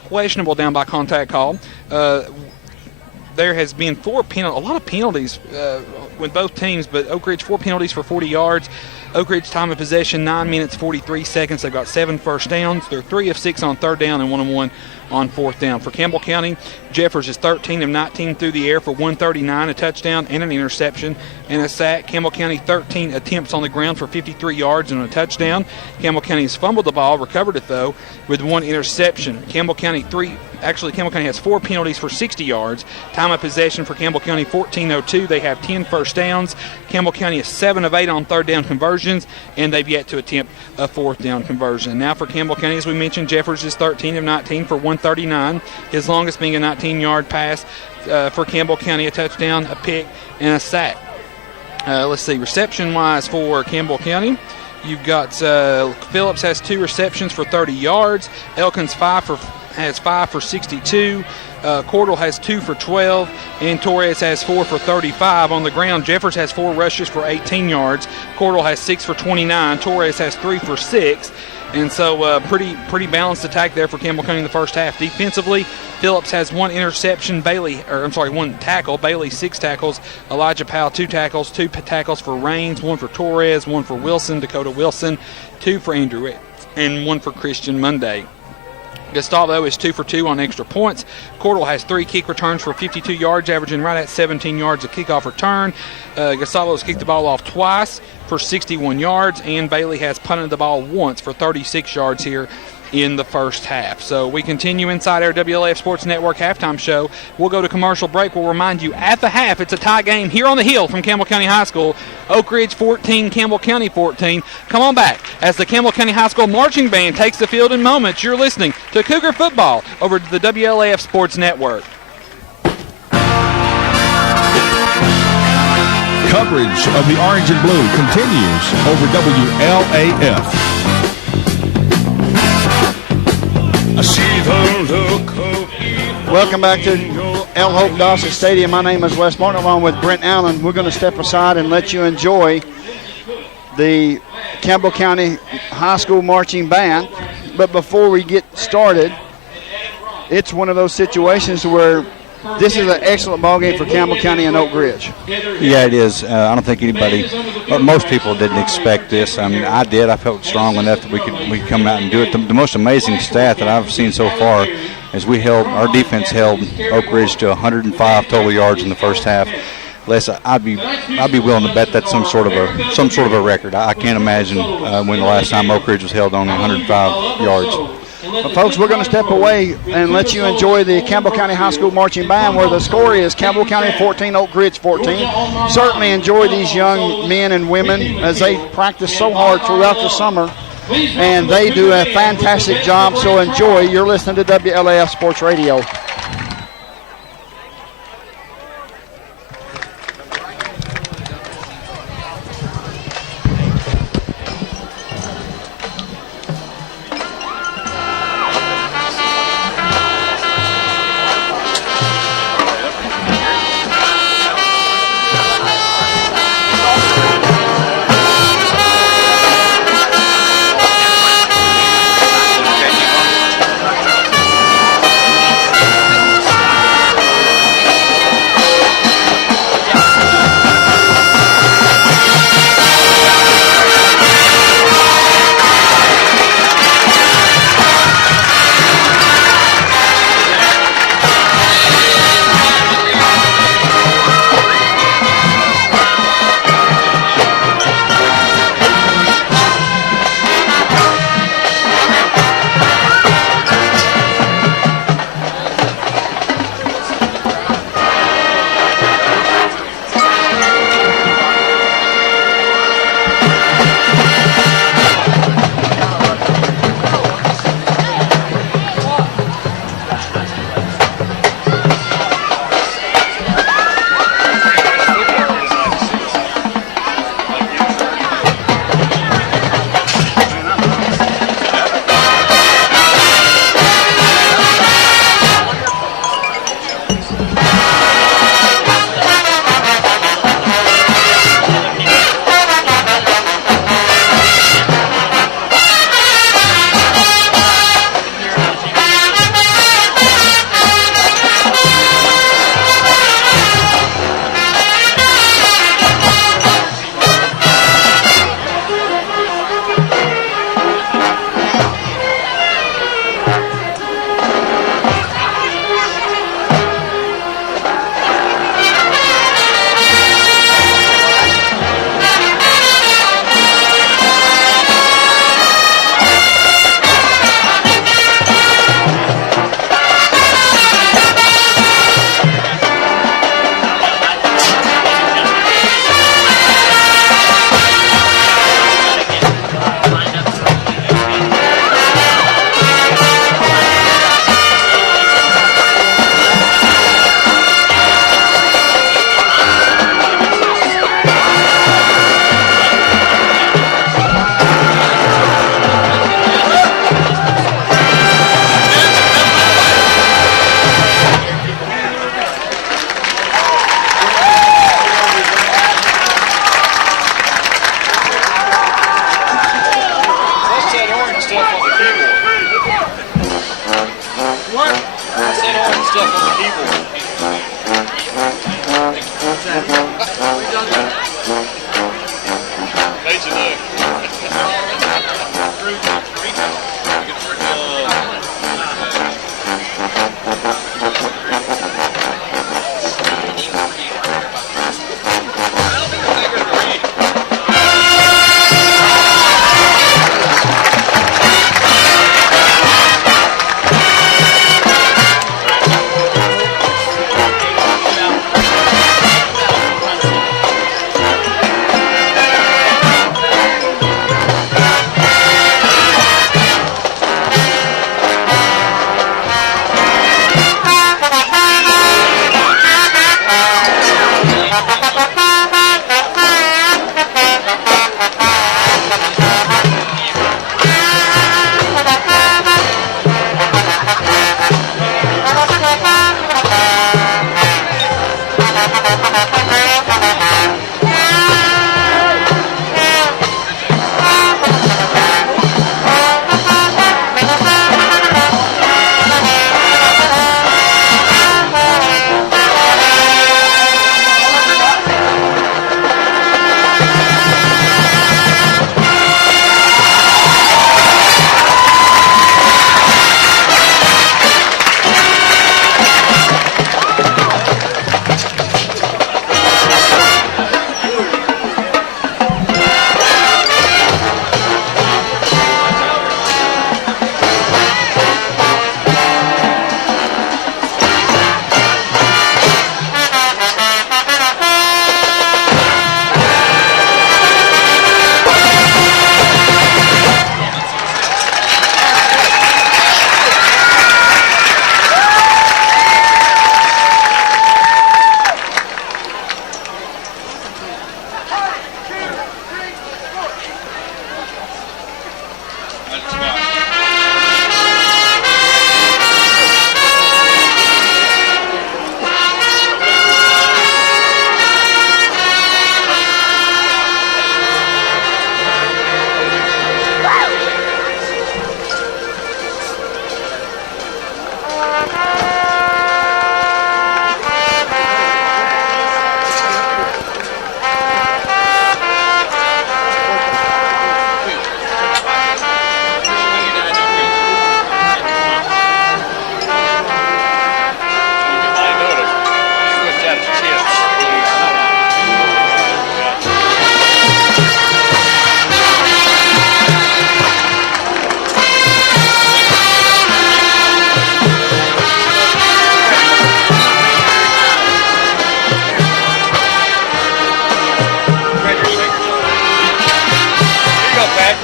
questionable down by contact call. There has been a lot of penalties with both teams, but Oak Ridge 4 penalties for 40 yards. Oak Ridge time of possession 9 minutes 43 seconds. They've got 7 first downs. They're 3 of 6 on third down and 1 of 1 on fourth down. For Campbell County, Jeffers is 13 of 19 through the air for 139, a touchdown and an interception and a sack. Campbell County 13 attempts on the ground for 53 yards and a touchdown. Campbell County has fumbled the ball, recovered it though, with 1 interception. Campbell County has 4 penalties for 60 yards. Time of possession for Campbell County 14:02. They have 10 first downs. Campbell County is 7 of 8 on third down conversions, and they've yet to attempt a fourth down conversion. Now for Campbell County, as we mentioned, Jeffers is 13 of 19 for 139. His longest being a 19-yard pass for Campbell County, a touchdown, a pick, and a sack. Let's see, reception-wise for Campbell County, you've got Phillips has 2 receptions for 30 yards. Elkins has 5 for 62. Cordell has 2 for 12, and Torres has 4 for 35. On the ground, Jeffers has 4 rushes for 18 yards. Cordell has 6 for 29. Torres has 3 for 6. And so pretty balanced attack there for Campbell County in the first half. Defensively, Phillips has 1 interception. 1 tackle. Bailey 6 tackles. Elijah Powell 2 tackles. 2 tackles for Raines. 1 for Torres. 1 for Wilson, Dakota Wilson. 2 for Andrew, and 1 for Christian Monday. Gustavo is 2 for 2 on extra points. Cordell has 3 kick returns for 52 yards, averaging right at 17 yards a kickoff return. Gustavo has kicked the ball off twice for 61 yards, and Bailey has punted the ball once for 36 yards here in the first half. So we continue inside our WLAF Sports Network halftime show. We'll go to commercial break. We'll remind you at the half it's a tie game here on the hill from Campbell County High School. Oak Ridge 14, Campbell County 14. Come on back as the Campbell County High School marching band takes the field in moments. You're listening to Cougar Football over to the WLAF Sports Network. Coverage of the orange and blue continues over WLAF. Welcome back to El Hope Dawson Stadium. My name is Wes Martin along with Brent Allen. We're going to step aside and let you enjoy the Campbell County High School Marching Band. But before we get started, it's one of those situations where this is an excellent ball game for Campbell County and Oak Ridge. Yeah, it is. I don't think anybody, or most people, didn't expect this. I mean, I did. I felt strong enough that we could come out and do it. The most amazing stat that I've seen so far is our defense held Oak Ridge to 105 total yards in the first half. Les, I'd be willing to bet that's some sort of a record. I can't imagine when the last time Oak Ridge was held on 105 yards. Well, folks, we're going to step away and let you enjoy the Campbell County High School Marching Band, where the score is Campbell County 14, Oak Ridge 14. Certainly enjoy these young men and women as they practice so hard throughout the summer, and they do a fantastic job, so enjoy. You're listening to WLAF Sports Radio.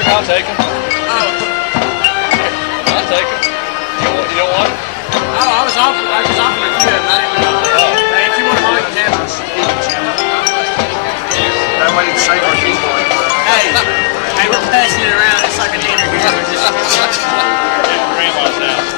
I'll take them. I'll take them. You don't want them? Oh, I was offering a few of them. I didn't know. Hey, if you want them, you can have them. That way you can save our people. Hey, we're passing it around. It's like an interview. Grandma's house.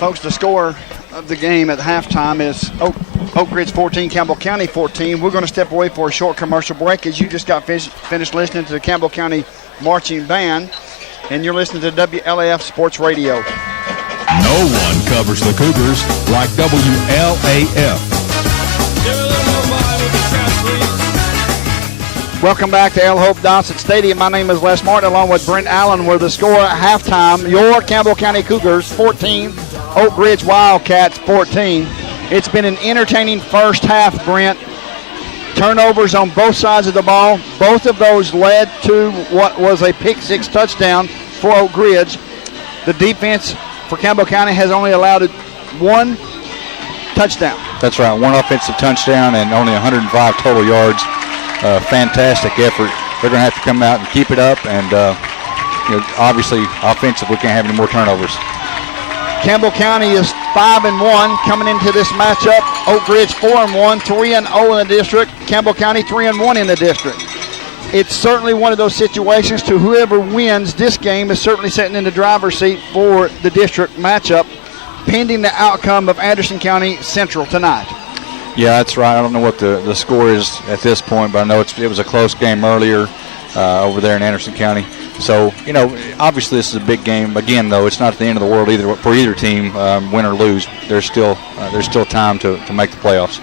Folks, the score of the game at halftime is Oak Ridge 14, Campbell County 14. We're going to step away for a short commercial break as you just got finished listening to the Campbell County Marching Band, and you're listening to WLAF Sports Radio. No one covers the Cougars like WLAF. Welcome back to L. Hope Dawson Stadium. My name is Les Martin along with Brent Allen. We're the score at halftime. Your Campbell County Cougars 14, Oak Ridge Wildcats 14. It's been an entertaining first half, Brent. Turnovers on both sides of the ball. Both of those led to what was a pick-six touchdown for Oak Ridge. The defense for Campbell County has only allowed 1 touchdown. That's right, 1 offensive touchdown and only 105 total yards. Fantastic effort. They're going to have to come out and keep it up, and obviously offensive, we can't have any more turnovers. Campbell County is 5-1 coming into this matchup. Oak Ridge 4-1, 3-0 in the district. Campbell County 3-1 in the district. It's certainly one of those situations to whoever wins this game is certainly sitting in the driver's seat for the district matchup, pending the outcome of Anderson County Central tonight. Yeah, that's right. I don't know what the score is at this point, but I know it was a close game earlier over there in Anderson County. So, obviously this is a big game. Again, though, it's not the end of the world either for either team, win or lose. There's still time to make the playoffs.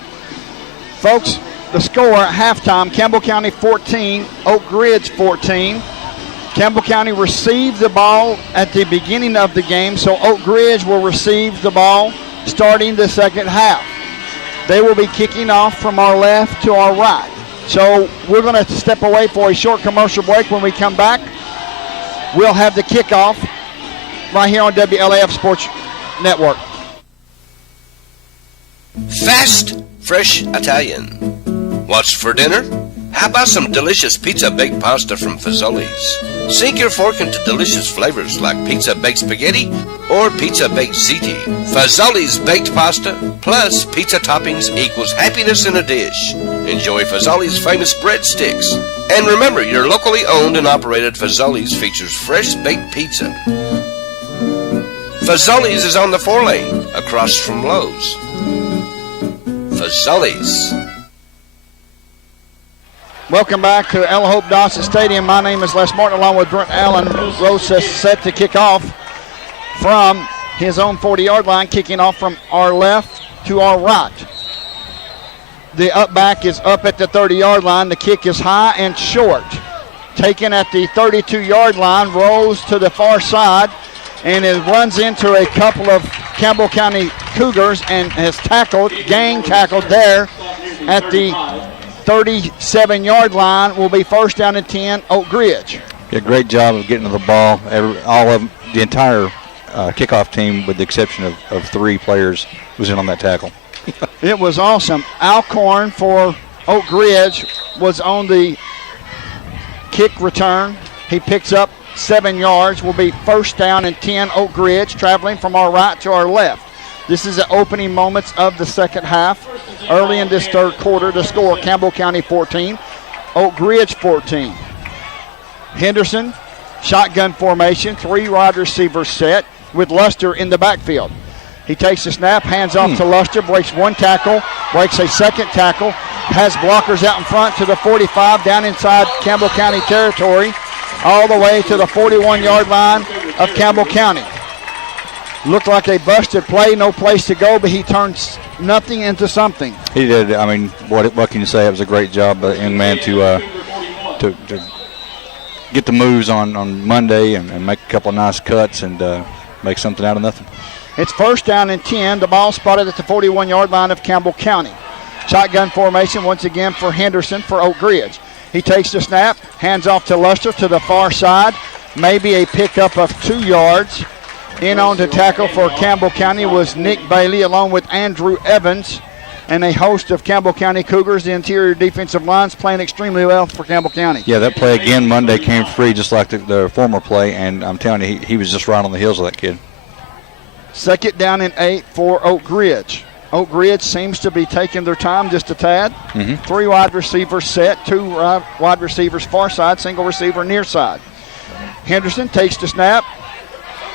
Folks, the score at halftime, Campbell County 14, Oak Ridge 14. Campbell County received the ball at the beginning of the game, so Oak Ridge will receive the ball starting the second half. They will be kicking off from our left to our right. So we're going to step away for a short commercial break. When we come back, we'll have the kickoff right here on WLAF Sports Network. Fast, fresh Italian. What's for dinner? How about some delicious pizza baked pasta from Fazoli's? Sink your fork into delicious flavors like pizza baked spaghetti or pizza baked ziti. Fazoli's baked pasta plus pizza toppings equals happiness in a dish. Enjoy Fazoli's famous breadsticks. And remember, your locally owned and operated Fazoli's features fresh baked pizza. Fazoli's is on the 4-lane across from Lowe's. Fazoli's. Welcome back to Ella Hope Dawson Stadium. My name is Les Martin along with Brent Allen. Rose is set to kick off from his own 40-yard line, kicking off from our left to our right. The up back is up at the 30-yard line. The kick is high and short. Taken at the 32-yard line, rolls to the far side, and it runs into a couple of Campbell County Cougars and has gang tackled there at the 37-yard line. Will be first down and 10, Oak Ridge. Yeah, great job of getting to the ball. All of the entire kickoff team, with the exception of 3 players, was in on that tackle. It was awesome. Alcorn for Oak Ridge was on the kick return. He picks up 7 yards. Will be first down and 10, Oak Ridge, traveling from our right to our left. This is the opening moments of the second half. Early in this third quarter, the score, Campbell County 14, Oak Ridge 14. Henderson, shotgun formation, 3 wide receivers set with Luster in the backfield. He takes the snap, hands off to Luster, breaks 1 tackle, breaks a second tackle, has blockers out in front to the 45, down inside Campbell County territory, all the way to the 41-yard line of Campbell County. Looked like a busted play, no place to go, but he turns nothing into something. He did. I mean, what can you say? It was a great job by the young man to get the moves on Monday and make a couple of nice cuts and make something out of nothing. It's first down and 10. The ball spotted at the 41-yard line of Campbell County. Shotgun formation once again for Henderson for Oak Ridge. He takes the snap, hands off to Luster to the far side. Maybe a pickup of 2 yards. In on to tackle for Campbell County was Nick Bailey along with Andrew Evans and a host of Campbell County Cougars. The interior defensive line's playing extremely well for Campbell County. Yeah, that play again Monday came free just like the former play, and I'm telling you, he was just right on the heels of that kid. Second down and 8 for Oak Ridge. Oak Ridge seems to be taking their time just a tad. 3 wide receivers set, 2 wide receivers far side, single receiver near side. Henderson takes the snap.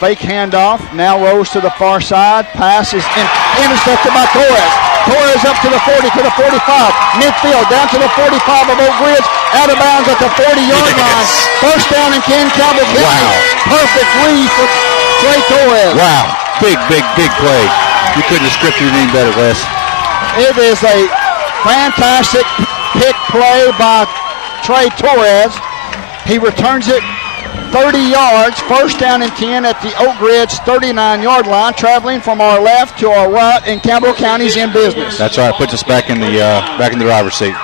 Fake handoff, now rolls to the far side. Pass is intercepted by Torres. Torres up to the 40, to the 45. Midfield, down to the 45 of Oak Ridge. Out of bounds at the 40-yard line. First down and 10, Campbell County. Wow. Perfect read for Trey Torres. Wow. Big play. You couldn't have scripted it any better, Les. It is a fantastic pick play by Trey Torres. He returns it 30 yards, first down and 10 at the Oak Ridge 39-yard line, traveling from our left to our right, and Campbell County's in business. That's right. Puts us back in the driver's seat.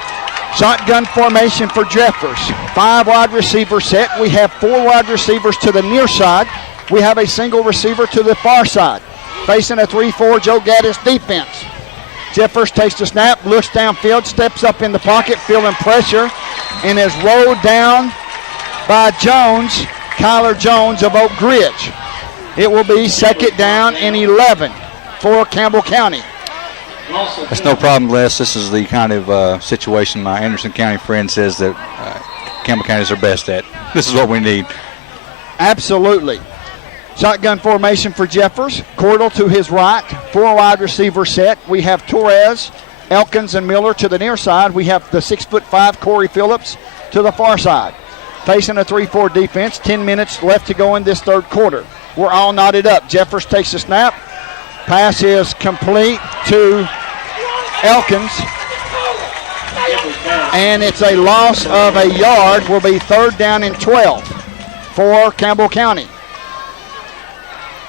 Shotgun formation for Jeffers. 5 wide receivers set. We have 4 wide receivers to the near side. We have a single receiver to the far side. Facing a 3-4 Joe Gaddis defense. Jeffers takes the snap, looks downfield, steps up in the pocket, feeling pressure, and is rolled down by Jones, Kyler Jones of Oak Ridge. It will be 2nd down and 11 for Campbell County. That's no problem, Les. This is the kind of situation my Anderson County friend says that Campbell County is their best at. This is what we need. Absolutely. Shotgun formation for Jeffers. Cordell to his right. 4 wide receiver set. We have Torres, Elkins, and Miller to the near side. We have the 6'5" Corey Phillips to the far side. Facing a 3-4 defense. 10 minutes left to go in this third quarter. We're all knotted up. Jeffers takes the snap. Pass is complete to Elkins. And it's a loss of a yard. Will be 3rd down and 12 for Campbell County.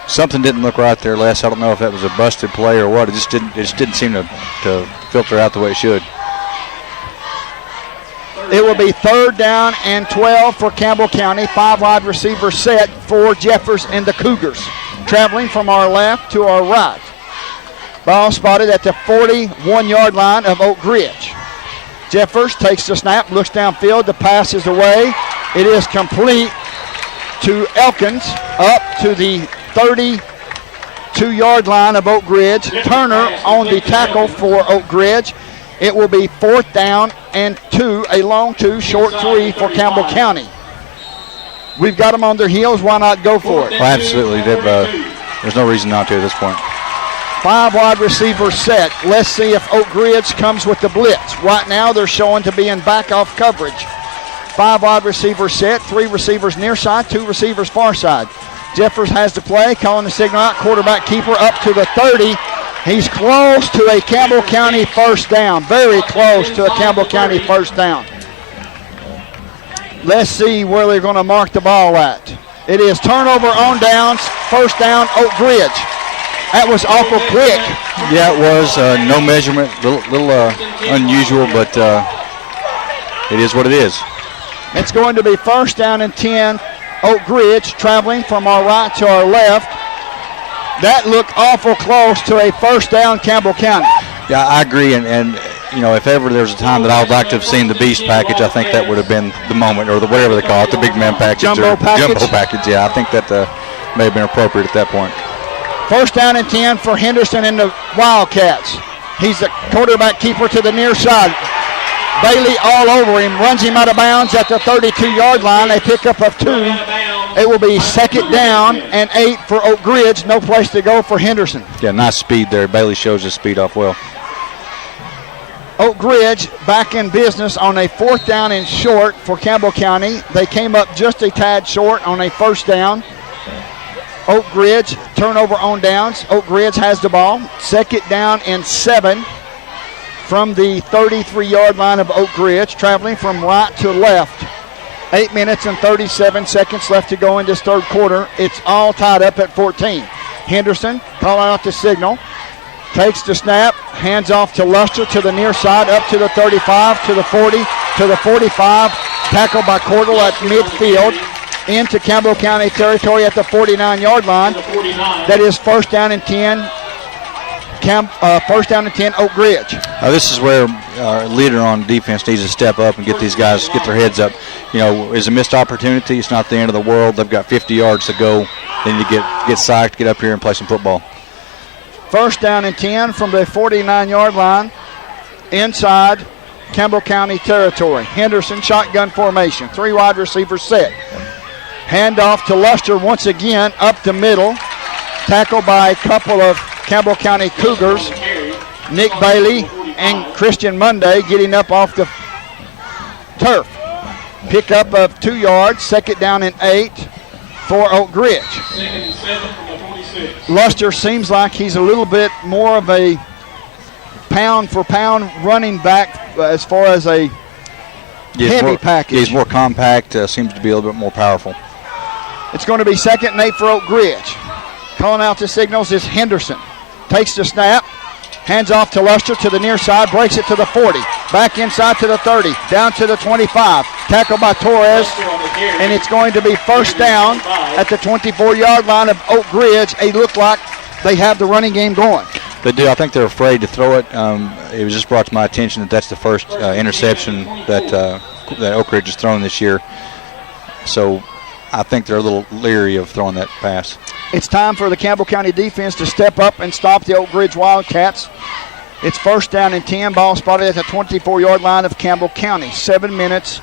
Something didn't look right there, Les. I don't know if that was a busted play or what. It just didn't seem to filter out the way it should. It will be 3rd down and 12 for Campbell County. 5 wide receiver set for Jeffers and the Cougars. Traveling from our left to our right. Ball spotted at the 41-yard line of Oak Ridge. Jeffers takes the snap, looks downfield. The pass is away. It is complete to Elkins up to the 32-yard line of Oak Ridge. Turner on the tackle for Oak Ridge. It will be 4th down and 2, a long 2, short 3 for Campbell County. We've got them on their heels. Why not go for it? Well, absolutely. There's no reason not to at this point. 5 wide receivers set. Let's see if Oak Ridge comes with the blitz. Right now they're showing to be in back-off coverage. 5 wide receivers set. 3 receivers near side, 2 receivers far side. Jeffers has the play, calling the signal out. Quarterback keeper up to the 30. He's close to a Campbell County first down. Very close to a Campbell County first down. Let's see where they're going to mark the ball at. It is turnover on downs. First down, Oak Ridge. That was awful quick. Yeah, it was. No measurement. Little unusual, but it is what it is. It's going to be 1st down and 10. Oak Ridge traveling from our right to our left. That looked awful close to a first down, Campbell County. Yeah, I agree. And you know, if ever there's a time that I would like to have seen the Beast package, I think that would have been the moment, or whatever they call it, the big man package. Jumbo package. Jumbo package, yeah. I think that may have been appropriate at that point. 1st down and 10 for Henderson and the Wildcats. He's the quarterback keeper to the near side. Bailey all over him, runs him out of bounds at the 32-yard line. A pickup of 2. It will be 2nd down and 8 for Oak Ridge. No place to go for Henderson. Yeah, nice speed there. Bailey shows his speed off well. Oak Ridge back in business on a 4th down and short for Campbell County. They came up just a tad short on a 1st down. Oak Ridge, turnover on downs. Oak Ridge has the ball. 2nd down and 7 from the 33-yard line of Oak Ridge, traveling from right to left. 8 minutes and 37 seconds left to go in this third quarter. It's all tied up at 14. Henderson calling out the signal. Takes the snap, hands off to Luster to the near side, up to the 35, to the 40, to the 45. Tackled by Cordell at midfield. Into Campbell County territory at the 49-yard line. That is 1st down and 10. 1st down and 10, Oak Ridge. This is where our leader on defense needs to step up and get these guys, get their heads up. You know, it's a missed opportunity. It's not the end of the world. They've got 50 yards to go. They need to get psyched, get up here and play some football. 1st down and 10 from the 49-yard line inside Campbell County territory. Henderson, shotgun formation. 3 wide receivers set. Handoff to Luster once again up the middle. Tackled by a couple of Campbell County Cougars. Nick Bailey and Christian Monday getting up off the turf. Pickup of 2 yards. 2nd down and 8 for Oak Ridge. Luster seems like he's a little bit more of a pound-for-pound running back as far as a heavy package. He's more compact, seems to be a little bit more powerful. It's going to be 2nd and 8 for Oak Ridge. Calling out the signals is Henderson. Takes the snap, Hands off to Luster to the near side, breaks it to the 40. Back inside to the 30, down to the 25. Tackled by Torres, and it's going to be first down at the 24-yard line of Oak Ridge. It looked like they have the running game going. They do. I think they're afraid to throw it. It was just brought to my attention that that's the first interception that Oak Ridge has thrown this year. So I think they're a little leery of throwing that pass. It's time for the Campbell County defense to step up and stop the Oak Ridge Wildcats. It's first down and 10. Ball spotted at the 24-yard line of Campbell County. 7 minutes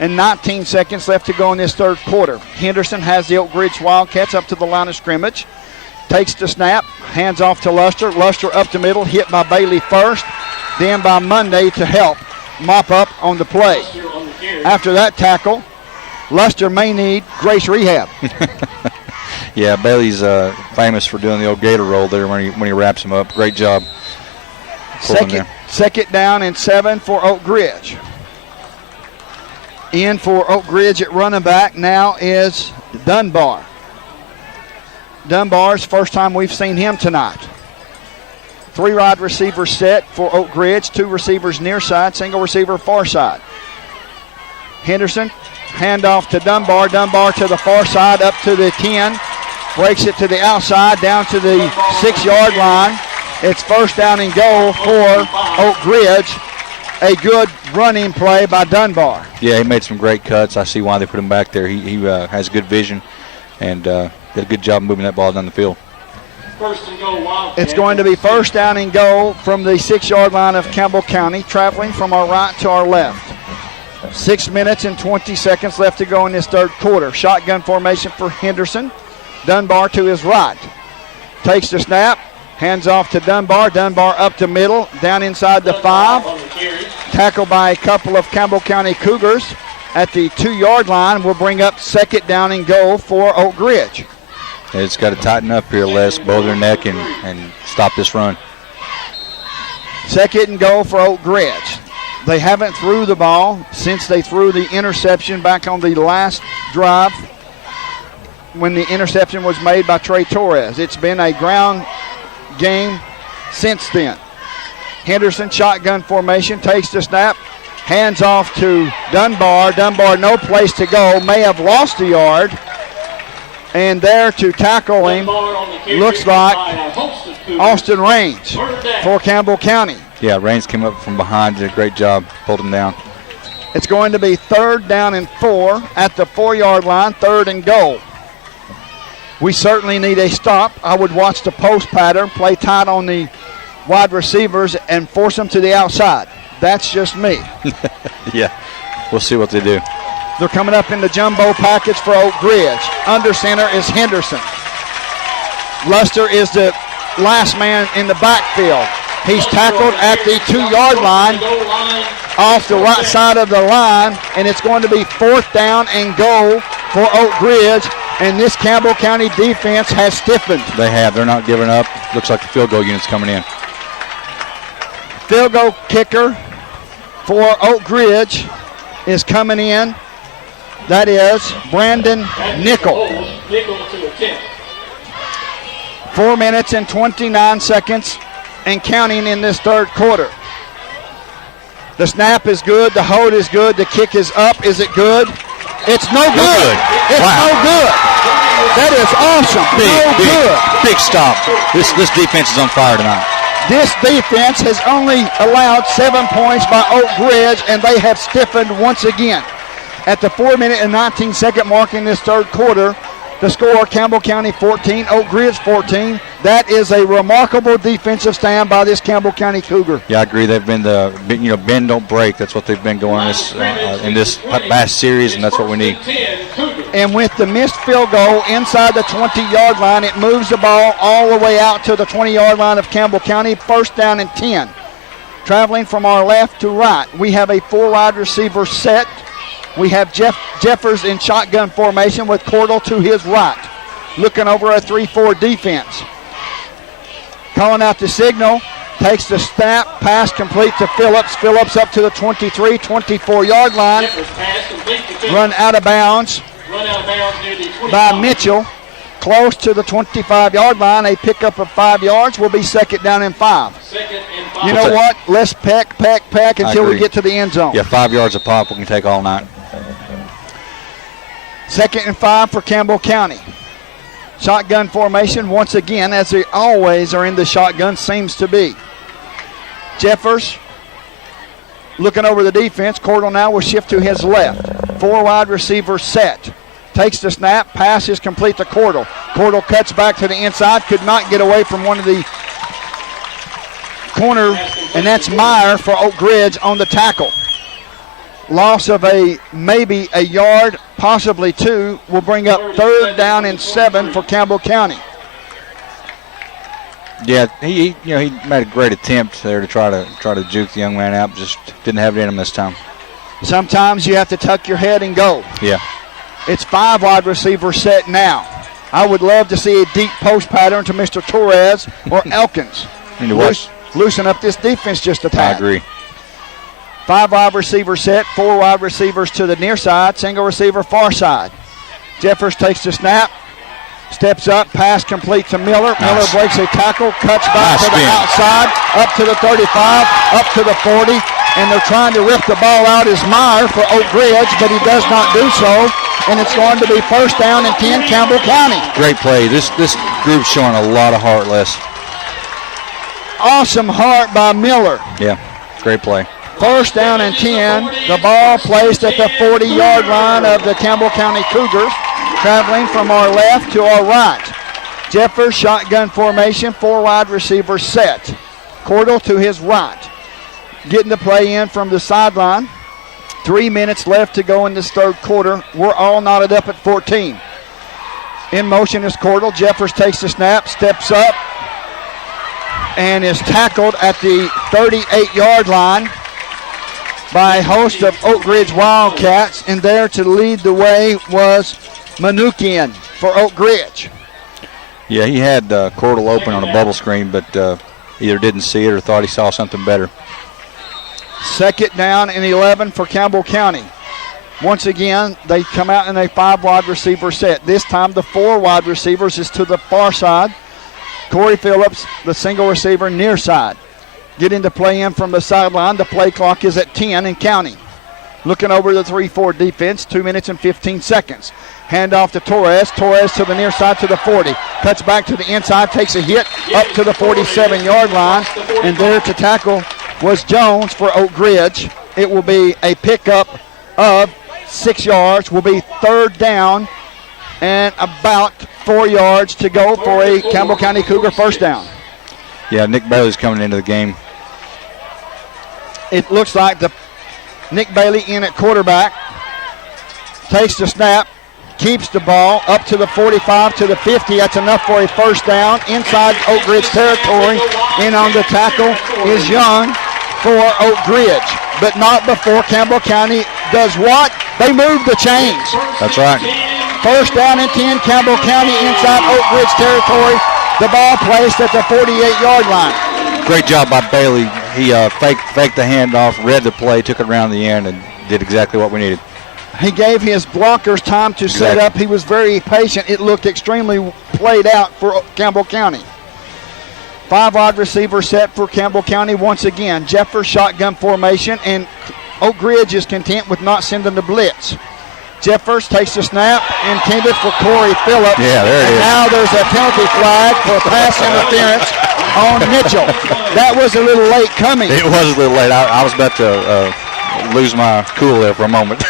and 19 seconds left to go in this third quarter. Henderson has the Oak Ridge Wildcats up to the line of scrimmage. Takes the snap, hands off to Luster. Luster up the middle, hit by Bailey first, then by Monday to help mop up on the play. After that tackle, Luster may need Grace rehab. Yeah, Bailey's famous for doing the old gator roll there when he wraps him up. Great job. Second down and 7 for Oak Ridge. In for Oak Ridge at running back now is Dunbar. Dunbar's first time we've seen him tonight. 3 wide receivers set for Oak Ridge, 2 receivers near side, single receiver far side. Henderson, handoff to Dunbar. Dunbar to the far side, up to the 10. Breaks it to the outside, down to the 6-yard line. It's first down and goal for Oak Ridge. A good running play by Dunbar. Yeah, he made some great cuts. I see why they put him back there. He has good vision and did a good job moving that ball down the field. It's going to be first down and goal from the 6-yard line of Campbell County, traveling from our right to our left. 6 minutes and 20 seconds left to go in this third quarter. Shotgun formation for Henderson. Dunbar to his right. Takes the snap. Hands off to Dunbar. Dunbar up the middle. Down inside the 5. Tackled by a couple of Campbell County Cougars at the 2-yard line. Will bring up second down and goal for Oak Ridge. It's got to tighten up here, Les. Bow their neck and stop this run. Second and goal for Oak Ridge. They haven't threw the ball since they threw the interception back on the last drive when the interception was made by Trey Torres. It's been a ground game since then. Henderson, shotgun formation, takes the snap, hands off to Dunbar. Dunbar, no place to go, may have lost a yard. And there to tackle him looks like Austin Raines for Campbell County. Yeah, Raines came up from behind, did a great job, pulled him down. It's going to be third down and 4 at the 4-yard line, third and goal. We certainly need a stop. I would watch the post pattern, play tight on the wide receivers, and force them to the outside. That's just me. Yeah, we'll see what they do. They're coming up in the jumbo package for Oak Ridge. Under center is Henderson. Luster is the last man in the backfield. He's tackled at the 2-yard line off the right side of the line, and it's going to be fourth down and goal for Oak Ridge, and this Campbell County defense has stiffened. They have. They're not giving up. Looks like the field goal unit's coming in. Field goal kicker for Oak Ridge is coming in. That is Brandon Nickel. 4 minutes and 29 seconds and counting in this third quarter. The snap is good. The hold is good. The kick is up. Is it good? It's no good. It's no good. That is awesome. Big stop. This defense is on fire tonight. This defense has only allowed 7 points by Oak Ridge, and they have stiffened once again. At the 4 minute and 19 second mark in this third quarter, the score, Campbell County 14, Oak Ridge 14. That is a remarkable defensive stand by this Campbell County Cougar. Yeah, I agree. They've been bend don't break. That's what they've been going in this past series, and that's what we need. And with the missed field goal inside the 20-yard line, it moves the ball all the way out to the 20-yard line of Campbell County. First down and 10. Traveling from our left to right, we have a 4 wide receiver set. We have Jeffers in shotgun formation with Cordell to his right, looking over a 3-4 defense. Calling out the signal, takes the snap, pass complete to Phillips. Phillips up to the 23, 24-yard line. Run out of bounds by Mitchell. close to the 25-yard line. A pickup of 5 yards will be second down and 5. You know what? Let's peck until we get to the end zone. Yeah, 5 yards a pop we can take all night. Second and 5 for Campbell County. Shotgun formation once again, as they always are in the shotgun, seems to be. Jeffers looking over the defense. Cordell now will shift to his left. 4 wide receivers set. Takes the snap. Pass is complete to Cordell. Cordell cuts back to the inside. Could not get away from one of the corner, and that's Meyer for Oak Ridge on the tackle. Loss of maybe a yard, possibly 2, will bring up third down and 7 for Campbell County. Yeah, he made a great attempt there to try to juke the young man out, just didn't have it in him this time. Sometimes you have to tuck your head and go. Yeah. It's 5 wide receivers set now. I would love to see a deep post pattern to Mr. Torres or Elkins. Loosen up this defense just a tad. I agree. 5 wide receivers set, 4 wide receivers to the near side, single receiver far side. Jeffers takes the snap, steps up, pass complete to Miller. Nice. Miller breaks a tackle, cuts back to the outside, up to the 35, up to the 40, and they're trying to rip the ball out as Meyer for Oak Ridge, but he does not do so, and it's going to be first down and 10, Campbell County. Great play. This group's showing a lot of heart, Les. Awesome heart by Miller. Yeah, great play. First down and 10. The ball placed at the 40-yard line of the Campbell County Cougars, traveling from our left to our right. Jeffers, shotgun formation, 4 wide receivers set. Cordell to his right. Getting the play in from the sideline. 3 minutes left to go in this third quarter. We're all knotted up at 14. In motion is Cordell. Jeffers takes the snap, steps up, and is tackled at the 38-yard line by a host of Oak Ridge Wildcats, and there to lead the way was Manukian for Oak Ridge. Yeah, he had Cordell open on a bubble screen, but either didn't see it or thought he saw something better. Second down and 11 for Campbell County. Once again, they come out in a 5 wide receiver set. This time the 4 wide receivers is to the far side. Corey Phillips, the single receiver, near side. Getting the play in from the sideline. The play clock is at 10 and counting. Looking over the 3-4 defense, 2 minutes and 15 seconds. Hand off to Torres. Torres to the near side to the 40. Cuts back to the inside, takes a hit up to the 47-yard line. And there to tackle was Jones for Oak Ridge. It will be a pickup of 6 yards. Will be third down and about 4 yards to go for a Campbell County Cougar first down. Yeah, Nick Bailey's coming into the game. It looks like Nick Bailey in at quarterback. Takes the snap, keeps the ball up to the 45 to the 50. That's enough for a first down inside Oak Ridge territory. In on the tackle is Young for Oak Ridge, but not before Campbell County does what? They move the chains. That's right. First down and 10, Campbell County inside Oak Ridge territory. The ball placed at the 48-yard line. Great job by Bailey. He faked the handoff, read the play, took it around the end, and did exactly what we needed. He gave his blockers time to set up. He was very patient. It looked extremely played out for Campbell County. 5 wide receivers set for Campbell County once again. Jeffers shotgun formation, and Oak Ridge is content with not sending the blitz. Jeffers takes the snap, intended for Corey Phillips. Yeah, there it is. Now there's a penalty flag for pass interference on Mitchell. That was a little late coming. It was a little late. I was about to lose my cool there for a moment.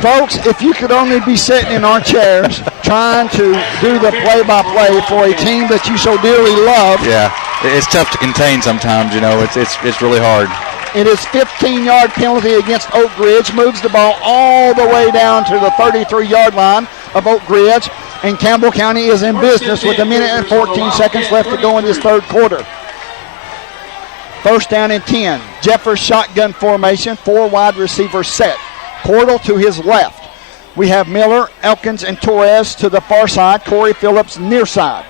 Folks, if you could only be sitting in our chairs trying to do the play-by-play for a team that you so dearly love. Yeah, it's tough to contain sometimes, you know. It's really hard. It is 15-yard penalty against Oak Ridge. Moves the ball all the way down to the 33-yard line of Oak Ridge. And Campbell County is in business with 1 minute and 14 seconds left to go in this third quarter. First down and 10. Jeffers shotgun formation. 4 wide receivers set. Cordell to his left. We have Miller, Elkins, and Torres to the far side. Corey Phillips near side.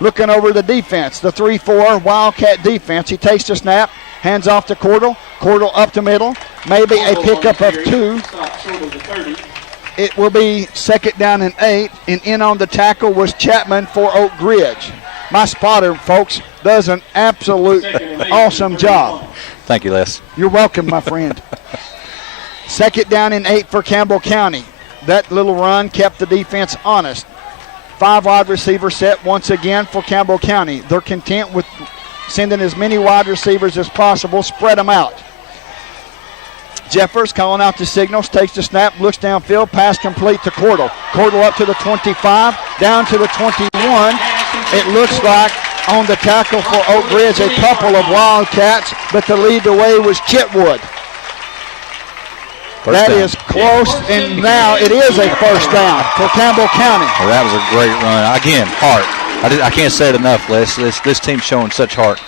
Looking over the defense, the 3-4 Wildcat defense. He takes the snap. Hands off to Cordell. Cordell up the middle. Maybe a pickup of 2. It will be 2nd down and 8, and in on the tackle was Chapman for Oak Ridge. My spotter, folks, does an absolute awesome job. Thank you, Les. You're welcome, my friend. 2nd down and 8 for Campbell County. That little run kept the defense honest. 5 wide receiver set once again for Campbell County. They're content with sending as many wide receivers as possible, spread them out. Jeffers calling out the signals, takes the snap, looks downfield, pass complete to Cordell. Cordell up to the 25, down to the 21. It looks like on the tackle for Oak Ridge, a couple of Wildcats, but to lead the way was Chitwood. That is close, and now it is a first down for Campbell County. Well, that was a great run. Again, heart. I can't say it enough, Les. This team's showing such heart.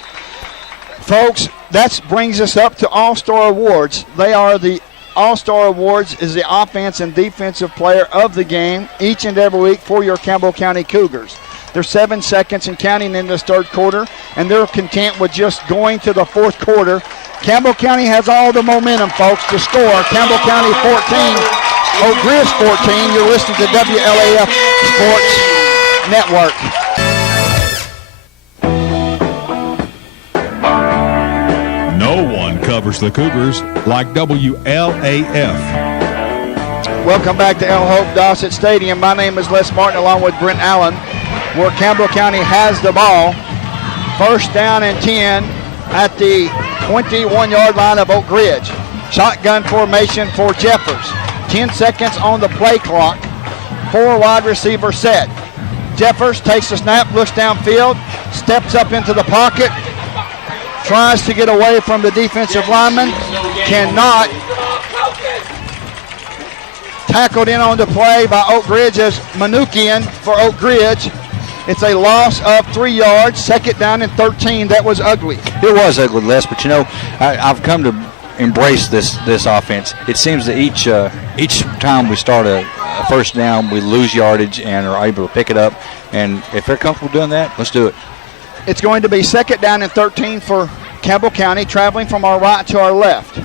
Folks, that brings us up to All-Star Awards. They are the All-Star Awards is the offense and defensive player of the game each and every week for your Campbell County Cougars. There's 7 seconds and counting in this third quarter, and they're content with just going to the fourth quarter. Campbell County has all the momentum, folks, to score. Campbell County 14, Oak Ridge 14. You're listening to WLAF Sports Network. No one covers the Cougars like WLAF. Welcome back to El Hope Dossett Stadium. My name is Les Martin along with Brent Allen, where Campbell County has the ball. First down and 10 at the 21-yard line of Oak Ridge. Shotgun formation for Jeffers. 10 seconds on the play clock. 4 wide receiver set. Jeffers takes the snap, looks downfield, steps up into the pocket, tries to get away from the defensive lineman, cannot. Tackled in on the play by Oak Ridge as Manukian for Oak Ridge. It's a loss of 3 yards, 2nd down and 13. That was ugly. It was ugly, Les, but you know, I've come to embrace this offense. It seems that each time we start a first down, we lose yardage and are able to pick it up. And if they're comfortable doing that, let's do it. It's going to be 2nd down and 13 for Campbell County, traveling from our right to our left.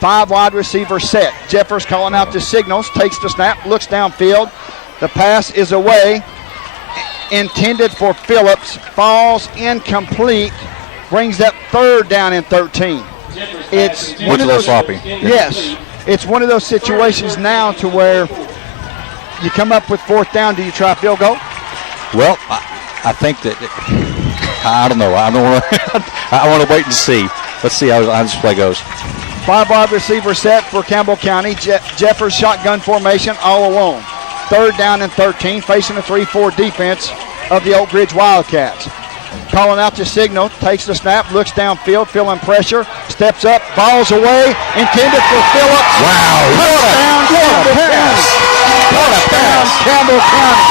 5 wide receiver set. Jeffers calling out the signals, takes the snap, looks downfield. The pass is away. Intended for Phillips, falls incomplete, brings up 3rd down and 13. It's one of those sloppy. Yes, it's one of those situations now to where you come up with 4th down. Do you try a field goal? Well, I think that I don't know. I don't want to. I want to wait and see. Let's see how this play goes. 5 wide receiver set for Campbell County. Jeffers shotgun formation all alone. 3rd down and 13, facing a 3-4 defense of the Oak Ridge Wildcats. Calling out the signal, takes the snap, looks downfield, feeling pressure, steps up, falls away, intended for Phillips. Wow, Touchdown, Campbell County.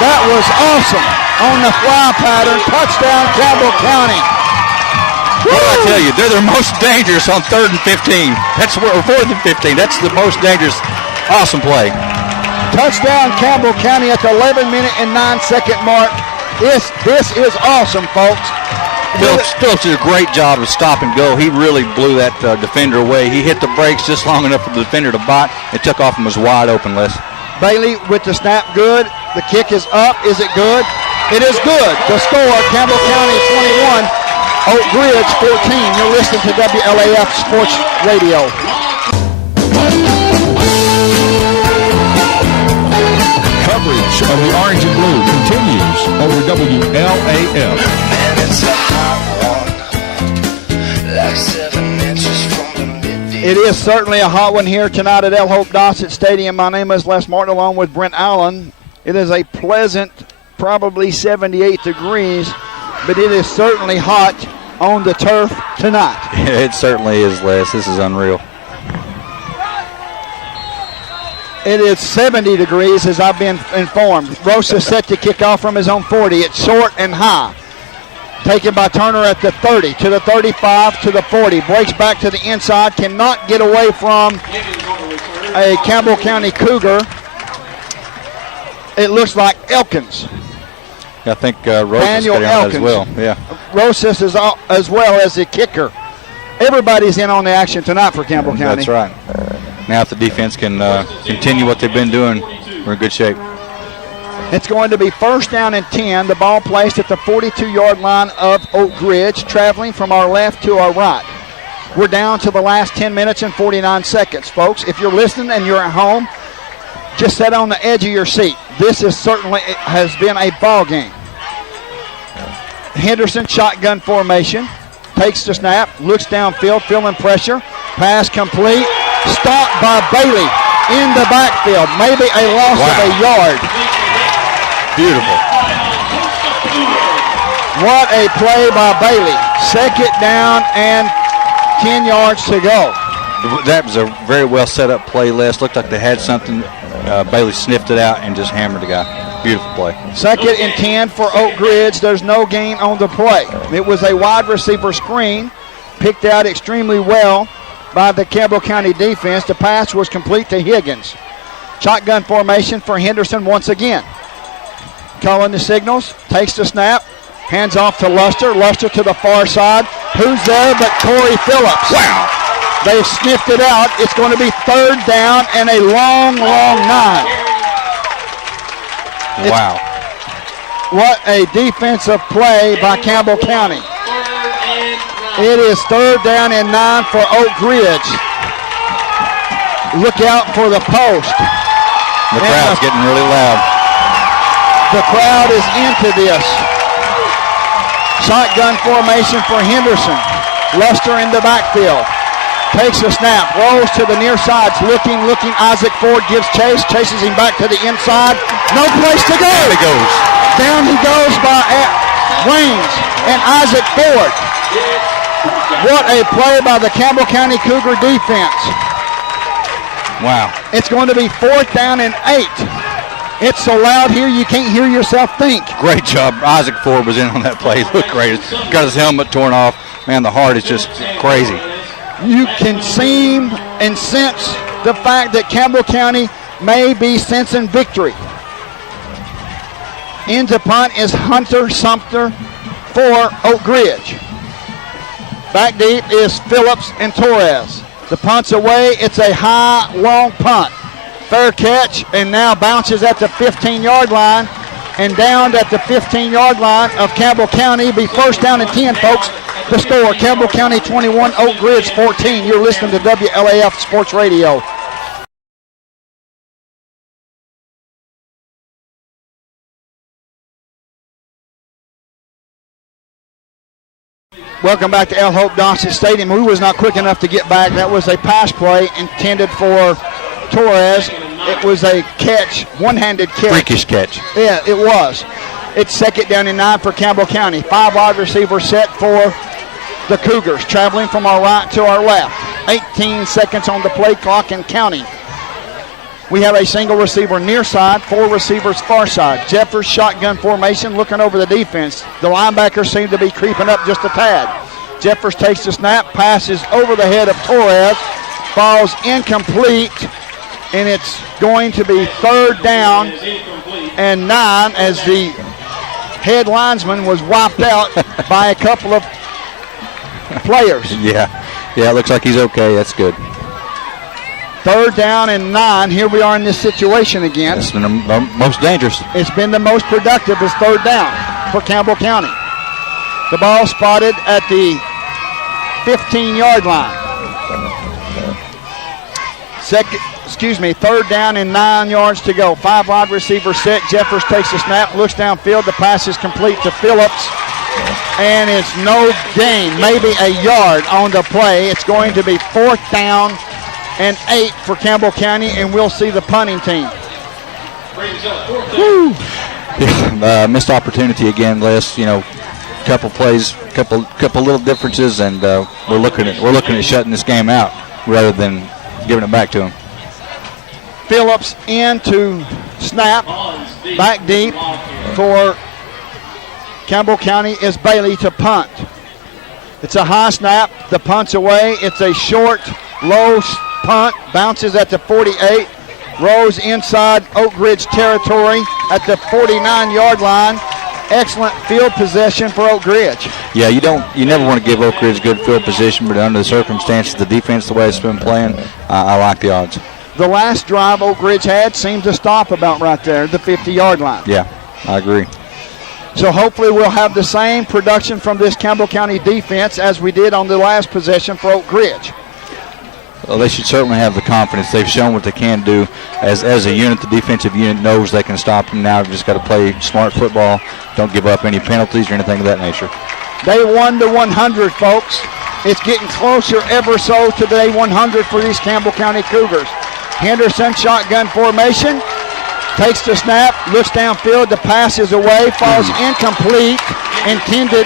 That was awesome on the fly pattern. Touchdown, Campbell County. What did I tell you? They're the most dangerous on 3rd and 15. That's or 4th and 15. That's the most dangerous. Awesome play. Touchdown, Campbell County at the 11-minute and 9-second mark. This is awesome, folks. Phillips did a great job of stop and go. He really blew that defender away. He hit the brakes just long enough for the defender to bite. It took off and was wide open, Les. Bailey with the snap, good. The kick is up. Is it good? It is good. The score, Campbell County 21, Oak Ridge 14. You're listening to WLAF Sports Radio. Coverage of the Orange and Blue continues over WLAF. Man, it's a hot one, like 7 inches from the midday. It is certainly a hot one here tonight at El Hope Dossett Stadium. My name is Les Martin along with Brent Allen. It is a pleasant, probably 78 degrees, but it is certainly hot on the turf tonight. It certainly is, Les. This is unreal. It is 70 degrees, as I've been informed. Rosa set to kick off from his own 40. It's short and high. Taken by Turner at the 30, to the 35, to the 40. Breaks back to the inside. Cannot get away from a Campbell County Cougar. It looks like Elkins. I think Rosas got on as well. Yeah. Rosas is as well as the kicker. Everybody's in on the action tonight for Campbell County. That's right. Now if the defense can continue what they've been doing, we're in good shape. It's going to be first down and 10. The ball placed at the 42-yard line of Oak Ridge, traveling from our left to our right. We're down to the last 10 minutes and 49 seconds, folks. If you're listening and you're at home, just sit on the edge of your seat. This is certainly has been a ball game. Henderson shotgun formation, takes the snap, looks downfield, feeling pressure. Pass complete, stopped by Bailey in the backfield. Maybe a loss of a yard. Beautiful. What a play by Bailey. Second down and 10 yards to go. That was a very well set up play, Les. Looked like they had something. Bailey sniffed it out and just hammered the guy. Beautiful play. Second and 10 for Oak Ridge. There's no gain on the play. It was a wide receiver screen, picked out extremely well by the Campbell County defense. The pass was complete to Higgins. Shotgun formation for Henderson once again. Calling the signals, takes the snap, hands off to Luster. Luster to the far side. Who's there but Corey Phillips? Wow. They've sniffed it out. It's going to be third down and a long, long 9. Wow. What a defensive play by Campbell County. It is third down and 9 for Oak Ridge. Look out for the post. The crowd's getting really loud. The crowd is into this. Shotgun formation for Henderson. Luster in the backfield. Takes the snap, rolls to the near sides, looking. Isaac Ford gives chase, chases him back to the inside. No place to go. Down he goes. Down he goes by Waynes and Isaac Ford. What a play by the Campbell County Cougar defense. Wow. It's going to be fourth down and 8. It's so loud here you can't hear yourself think. Great job. Isaac Ford was in on that play. He looked great. Got his helmet torn off. Man, the heart is just crazy. You can seem and sense the fact that Campbell County may be sensing victory. Into punt is Hunter Sumter for Oak Ridge. Back deep is Phillips and Torres. The punt's away. It's a high, long punt. Fair catch, and now bounces at the 15-yard line and down at the 15-yard line of Campbell County. Be first down and 10, folks. The score, Campbell County 21, Oak Ridge 14. You're listening to WLAF Sports Radio. Welcome back to El Hope Dawson Stadium. We was not quick enough to get back. That was a pass play intended for Torres. It was a catch, one-handed catch. Freakish catch. Yeah, it was. It's second down and 9 for Campbell County. 5 wide receivers set for the Cougars, traveling from our right to our left. 18 seconds on the play clock and counting. We have a single receiver near side, 4 receivers far side. Jeffers shotgun formation, looking over the defense. The linebackers seem to be creeping up just a tad. Jeffers takes the snap, passes over the head of Torres, falls incomplete, and it's going to be third down and 9 as the head linesman was wiped out by a couple of players. Yeah, it looks like he's okay. That's good. Third down and 9. Here we are in this situation again. It's been the most dangerous. It's been the most productive is third down for Campbell County. The ball spotted at the 15-yard line. Third down and 9 yards to go. 5 wide receivers set. Jeffers takes the snap, looks downfield. The pass is complete to Phillips. And it's no gain, maybe a yard on the play. It's going to be fourth down and 8 for Campbell County, and we'll see the punting team. Missed opportunity again, Les. Couple plays, couple little differences, and we're looking at shutting this game out rather than giving it back to them. Phillips into snap, back deep for Campbell County is Bailey to punt. It's a high snap, the punt's away. It's a short, low punt, bounces at the 48, rolls inside Oak Ridge territory at the 49-yard line, excellent field possession for Oak Ridge. Yeah, you never want to give Oak Ridge good field position, but under the circumstances, the defense, the way it's been playing, I like the odds. The last drive Oak Ridge had seemed to stop about right there, the 50-yard line. Yeah, I agree. So hopefully we'll have the same production from this Campbell County defense as we did on the last possession for Oak Ridge. Well, they should certainly have the confidence. They've shown what they can do. As a unit, the defensive unit knows they can stop them. Now they've just got to play smart football. Don't give up any penalties or anything of that nature. Day 1 to 100, folks. It's getting closer ever so to day 100 for these Campbell County Cougars. Henderson, shotgun formation. Takes the snap, looks downfield, the pass is away, falls incomplete, intended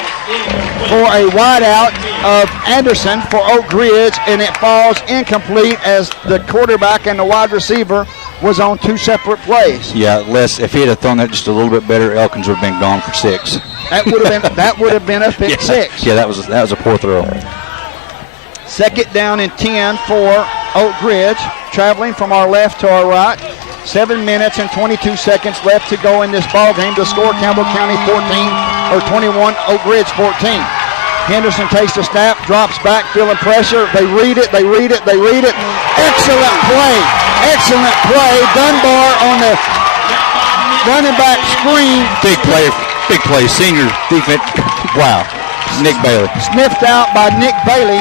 for a wideout of Anderson for Oak Ridge, and it falls incomplete as the quarterback and the wide receiver was on 2 separate plays. Yeah, if he had thrown that just a little bit better, Elkins would have been gone for 6. That would have been a pick 6. Yeah, that was a poor throw. 2nd down and 10 for Oak Ridge, traveling from our left to our right. 7 minutes and 22 seconds left to go in this ball game. The score, Campbell County 21, Oak Ridge 14. Henderson takes the snap, drops back, feeling pressure. They read it. Excellent play. Dunbar on the running back screen. Big play. Senior defense. Wow. Nick Bailey. Sniffed out by Nick Bailey,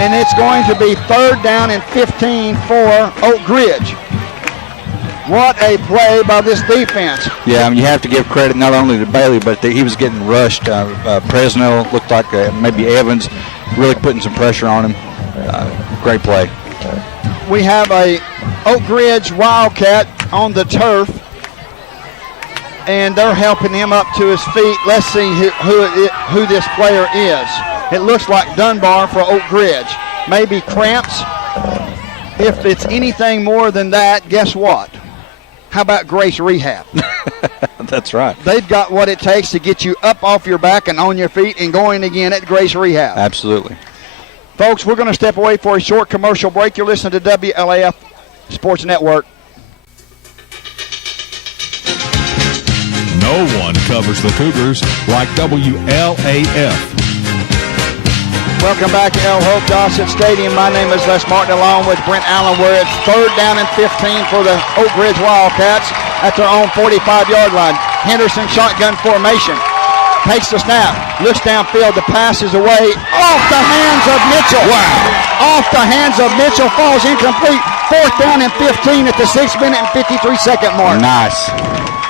and it's going to be 3rd down and 15 for Oak Ridge. What a play by this defense. Yeah, you have to give credit not only to Bailey, but he was getting rushed. Presnell looked like maybe Evans really putting some pressure on him. Great play. We have a Oak Ridge Wildcat on the turf, and they're helping him up to his feet. Let's see who this player is. It looks like Dunbar for Oak Ridge. Maybe cramps. If it's anything more than that, guess what? How about Grace Rehab? That's right. They've got what it takes to get you up off your back and on your feet and going again at Grace Rehab. Absolutely. Folks, we're going to step away for a short commercial break. You're listening to WLAF Sports Network. No one covers the Cougars like WLAF. Welcome back to El Hope Dawson Stadium. My name is Les Martin along with Brent Allen. We're at 3rd down and 15 for the Oak Ridge Wildcats at their own 45-yard line. Henderson shotgun formation. Takes the snap. Looks downfield. The pass is away. Off the hands of Mitchell. Wow. Off the hands of Mitchell. Falls incomplete. 4th down and 15 at the 6-minute and 53-second mark. Nice.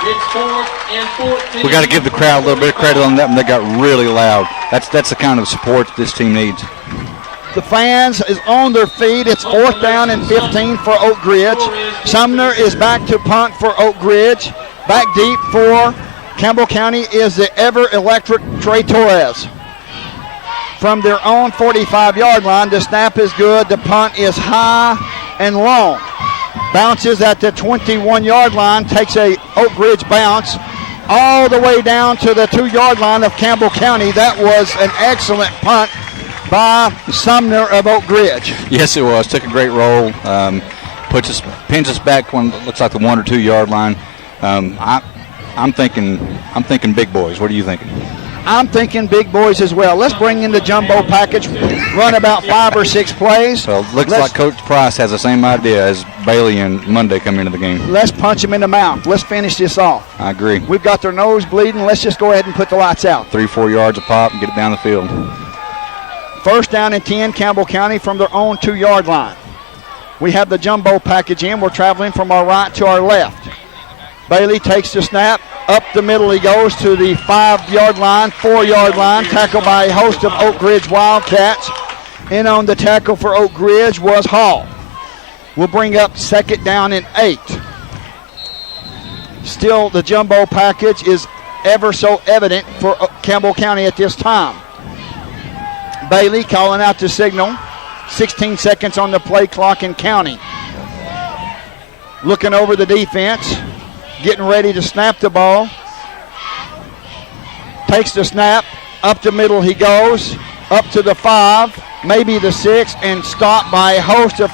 It's 4th and 14. We got to give the crowd a little bit of credit on that one. They got really loud. That's the kind of support that this team needs. The fans is on their feet. It's 4th down and 15 for Oak Ridge. Sumner is back to punt for Oak Ridge. Back deep for Campbell County is the ever-electric Trey Torres. From their own 45-yard line, the snap is good. The punt is high and long. Bounces at the 21-yard line, takes a Oak Ridge bounce all the way down to the 2-yard line of Campbell County. That was an excellent punt by Sumner of Oak Ridge. Yes, it was. Took a great roll. Pins us back when it looks like the 1 or 2 yard line. I'm thinking big boys. What are you thinking? I'm thinking big boys as well. Let's bring in the jumbo package, run about 5 or 6 plays. Well, looks like Coach Price has the same idea as Bailey and Monday come into the game. Let's punch them in the mouth. Let's finish this off. I agree. We've got their nose bleeding. Let's just go ahead and put the lights out. 3-4 yards a pop and get it down the field. 1st down and 10, Campbell County from their own 2-yard line. We have the jumbo package in. We're traveling from our right to our left. Bailey takes the snap. Up the middle he goes to the 5-yard line, 4-yard line, tackled by a host of Oak Ridge Wildcats. In on the tackle for Oak Ridge was Hall. We'll bring up 2nd down and 8. Still, the jumbo package is ever so evident for Campbell County at this time. Bailey calling out the signal. 16 seconds on the play clock and counting. Looking over the defense. Getting ready to snap the ball. Takes the snap. Up the middle he goes. Up to the 5, maybe the 6, and stopped by a host of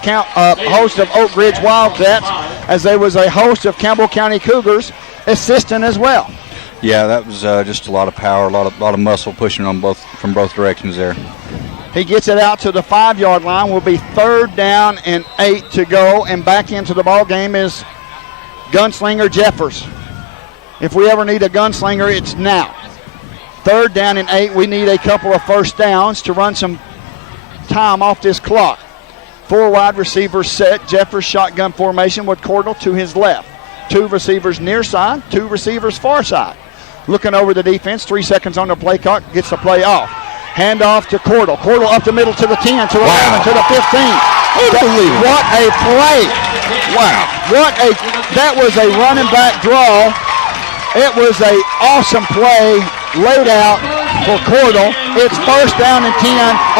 Oak Ridge Wildcats, as there was a host of Campbell County Cougars assisting as well. Yeah, that was just a lot of power, a lot of muscle pushing on from both directions there. He gets it out to the 5-yard line. Will be 3rd down and 8 to go. And back into the ball game is gunslinger Jeffers. If we ever need a gunslinger, it's now. 3rd down and 8. We need a couple of first downs to run some time off this clock. 4 wide receivers set. Jeffers shotgun formation with Cordell to his left. 2 receivers near side, 2 receivers far side. Looking over the defense, 3 seconds on the play clock, gets the play off. Hand off to Cordell. Cordell up the middle to the 10, to the 11, to the 15. Unbelievable. What a play. Wow. That was a running back draw. It was an awesome play laid out for Cordell. It's 1st down and 10.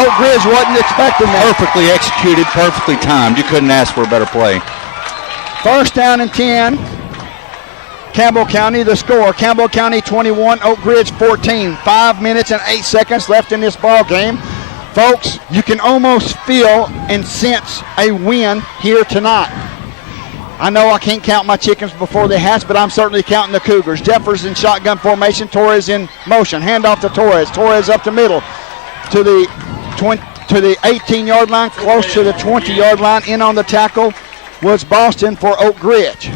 Oak Ridge wasn't expecting that. Perfectly executed, perfectly timed. You couldn't ask for a better play. 1st down and 10. Campbell County, the score. Campbell County 21, Oak Ridge 14. 5 minutes and 8 seconds left in this ball game. Folks, you can almost feel and sense a win here tonight. I know I can't count my chickens before they hatch, but I'm certainly counting the Cougars. Jeffers in shotgun formation. Torres in motion. Hand off to Torres. Torres up the middle to the 18-yard line, close to the 20-yard line. In on the tackle was Boston for Oak Ridge.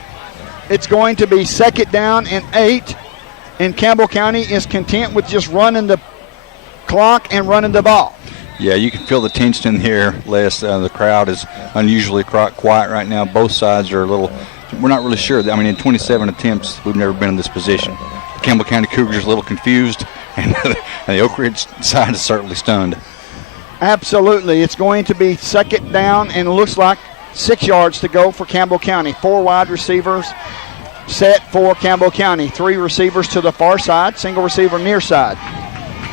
It's going to be 2nd down and 8, and Campbell County is content with just running the clock and running the ball. Yeah, you can feel the tension here, Les. The crowd is unusually quiet right now. Both sides are we're not really sure. I mean, in 27 attempts, we've never been in this position. The Campbell County Cougars are a little confused, and the Oak Ridge side is certainly stunned. Absolutely. It's going to be 2nd down, and it looks like 6 yards to go for Campbell County. 4 wide receivers set for Campbell County. 3 receivers to the far side, single receiver near side.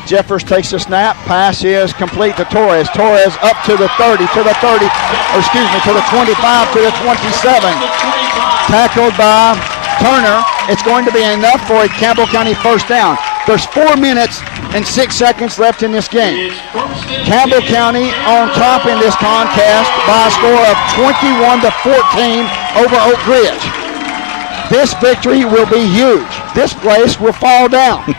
Jeffers takes the snap. Pass is complete to Torres. Torres up to the 30, to the 25, to the 27. Tackled by Turner. It's going to be enough for a Campbell County 1st down. There's 4 minutes and 6 seconds left in this game. Campbell County on top in this contest by a score of 21-14 over Oak Ridge. This victory will be huge. This place will fall down.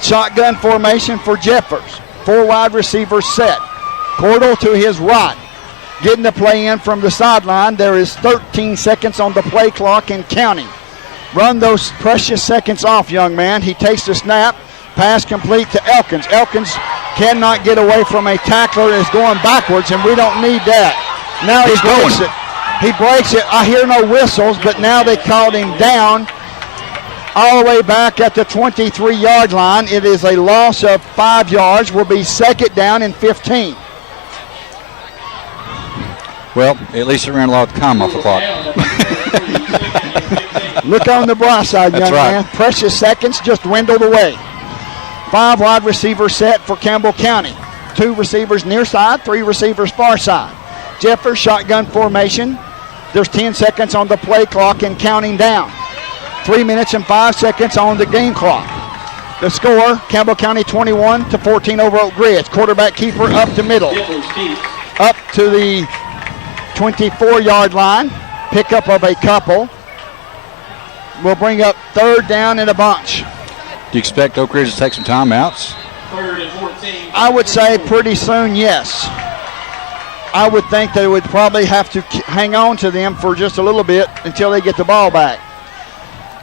Shotgun formation for Jeffers. 4 wide receivers set. Cordell to his right. Getting the play in from the sideline. There is 13 seconds on the play clock and counting. Run those precious seconds off, young man. He takes the snap. Pass complete to Elkins. Elkins cannot get away from a tackler and is going backwards, and we don't need that. Now he breaks it. He breaks it. I hear no whistles, but now they called him down all the way back at the 23-yard line. It is a loss of 5 yards. Will be 2nd down and 15. Well, at least it ran a lot of time off the clock. Look on the bright side, young man. Precious seconds just dwindled away. 5 wide receivers set for Campbell County. 2 receivers near side, 3 receivers far side. Jeffers shotgun formation. There's 10 seconds on the play clock and counting down. 3 minutes and 5 seconds on the game clock. The score, Campbell County 21-14 over Oak Ridge. Quarterback keeper up the middle. Up to the 24-yard line. Pickup of a couple. We'll bring up 3rd down in a bunch. Do you expect Oak Ridge to take some timeouts? 3rd and 14. I would say pretty soon, yes. I would think they would probably have to hang on to them for just a little bit until they get the ball back.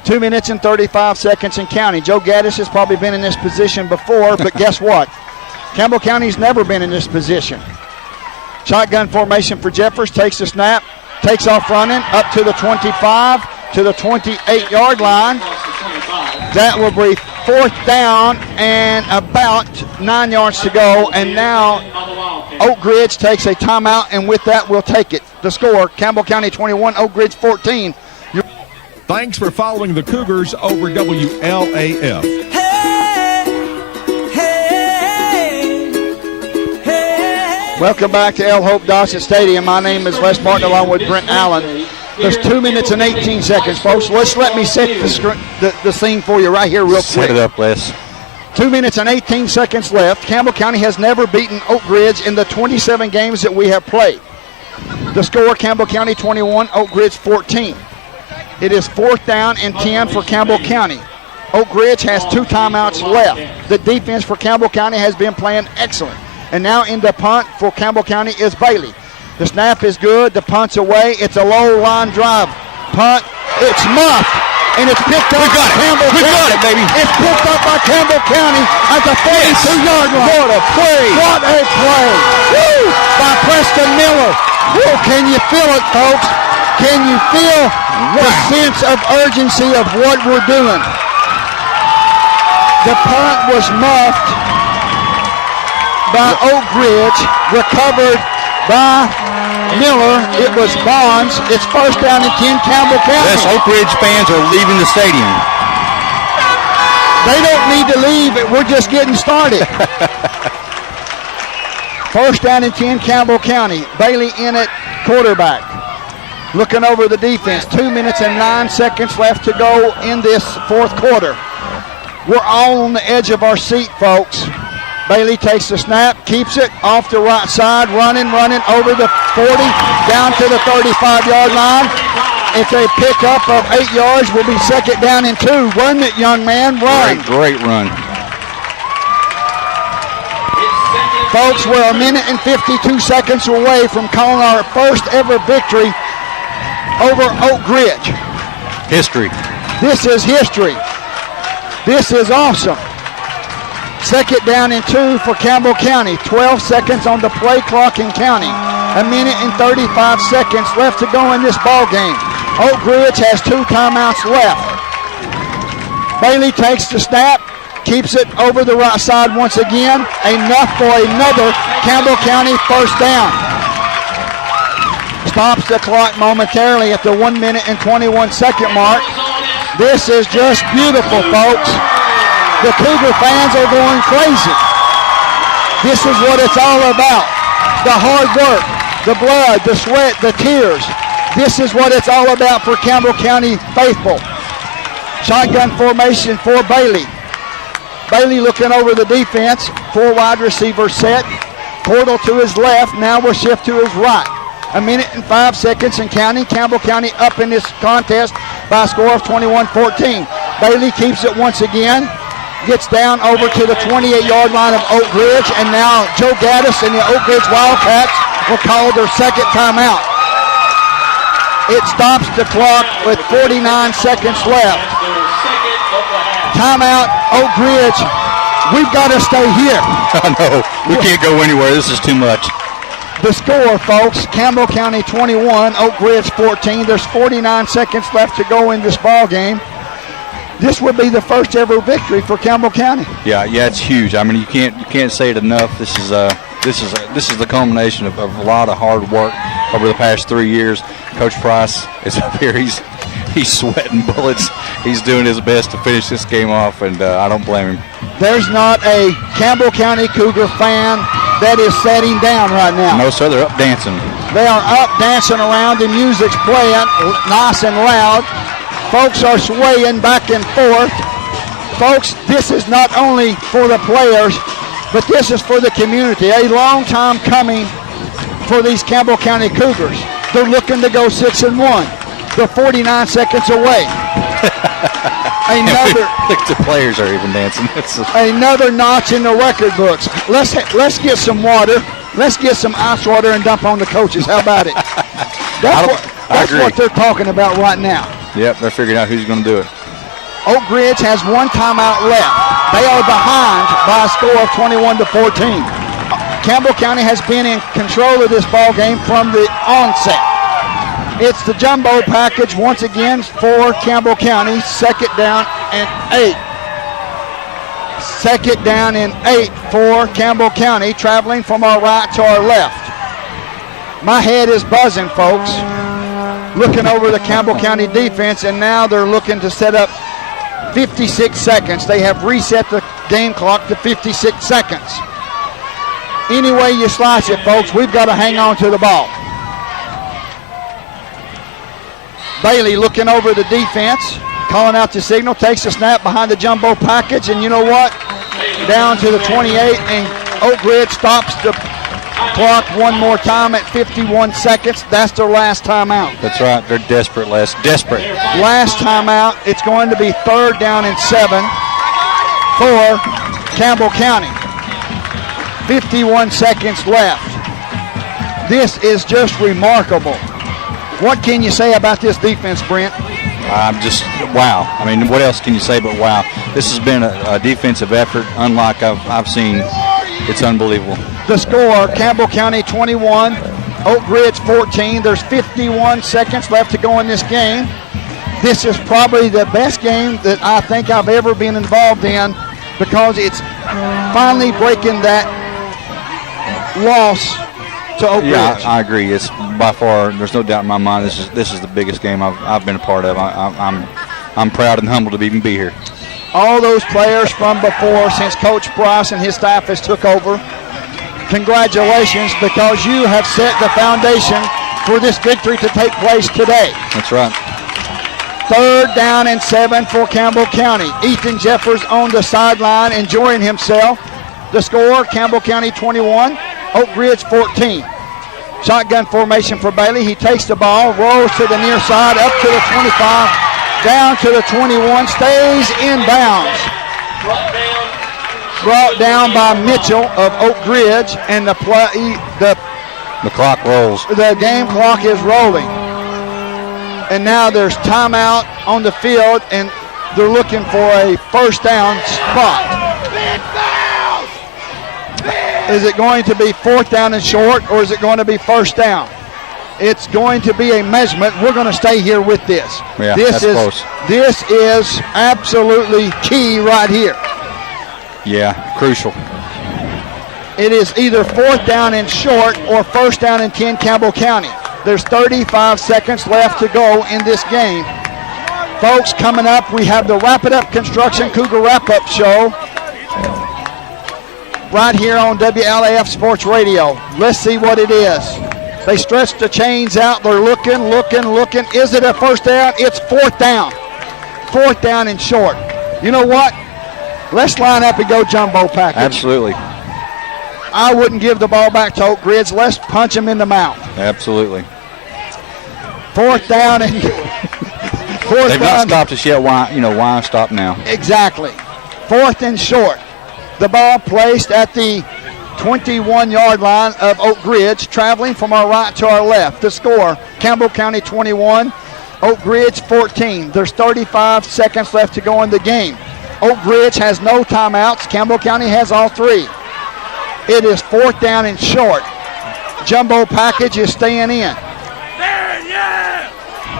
2 minutes and 35 seconds and counting. Joe Gaddis has probably been in this position before, but guess what? Campbell County's never been in this position. Shotgun formation for Jeffers. Takes the snap. Takes off running up to the 25, to the 28-yard line. That will be 4th down and about 9 yards to go. And now Oak Ridge takes a timeout, and with that, we'll take it. The score, Campbell County 21, Oak Ridge 14. Thanks for following the Cougars over WLAF. Welcome back to L. Hope Dawson Stadium. My name is Les Martin along with Brent Allen. There's 2 minutes and 18 seconds, folks. Let me set the scene for you right here real quick. Set it up, Les. 2 minutes and 18 seconds left. Campbell County has never beaten Oak Ridge in the 27 games that we have played. The score, Campbell County 21, Oak Ridge 14. It is 4th down and 10 for Campbell County. Oak Ridge has 2 timeouts left. The defense for Campbell County has been playing excellent. And now in the punt for Campbell County is Bailey. The snap is good. The punt's away. It's a low line drive. Punt. It's muffed. And it's picked up by Campbell County. We got it, baby. It's picked up by Campbell County at the 42-yard line. What a play. What a play. Woo! By Preston Miller. Woo! Can you feel it, folks? Can you feel the sense of urgency of what we're doing? The punt was muffed by Oak Ridge, recovered by Miller. It was Bonds. It's first down and 10, Campbell County. Yes, Oak Ridge fans are leaving the stadium. They don't need to leave. We're just getting started. First down and 10, Campbell County. Bailey in at quarterback. Looking over the defense. 2 minutes and 9 seconds left to go in this fourth quarter. We're all on the edge of our seat, folks. Bailey takes the snap, keeps it off the right side, running over the 40, down to the 35-yard line. It's a pickup of 8 yards. Will be second down and 2. Run it, young man, run. Great run. Folks, we're a minute and 52 seconds away from calling our first ever victory over Oak Ridge. History. This is history. This is awesome. Second down and 2 for Campbell County. 12 seconds on the play clock in counting. A minute and 35 seconds left to go in this ball game. Oak Ridge has 2 timeouts left. Bailey takes the snap, keeps it over the right side once again. Enough for another Campbell County first down. Stops the clock momentarily at the 1 minute and 21 second mark. This is just beautiful, folks. The Cougar fans are going crazy. This is what it's all about. The hard work, the blood, the sweat, the tears. This is what it's all about for Campbell County faithful. Shotgun formation for Bailey. Bailey looking over the defense. 4 wide receivers set. Portal to his left. Now we'll shift to his right. A minute and 5 seconds and counting. Campbell County up in this contest by a score of 21-14. Bailey keeps it once again. Gets down over to the 28-yard line of Oak Ridge. And now Joe Gaddis and the Oak Ridge Wildcats will call their second timeout. It stops the clock with 49 seconds left. Timeout, Oak Ridge. We've got to stay here. I know. We can't go anywhere. This is too much. The score, folks, Campbell County 21, Oak Ridge 14. There's 49 seconds left to go in this ball game. This would be the first ever victory for Campbell County. Yeah, it's huge. I mean, you can't say it enough. This is the culmination of a lot of hard work over the past 3 years. Coach Price is up here. He's sweating bullets. He's doing his best to finish this game off, and I don't blame him. There's not a Campbell County Cougar fan that is sitting down right now. No, sir. They're up dancing. They are up dancing around. The music's playing nice and loud. Folks are swaying back and forth. Folks, this is not only for the players, but this is for the community. A long time coming for these Campbell County Cougars. They're looking to go 6-1. They're 49 seconds away. The players are even dancing. Another notch in the record books. Let's get some water. Let's get some ice water and dump on the coaches. How about it? That's what they're talking about right now. Yep, they're figuring out who's going to do it. Oak Ridge has 1 timeout left. They are behind by a score of 21-14. Campbell County has been in control of this ball game from the onset. It's the jumbo package once again for Campbell County. Second down and 8. Second down and 8 for Campbell County, traveling from our right to our left. My head is buzzing, folks. Looking over the Campbell County defense, and now they're looking to set up 56 seconds. They have reset the game clock to 56 seconds. Any way you slice it, folks, we've got to hang on to the ball. Bailey looking over the defense, calling out the signal, takes the snap behind the jumbo package, and you know what? Down to the 28, and Oak Ridge stops the clock one more time at 51 seconds. That's their last timeout. That's right. They're desperate, Les. Desperate. Last timeout. It's going to be 3rd down and 7 for Campbell County. 51 seconds left. This is just remarkable. What can you say about this defense, Brent? I'm just, wow. I mean, what else can you say but wow? This has been a defensive effort unlike I've seen. It's unbelievable. The score, Campbell County 21, Oak Ridge 14. There's 51 seconds left to go in this game. This is probably the best game that I think I've ever been involved in because it's finally breaking that loss to Oak Ridge. Yeah, I agree. It's by far, there's no doubt in my mind, this is the biggest game I've been a part of. I'm proud and humbled to even be here. All those players from before, since Coach Price and his staff has took over, congratulations, because you have set the foundation for this victory to take place today. That's right. 3rd down and 7 for Campbell County. Ethan Jeffers on the sideline enjoying himself. The score, Campbell County 21, Oak Ridge 14. Shotgun formation for Bailey. He takes the ball, rolls to the near side, up to the 25, down to the 21, stays in bounds. Brought down by Mitchell of Oak Ridge, and the clock rolls. The game clock is rolling. And now there's timeout on the field, and they're looking for a 1st down spot. Is it going to be 4th down and short, or is it going to be 1st down? It's going to be a measurement. We're going to stay here with this. Yeah, this that's close. This is absolutely key right here. Yeah, crucial. It is either 4th down and short or 1st down and 10 Campbell County. There's 35 seconds left to go in this game. Folks, coming up, we have the Wrap It Up Construction Cougar Wrap-Up Show right here on WLAF Sports Radio. Let's see what it is. They stretch the chains out. They're looking. Is it a 1st down? It's 4th down. 4th down and short. You know what? Let's line up and go jumbo package. Absolutely. I wouldn't give the ball back to Oak Ridge. Let's punch him in the mouth. Absolutely. 4th down and They've not stopped us yet. Why stop now? Exactly. 4th and short. The ball placed at the 21-yard line of Oak Ridge, traveling from our right to our left. The score, Campbell County 21, Oak Ridge 14. There's 35 seconds left to go in the game. Oak Ridge has no timeouts. Campbell County has all 3. It is 4th down and short. Jumbo package is staying in.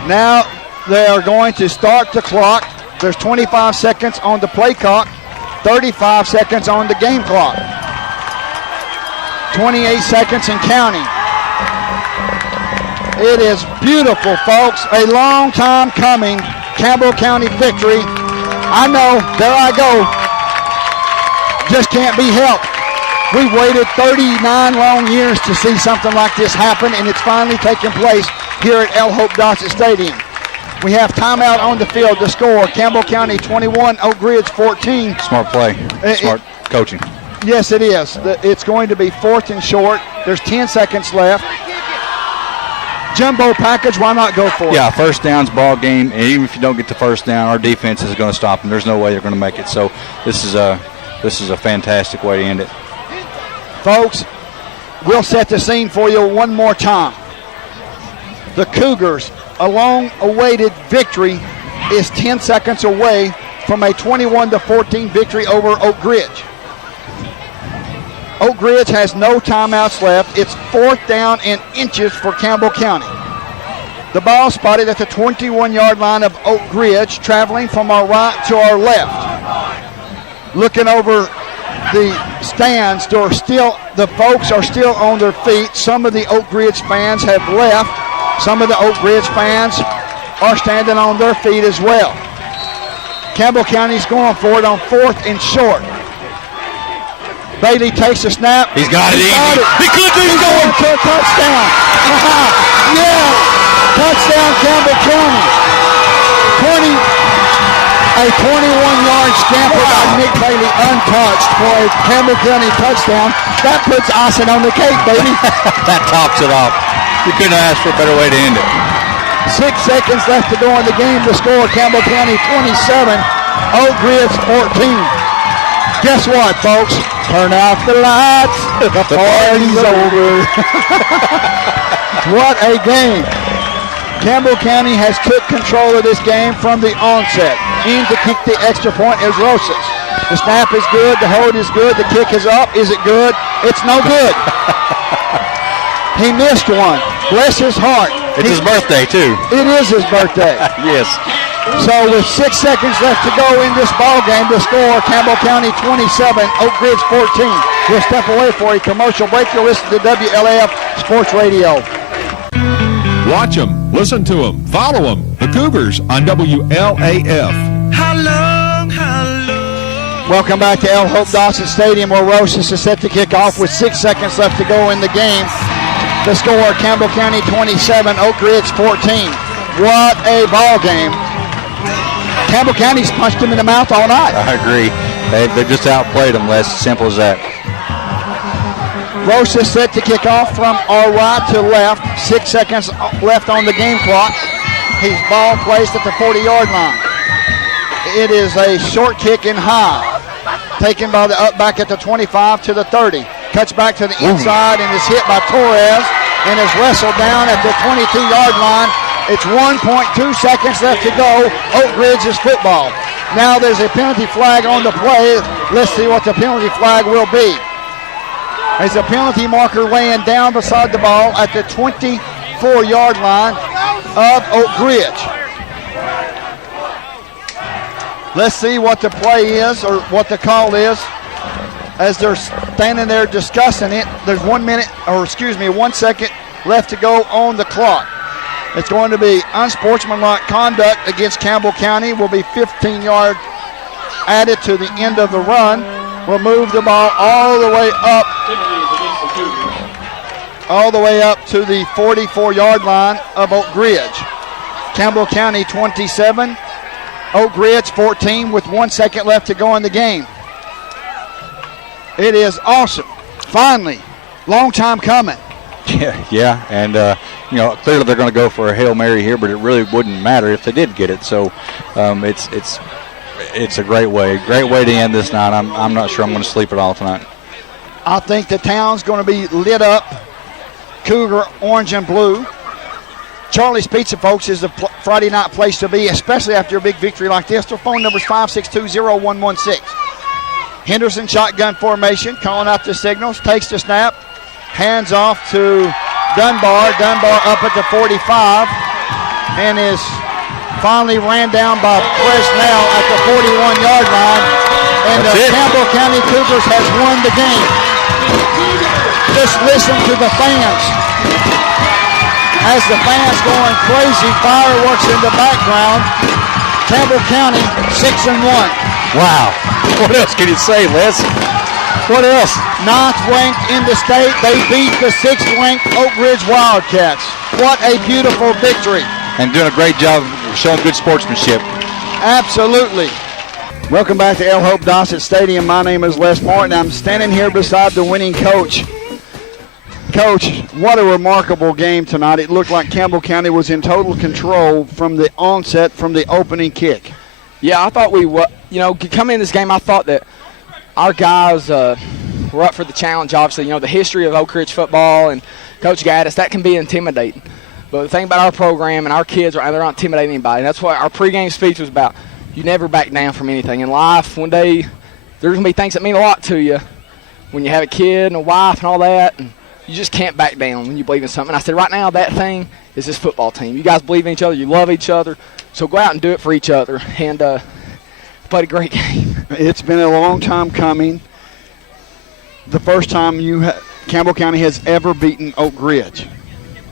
Now they are going to start the clock. There's 25 seconds on the play clock, 35 seconds on the game clock. 28 seconds and counting. It is beautiful, folks. A long time coming Campbell County victory. I know, there I go. Just can't be helped. We've waited 39 long years to see something like this happen, and it's finally taking place here at L. Hope Dossett Stadium. We have timeout on the field. The score, Campbell County 21, Oak Ridge 14. Smart play, smart coaching. Yes, it is. It's going to be 4th and short. There's 10 seconds left. Jumbo package, why not go for it? Yeah, 1st down's ball game, and even if you don't get the 1st down, our defense is going to stop them. There's no way they're going to make it. So this is a fantastic way to end it. Folks, we'll set the scene for you one more time. The Cougars, a long-awaited victory, is 10 seconds away from a 21-14 victory over Oak Ridge. Oak Ridge has no timeouts left. It's 4th down and inches for Campbell County. The ball spotted at the 21-yard line of Oak Ridge, traveling from our right to our left. Looking over the stands, the folks are still on their feet. Some of the Oak Ridge fans have left. Some of the Oak Ridge fans are standing on their feet as well. Campbell County's going for it on 4th and short. Bailey takes the snap. He's got it. He could do it. He's going to a touchdown. Yeah. Touchdown Campbell County. A 21-yard scamper by Nick Bailey untouched for a Campbell County touchdown. That puts icing on the cake, baby. That tops it off. You couldn't ask for a better way to end it. 6 seconds left to go in the game. The score, Campbell County 27, Oak Ridge 14. Guess what, folks? Turn off the lights. The party's over. What a game. Campbell County has took control of this game from the onset. In to kick the extra point is Rosas. The snap is good. The hold is good. The kick is up. Is it good? It's no good. He missed one. Bless his heart. It's his birthday, too. It is his birthday. Yes. So with 6 seconds left to go in this ball game, the score, Campbell County 27, Oak Ridge 14. We'll step away for a commercial break. You'll listen to WLAF Sports Radio. Watch them, listen to them, follow them. The Cougars on WLAF. How long? Welcome back to L. Hope Dawson Stadium, where Rosas is set to kick off with 6 seconds left to go in the game. The score, Campbell County 27, Oak Ridge 14. What a ball game. Campbell County's punched him in the mouth all night. I agree. They just outplayed them, Les. Simple as that. Rosas set to kick off from our right to left. 6 seconds left on the game clock. His ball placed at the 40-yard line. It is a short kick and high. Taken by the up back at the 25 to the 30. Cuts back to the inside and is hit by Torres and is wrestled down at the 22-yard line. It's 1.2 seconds left to go. Oak Ridge is football. Now there's a penalty flag on the play. Let's see what the penalty flag will be. There's a penalty marker laying down beside the ball at the 24-yard line of Oak Ridge. Let's see what the play is or what the call is. As they're standing there discussing it, there's 1 second left to go on the clock. It's going to be unsportsmanlike conduct against Campbell County. Will be 15-yard added to the end of the run. We'll move the ball all the way up to the 44-yard line of Oak Ridge. Campbell County 27, Oak Ridge 14 with 1 second left to go in the game. It is awesome. Finally, long time coming. Yeah, and clearly they're going to go for a Hail Mary here, but it really wouldn't matter if they did get it. So it's a great way to end this night. I'm not sure I'm going to sleep at all tonight. I think the town's going to be lit up Cougar orange and blue. Charlie's Pizza, folks, is the Friday night place to be, especially after a big victory like this. Their phone number is 562-0116. Henderson shotgun formation, calling out the signals, takes the snap, hands off to Dunbar. Dunbar up at the 45 and is finally ran down by Fresnel at the 41-yard line. And the Campbell County Cougars has won the game. Just listen to the fans. As the fans going crazy, fireworks in the background. Campbell County 6-1. Wow. What else can you say, Les? What else? 9th ranked in the state. They beat the 6th ranked Oak Ridge Wildcats. What a beautiful victory. And doing a great job showing good sportsmanship. Absolutely. Welcome back to L. Hope Dawson Stadium. My name is Les Martin. I'm standing here beside the winning coach. Coach, what a remarkable game tonight. It looked like Campbell County was in total control from the onset, from the opening kick. Yeah, I thought coming in this game, I thought that our guys were up for the challenge, obviously. The history of Oak Ridge football and Coach Gaddis, that can be intimidating. But the thing about our program and our kids, they're not intimidating anybody. And that's what our pregame speech was about. You never back down from anything. In life, one day, there's going to be things that mean a lot to you when you have a kid and a wife and all that. And you just can't back down when you believe in something. I said, right now, that thing is this football team. You guys believe in each other. You love each other. So go out and do it for each other. And played a great game. It's been a long time coming. The first time Campbell County has ever beaten Oak Ridge.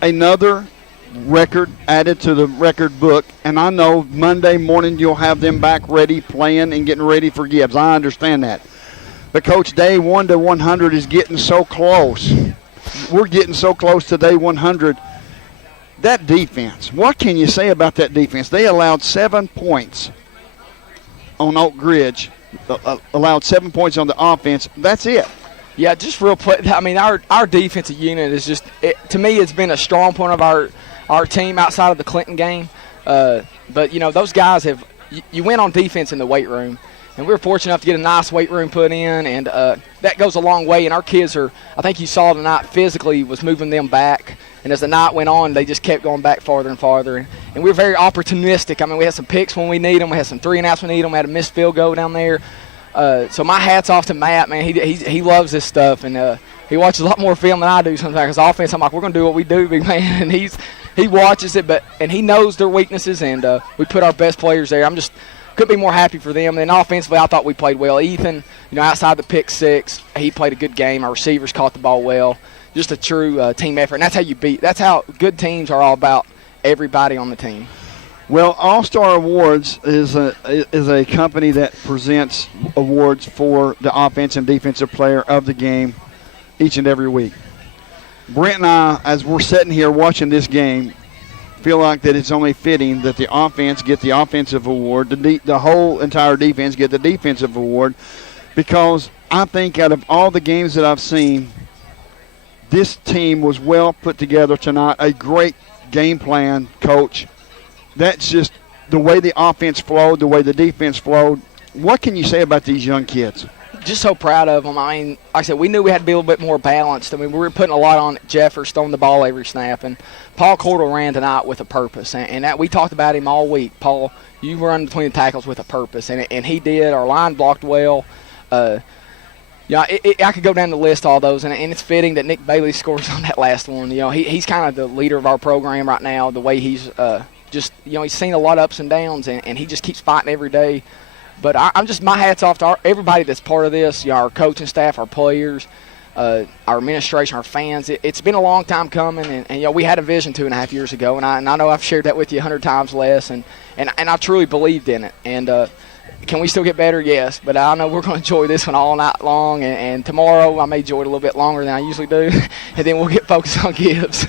Another record added to the record book. And I know Monday morning you'll have them back ready, playing and getting ready for Gibbs. I understand that. But, Coach, day 1 to 100 is getting so close. We're getting so close to day 100. That defense, what can you say about that defense? They allowed 7 points on Oak Ridge, allowed 7 points on the offense. That's it. Yeah, just real play. I mean, our defensive unit is just to me, it's been a strong point of our team outside of the Clinton game. But, you know, those guys you win on defense in the weight room. And we were fortunate enough to get a nice weight room put in, and that goes a long way. And our kids I think you saw tonight, physically was moving them back. And as the night went on, they just kept going back farther and farther. And we were very opportunistic. I mean, we had some picks when we need them. We had some 3-and-outs when we need them. We had a missed field goal down there. So my hat's off to Matt, man. He loves this stuff, and he watches a lot more film than I do sometimes. Because offense, I'm like, we're going to do what we do, big man. And he watches it, and he knows their weaknesses, and we put our best players there. Couldn't be more happy for them. And offensively, I thought we played well. Ethan, you know, outside the pick six, he played a good game. Our receivers caught the ball well. Just a true team effort. And that's how good teams are all about everybody on the team. Well, All-Star Awards is a company that presents awards for the offensive and defensive player of the game each and every week. Brent and I, as we're sitting here watching this game, feel like that it's only fitting that the offense get the offensive award, the whole entire defense get the defensive award, because I think out of all the games that I've seen, this team was well put together tonight, a great game plan, coach. That's just the way the offense flowed, the way the defense flowed. What can you say about these young kids? Just so proud of them. I mean, like I said, we knew we had to be a little bit more balanced. I mean, we were putting a lot on Jeffers, throwing the ball every snap. And Paul Cordell ran tonight with a purpose. And that we talked about him all week. Paul, you run between the tackles with a purpose. And he did. Our line blocked well. Yeah, I could go down the list, all those. And it's fitting that Nick Bailey scores on that last one. You know, he's kind of the leader of our program right now, the way he's just, you know, he's seen a lot of ups and downs. And he just keeps fighting every day. But I'm just, my hat's off to everybody that's part of this, you know, our coaching staff, our players, our administration, our fans. It's been a long time coming, and you know, we had a vision 2.5 years ago, and I know I've shared that with you 100 times less, and I truly believed in it. And can we still get better? Yes, but I know we're going to enjoy this one all night long, and tomorrow I may enjoy it a little bit longer than I usually do, and then we'll get focused on Gibbs.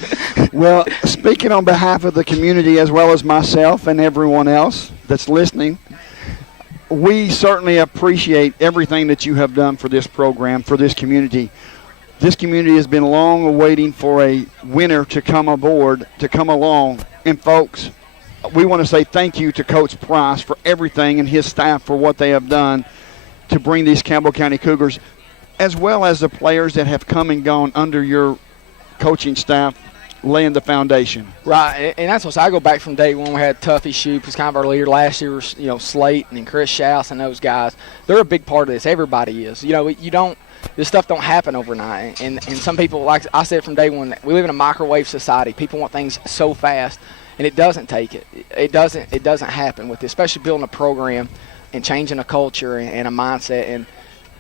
Well, speaking on behalf of the community as well as myself and everyone else that's listening, we certainly appreciate everything that you have done for this program, for this community. This community has been long awaiting for a winner to come aboard, to come along. And, folks, we want to say thank you to Coach Price for everything and his staff for what they have done to bring these Campbell County Cougars, as well as the players that have come and gone under your coaching staff, laying the foundation. Right, and that's what I go back from day one. We had Tuffy Shoup, who's kind of our leader. Last year was, you know, Slate and Chris Schaus and those guys. They're a big part of this. Everybody is. You know, this stuff don't happen overnight. And some people, like I said from day one, we live in a microwave society. People want things so fast, and it doesn't take it. It doesn't happen with this, especially building a program and changing a culture and a mindset. And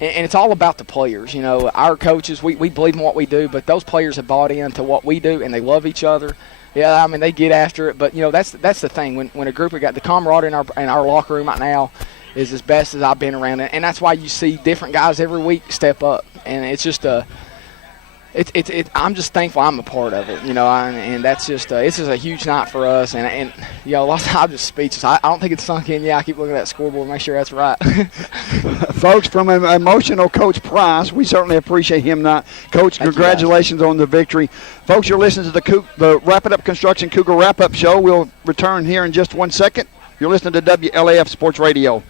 it's all about the players. You know, our coaches, we believe in what we do, but those players have bought into what we do, and they love each other. Yeah, I mean, they get after it. But, you know, that's the thing. When a group, we got the camaraderie in our locker room right now is as best as I've been around it. And that's why you see different guys every week step up. And it's just I'm just thankful I'm a part of it, you know, and that's just it's just a huge night for us, and you know, a lot of times I'm just speechless. I don't think it's sunk in. Yeah, I keep looking at that scoreboard, make sure that's right. Folks, from an emotional Coach Price, we certainly appreciate him. Coach, congratulations on the victory. Folks, you're listening to the Wrap It Up Construction Cougar Wrap Up Show. We'll return here in just 1 second. You're listening to WLAF Sports Radio.